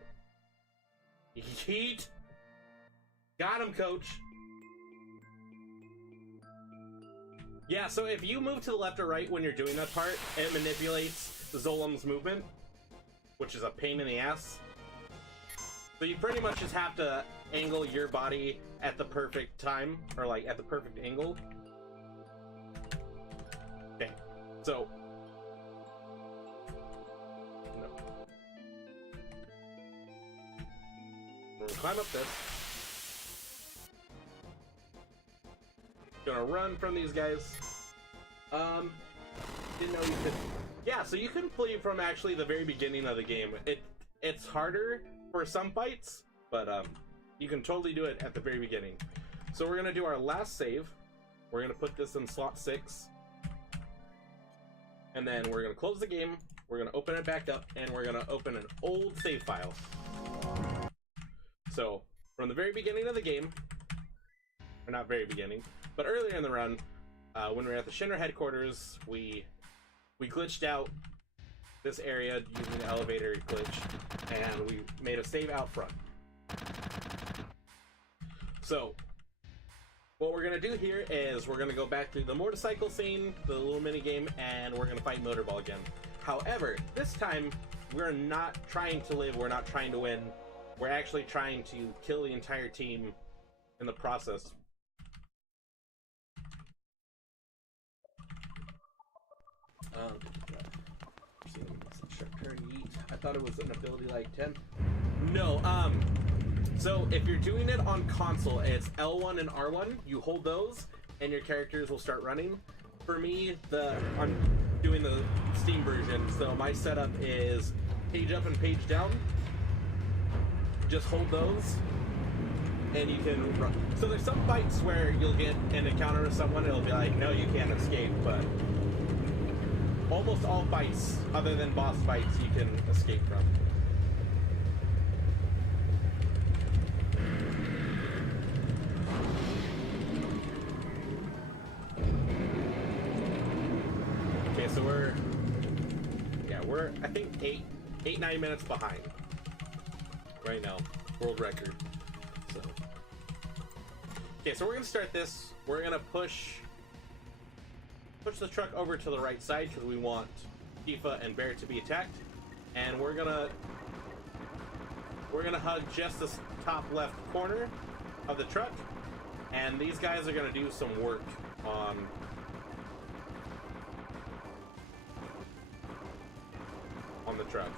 Yeet. Got him, coach. Yeah, so if you move to the left or right when you're doing that part, it manipulates Zolom's movement, which is a pain in the ass. So you pretty much just have to angle your body at the perfect time, or like at the perfect angle. Okay, so no. We're gonna climb up this. Gonna run from these guys. Didn't know you could. Yeah, so you can flee from actually the very beginning of the game. It's harder for some fights, but you can totally do it at the very beginning. So we're gonna do our last save. We're gonna put this in slot 6, and then we're gonna close the game. We're gonna open it back up, and we're gonna open an old save file. So from the very beginning of the game, or not very beginning, but earlier in the run, when we were at the Shinra headquarters, we glitched out this area using the elevator glitch, and we made a save out front. So what we're gonna do here is we're gonna go back to the motorcycle scene, the little mini game, and we're gonna fight Motorball again. However, this time we're not trying to live, we're not trying to win, we're actually trying to kill the entire team in the process. I thought it was an ability like 10. No, so if you're doing it on console, it's L1 and R1, you hold those, and your characters will start running. For me, I'm doing the Steam version, so my setup is page up and page down. Just hold those, and you can run. So there's some fights where you'll get an encounter with someone, and it'll be like, no, you can't escape, but almost all fights, other than boss fights, you can escape from. Okay, so we're I think 9 minutes behind right now, world record. So okay, so we're gonna start this. We're gonna push the truck over to the right side because we want Tifa and Bear to be attacked, and we're gonna hug just the top left corner of the truck, and these guys are gonna do some work on the truck.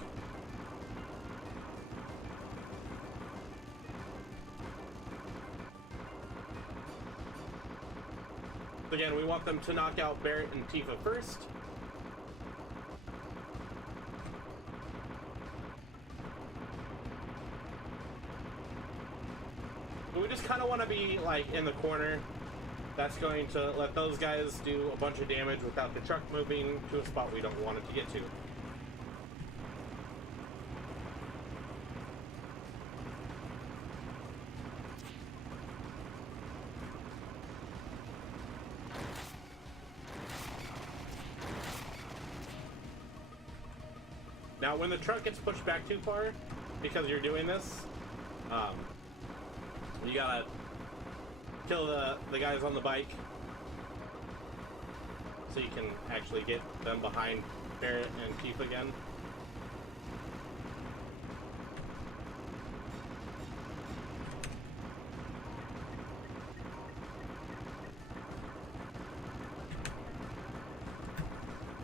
So again, we want them to knock out Barret and Tifa first. But we just kind of want to be like in the corner. That's going to let those guys do a bunch of damage without the truck moving to a spot we don't want it to get to. Now, when the truck gets pushed back too far, because you're doing this, you gotta kill the guys on the bike so you can actually get them behind Barret and Tifa again.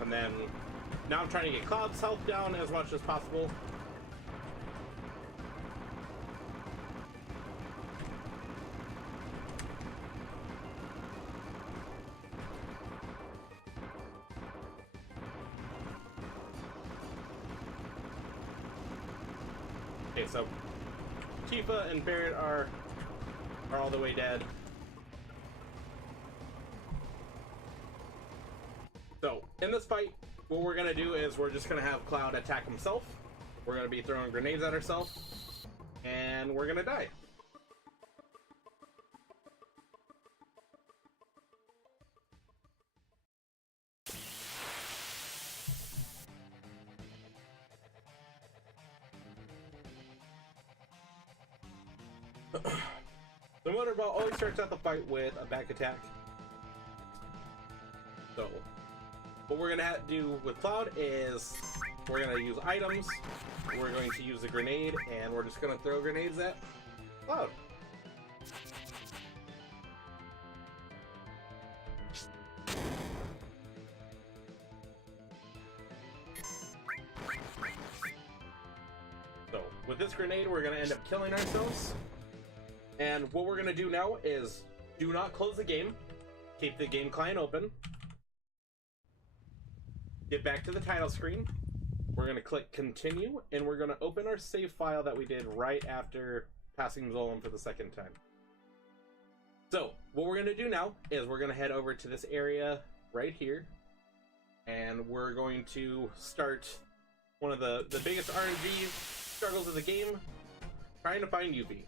And then now I'm trying to get Cloud's health down as much as possible. Okay, so Tifa and Barret are all the way dead. So, in this fight, what we're gonna do is we're just gonna have Cloud attack himself. We're gonna be throwing grenades at ourselves, and we're gonna die. The motorball always starts out the fight with a back attack. So, what we're gonna do with Cloud is we're gonna use items, we're going to use a grenade, and we're just gonna throw grenades at Cloud. So, with this grenade, we're gonna end up killing ourselves. And what we're gonna do now is do not close the game. Keep the game client open. Get back to the title screen. We're gonna click continue, and we're gonna open our save file that we did right after passing Zolom for the second time. So, what we're gonna do now is we're gonna head over to this area right here, and we're going to start one of the biggest RNG struggles of the game, trying to find Yuffie.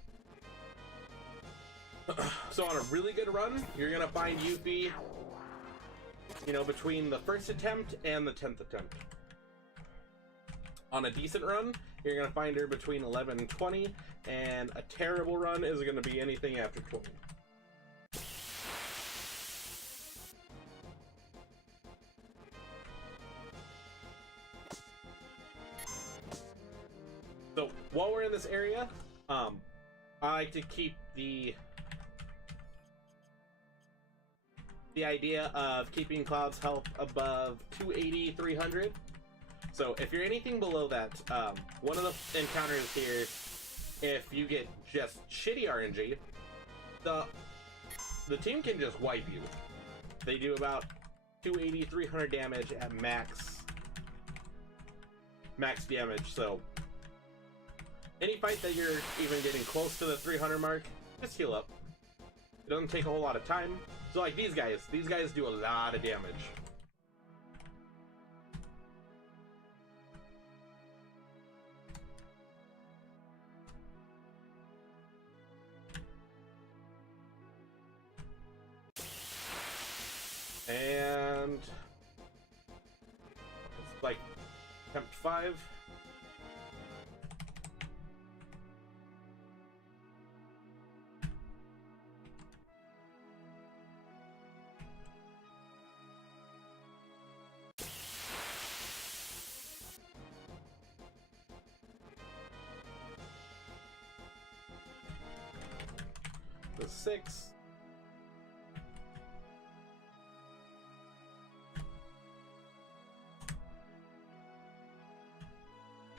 So on a really good run, you're gonna find Yuffie, you know, between the first attempt and the 10th attempt. On a decent run, you're gonna find her between 11 and 20, and a terrible run is gonna be anything after 20. So while we're in this area, I like to keep the idea of keeping Cloud's health above 280, 300. So if you're anything below that, one of the encounters here, if you get just shitty RNG, the team can just wipe you. They do about 280, 300 damage at max damage. So any fight that you're even getting close to the 300 mark, just heal up. It doesn't take a whole lot of time. So like these guys do a lot of damage. And it's like attempt 5. The 6.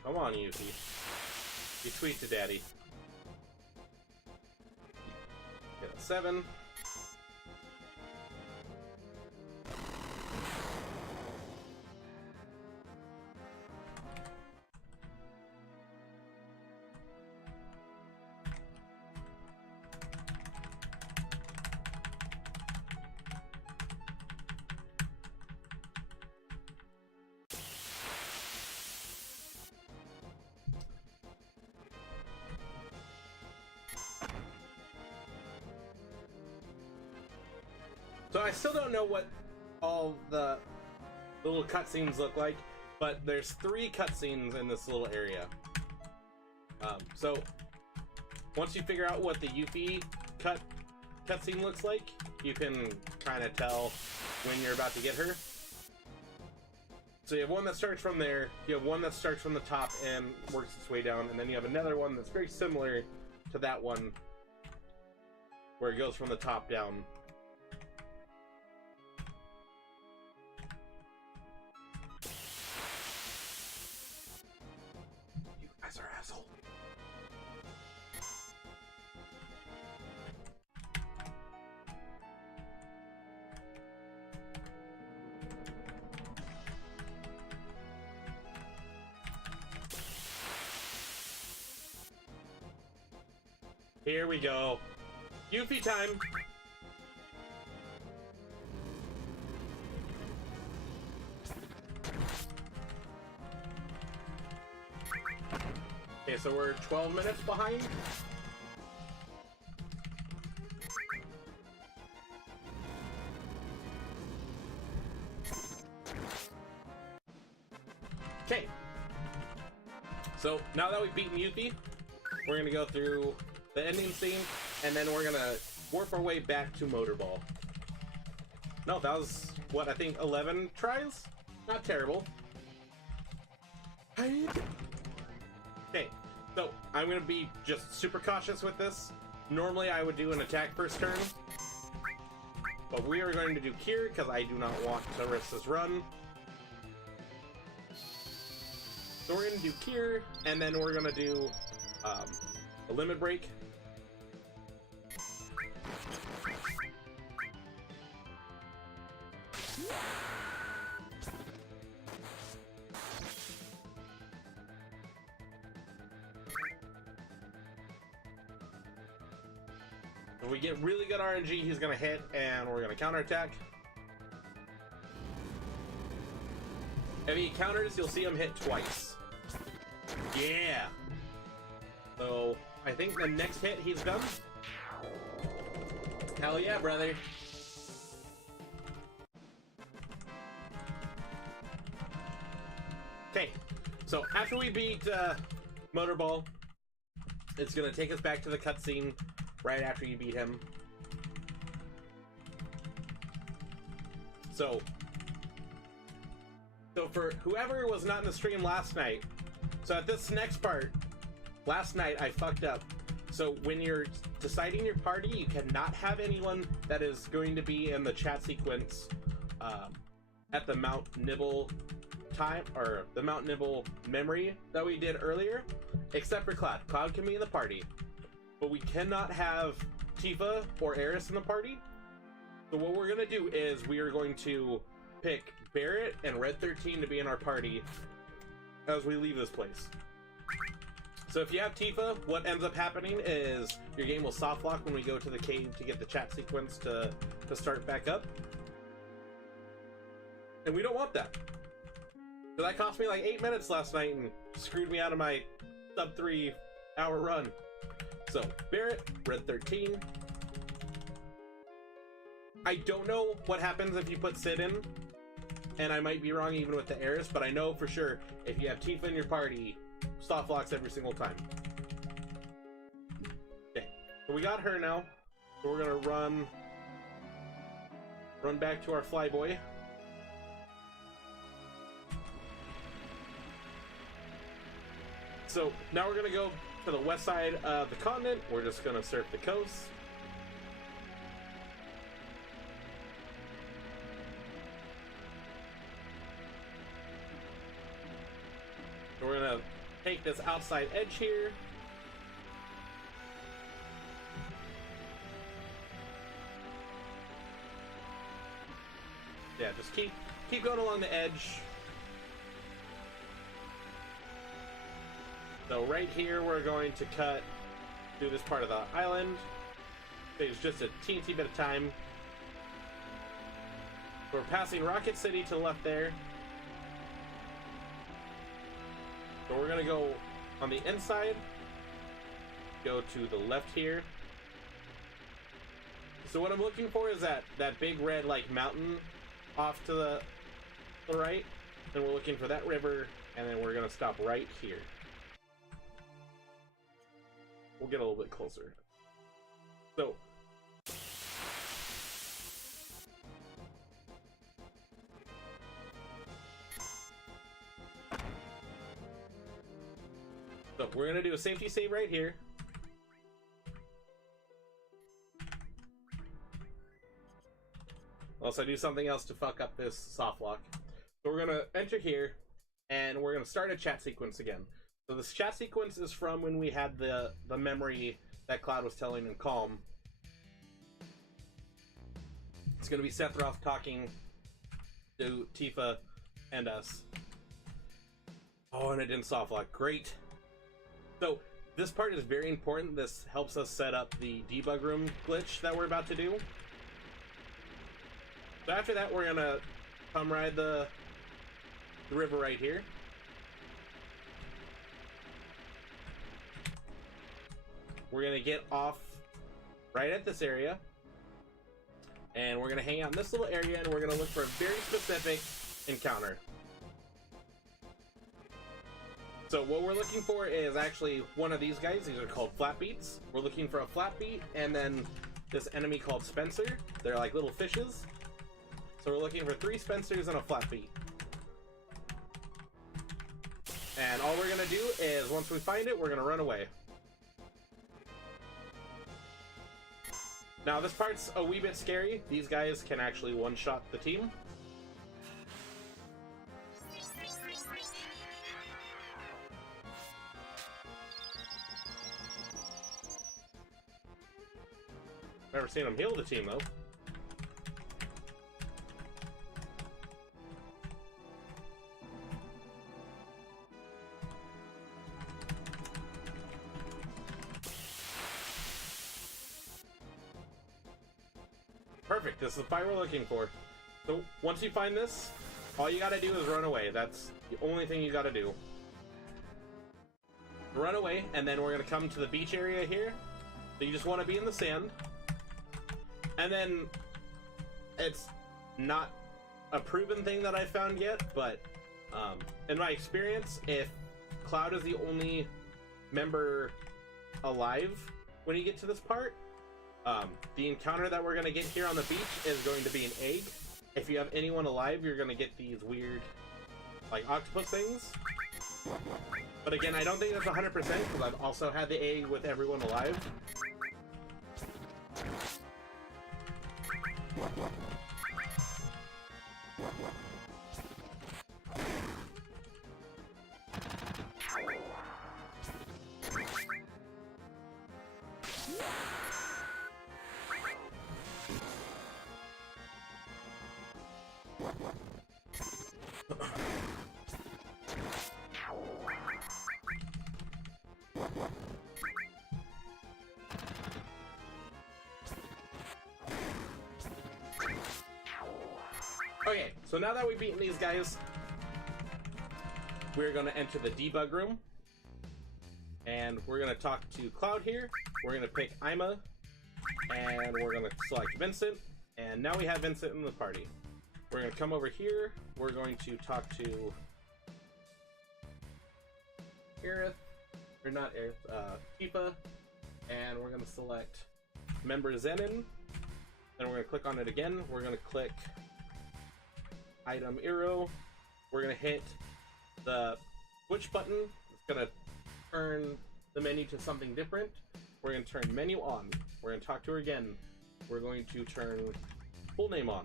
Come on, Yuffie. You tweet to daddy. Get a 7. So I still don't know what all the little cutscenes look like, but there's 3 cutscenes in this little area. So once you figure out what the Yuffie cutscene looks like, you can kind of tell when you're about to get her. So you have one that starts from there, you have one that starts from the top and works its way down, and then you have another one that's very similar to that one, where it goes from the top down. You guys are assholes. Here we go. Yuffie time. Okay, so we're 12 minutes behind. Okay. So now that we've beaten Yuffie, we're gonna go through the ending scene, and then we're gonna warp our way back to Motorball. No, that was, what, I think 11 tries? Not terrible. Okay, so I'm gonna be just super cautious with this. Normally I would do an attack first turn, but we are going to do Cure because I do not want to risk this run. So we're gonna do Cure, and then we're gonna do a Limit Break. If we get really good RNG, he's gonna hit, and we're gonna counterattack. If he counters, you'll see him hit twice. Yeah! So, I think the next hit he's done. Hell yeah, brother. Okay, so after we beat Motorball, it's gonna take us back to the cutscene right after you beat him. So for whoever was not in the stream last night, so at this next part, last night I fucked up. So when you're deciding your party, you cannot have anyone that is going to be in the chat sequence at the Mount Nibble time, or the Mount Nibble memory that we did earlier, except for Cloud. Cloud can be in the party, but we cannot have Tifa or Aeris in the party. So what we're gonna do is we are going to pick Barret and Red 13 to be in our party as we leave this place. So if you have Tifa, what ends up happening is your game will soft lock when we go to the cave to get the chat sequence to start back up. And we don't want that. So that cost me like 8 minutes last night and screwed me out of my sub 3 hour run. So Barret, Red 13. I don't know what happens if you put Sid in, and I might be wrong even with the Aeris, but I know for sure if you have Tifa in your party, soft locks every single time. Okay, so we got her now. So we're gonna run back to our Flyboy. So now we're gonna go to the west side of the continent. We're just gonna surf the coast. We're gonna take this outside edge here. Yeah, just keep going along the edge. So right here, we're going to cut through this part of the island. Saves just a teensy bit of time. We're passing Rocket City to the left there. So we're gonna go on the inside, go to the left here. So what I'm looking for is that big red like mountain off to the right, and we're looking for that river, and then we're gonna stop right here. We'll get a little bit closer. So we're gonna do a safety save right here. Unless I do something else to fuck up this soft lock. So we're gonna enter here, and we're gonna start a chat sequence again. So this chat sequence is from when we had the memory that Cloud was telling in Calm. It's gonna be Sephiroth talking to Tifa and us. Oh, and it didn't soft lock. Great. So this part is very important. This helps us set up the debug room glitch that we're about to do. So after that, we're gonna come ride the river right here. We're gonna get off right at this area, and we're gonna hang out in this little area, and we're gonna look for a very specific encounter. So what we're looking for is actually one of these guys. These are called flat beats. We're looking for a flat beat, and then this enemy called Spencer. They're like little fishes. So we're looking for 3 Spencers and a flat beat. And all we're gonna do is, once we find it, we're gonna run away. Now this part's a wee bit scary. These guys can actually one-shot the team. Never seen them heal the team though. Perfect, this is the fight we're looking for. So once you find this, all you gotta do is run away. That's the only thing you gotta do. Run away, and then we're gonna come to the beach area here. So you just wanna be in the sand. And then, it's not a proven thing that I found yet, but in my experience, if Cloud is the only member alive when you get to this part, the encounter that we're going to get here on the beach is going to be an egg. If you have anyone alive, you're going to get these weird, like, octopus things. But again, I don't think that's 100% because I've also had the egg with everyone alive. Okay, so now that we've beaten these guys, we're going to enter the debug room, and we're going to talk to Cloud here. We're going to pick Ima, and we're going to select Vincent, and now we have Vincent in the party. We're going to come over here. We're going to talk to Aerith, or not Aerith, Tifa, and we're going to select member Zenin. Then we're going to click on it again. We're going to click item arrow. We're going to hit the switch button. It's going to turn the menu to something different. We're going to turn menu on. We're going to talk to her again. We're going to turn full name on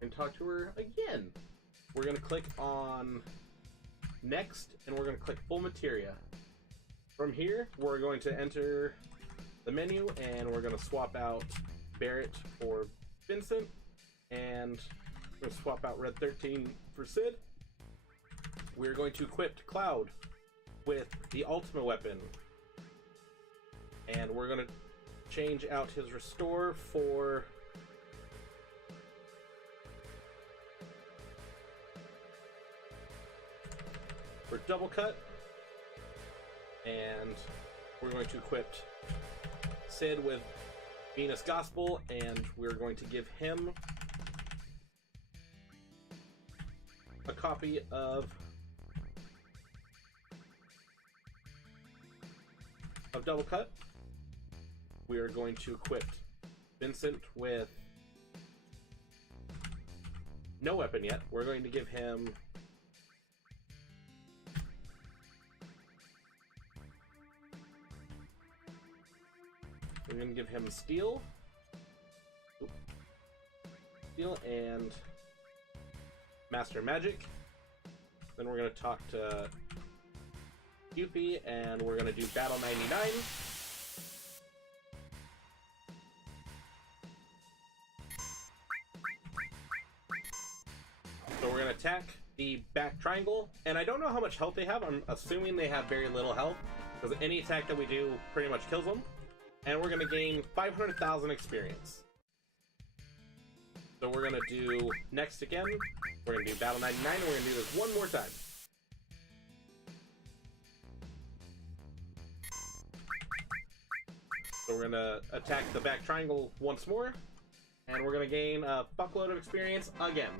and talk to her again. We're going to click on next, and we're going to click full materia. From here, we're going to enter the menu, and we're going to swap out Barrett for Vincent, and we're going to swap out Red 13 for Sid. We're going to equip Cloud with the Ultima weapon, and we're going to change out his restore for double cut, and we're going to equip Sid with Venus Gospel, and we're going to give him a copy of Double Cut. We are going to equip Vincent with no weapon yet. We're going to give him Steel. Steel and Master Magic. Then we're going to talk to Yuppie, and we're going to do Battle 99. So we're going to attack the back triangle, and I don't know how much health they have. I'm assuming they have very little health, because any attack that we do pretty much kills them. And we're going to gain 500,000 experience. So we're going to do next again. We're going to do Battle 99, and we're going to do this one more time. So we're going to attack the back triangle once more, and we're going to gain a fuckload of experience again.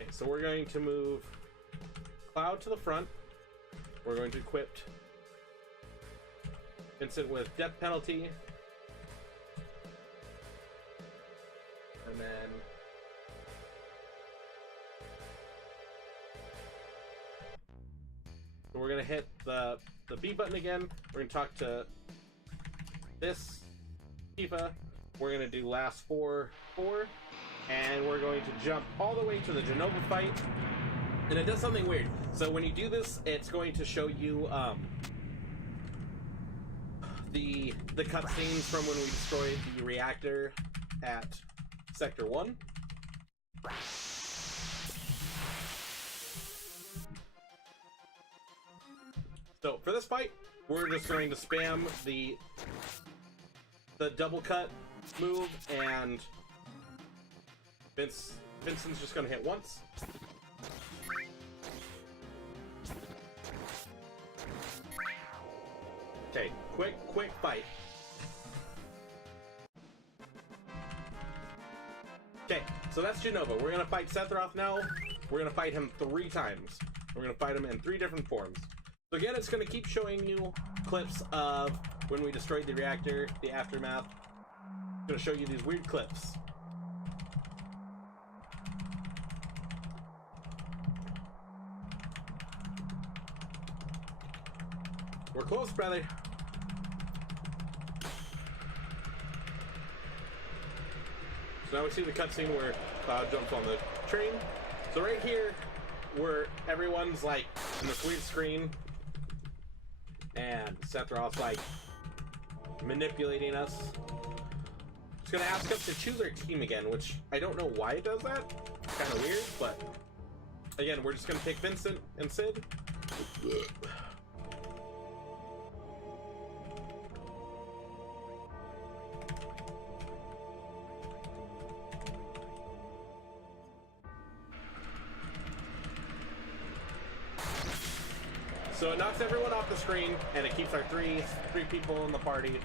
Okay, so we're going to move Cloud to the front. We're going to equip Vincent with Death Penalty. And then so we're going to hit the B button again. We're going to talk to this Tifa. We're going to do last 4, and we're going to jump all the way to the Jenova fight. And it does something weird. So when you do this, it's going to show you the cutscenes from when we destroyed the reactor at Sector 1. So for this fight, we're just going to spam the double cut move, and Vincent's just going to hit once. Okay, quick fight. Okay, so that's Jenova. We're gonna fight Sephiroth now. We're gonna fight him 3 times. We're gonna fight him in 3 different forms. So again, it's gonna keep showing you clips of when we destroyed the reactor, the aftermath. It's gonna show you these weird clips. We're close, brother. So now we see the cutscene where Cloud jumps on the train. So right here, where everyone's like in this weird screen, and Sephiroth's like manipulating us. It's gonna ask us to choose our team again, which I don't know why it does that. It's kind of weird, but again, we're just gonna pick Vincent and Sid. So it knocks everyone off the screen, and it keeps our three people in the party.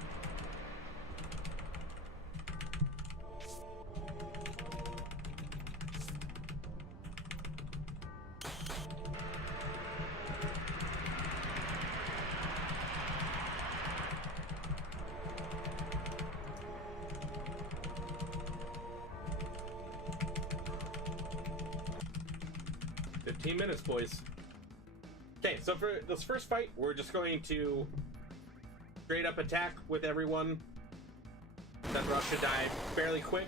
Minutes, boys. Okay, so for this first fight, we're just going to straight up attack with everyone. Sephiroth should die fairly quick.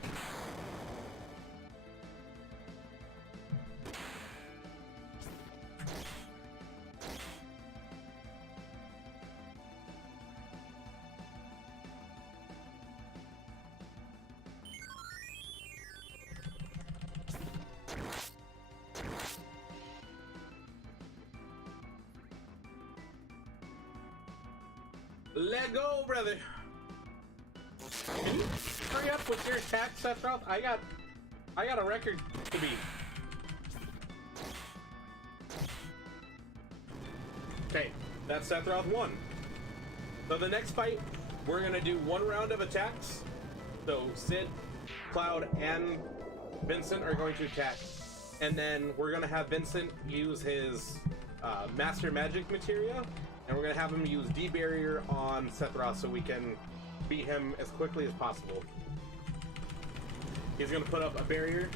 Let go, brother. Can you hurry up with your attack, Sephiroth? I got a record to beat. that Sephiroth won. So the next fight, we're gonna do 1 round of attacks. So Sid, Cloud, and Vincent are going to attack, and then we're gonna have Vincent use his Master Magic Materia, and we're gonna have him use D-Barrier on Sephiroth so we can beat him as quickly as possible. He's gonna put up a barrier.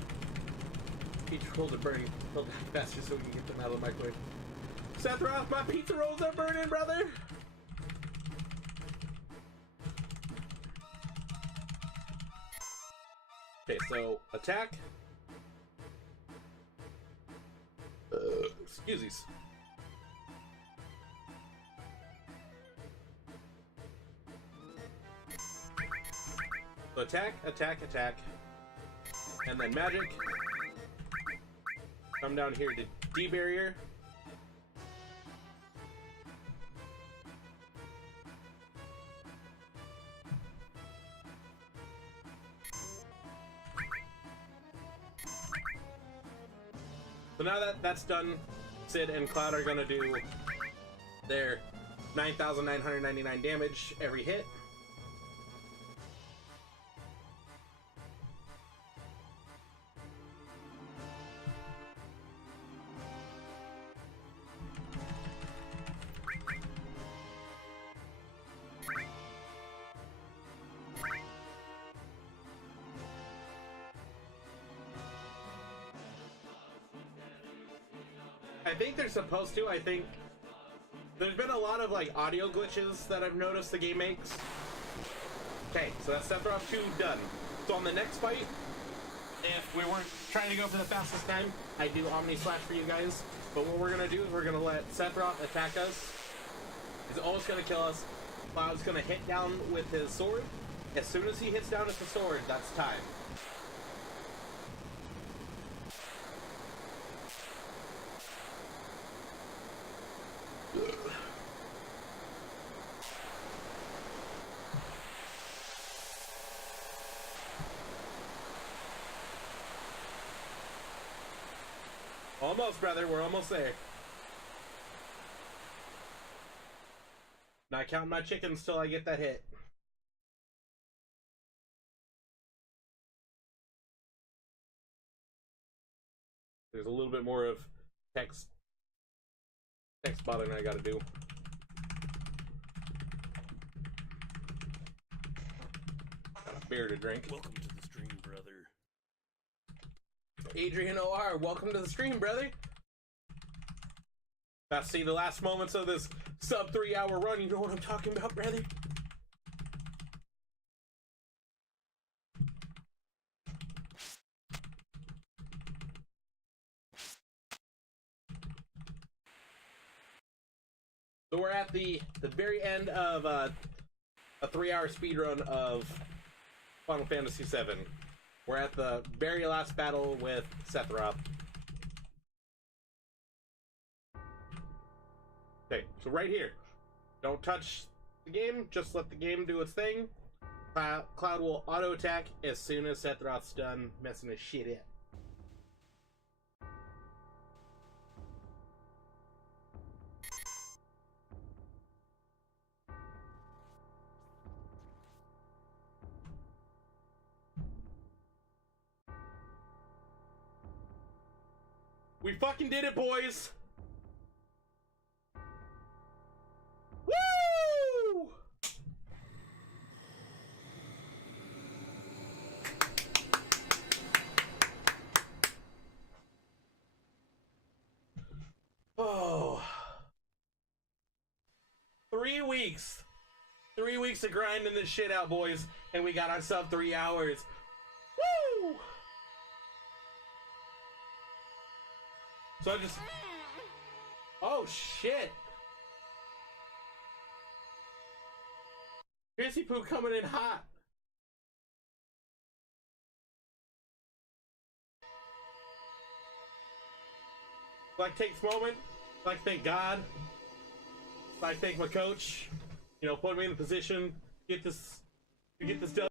Pizza rolls are burning. Hold that faster so we can get them out of the microwave. Sephiroth, my pizza rolls are burning, brother! Okay, so attack. Excuse me. So attack, attack, attack. And then magic. Come down here to D-Barrier. So now that that's done, Sid and Cloud are gonna do their 9,999 damage every hit. I think they're supposed to. I think there's been a lot of like audio glitches that I've noticed the game makes. Okay, so that's Sephiroth 2 done. So on the next fight, if we weren't trying to go for the fastest time, I do Omni Slash for you guys. But what we're gonna do is we're gonna let Sephiroth attack us. He's almost gonna kill us. Cloud's gonna hit down with his sword. As soon as he hits down with the sword, that's time. Almost, brother. We're almost there. Not counting my chickens till I get that hit. There's a little bit more of text bothering I gotta do. Got a beer to drink. Welcome to the stream, brother. Adrian OR, welcome to the stream, brother. About to see the last moments of this sub 3 hour run. You know what I'm talking about, brother? So we're at the very end of a 3 hour speed run of Final Fantasy VII. We're at the very last battle with Sephiroth. Okay, so right here. Don't touch the game, just let the game do its thing. Cloud will auto attack as soon as Sephiroth's done messing his shit up. We fucking did it, boys! Woo! Oh. 3 weeks. 3 weeks of grinding this shit out, boys. And we got ourselves 3 hours. Woo! So I just... Oh, shit. Chrissy Poo coming in hot. Like, takes moment. Like, thank God. Like, thank my coach. You know, put me in the position. Get this done.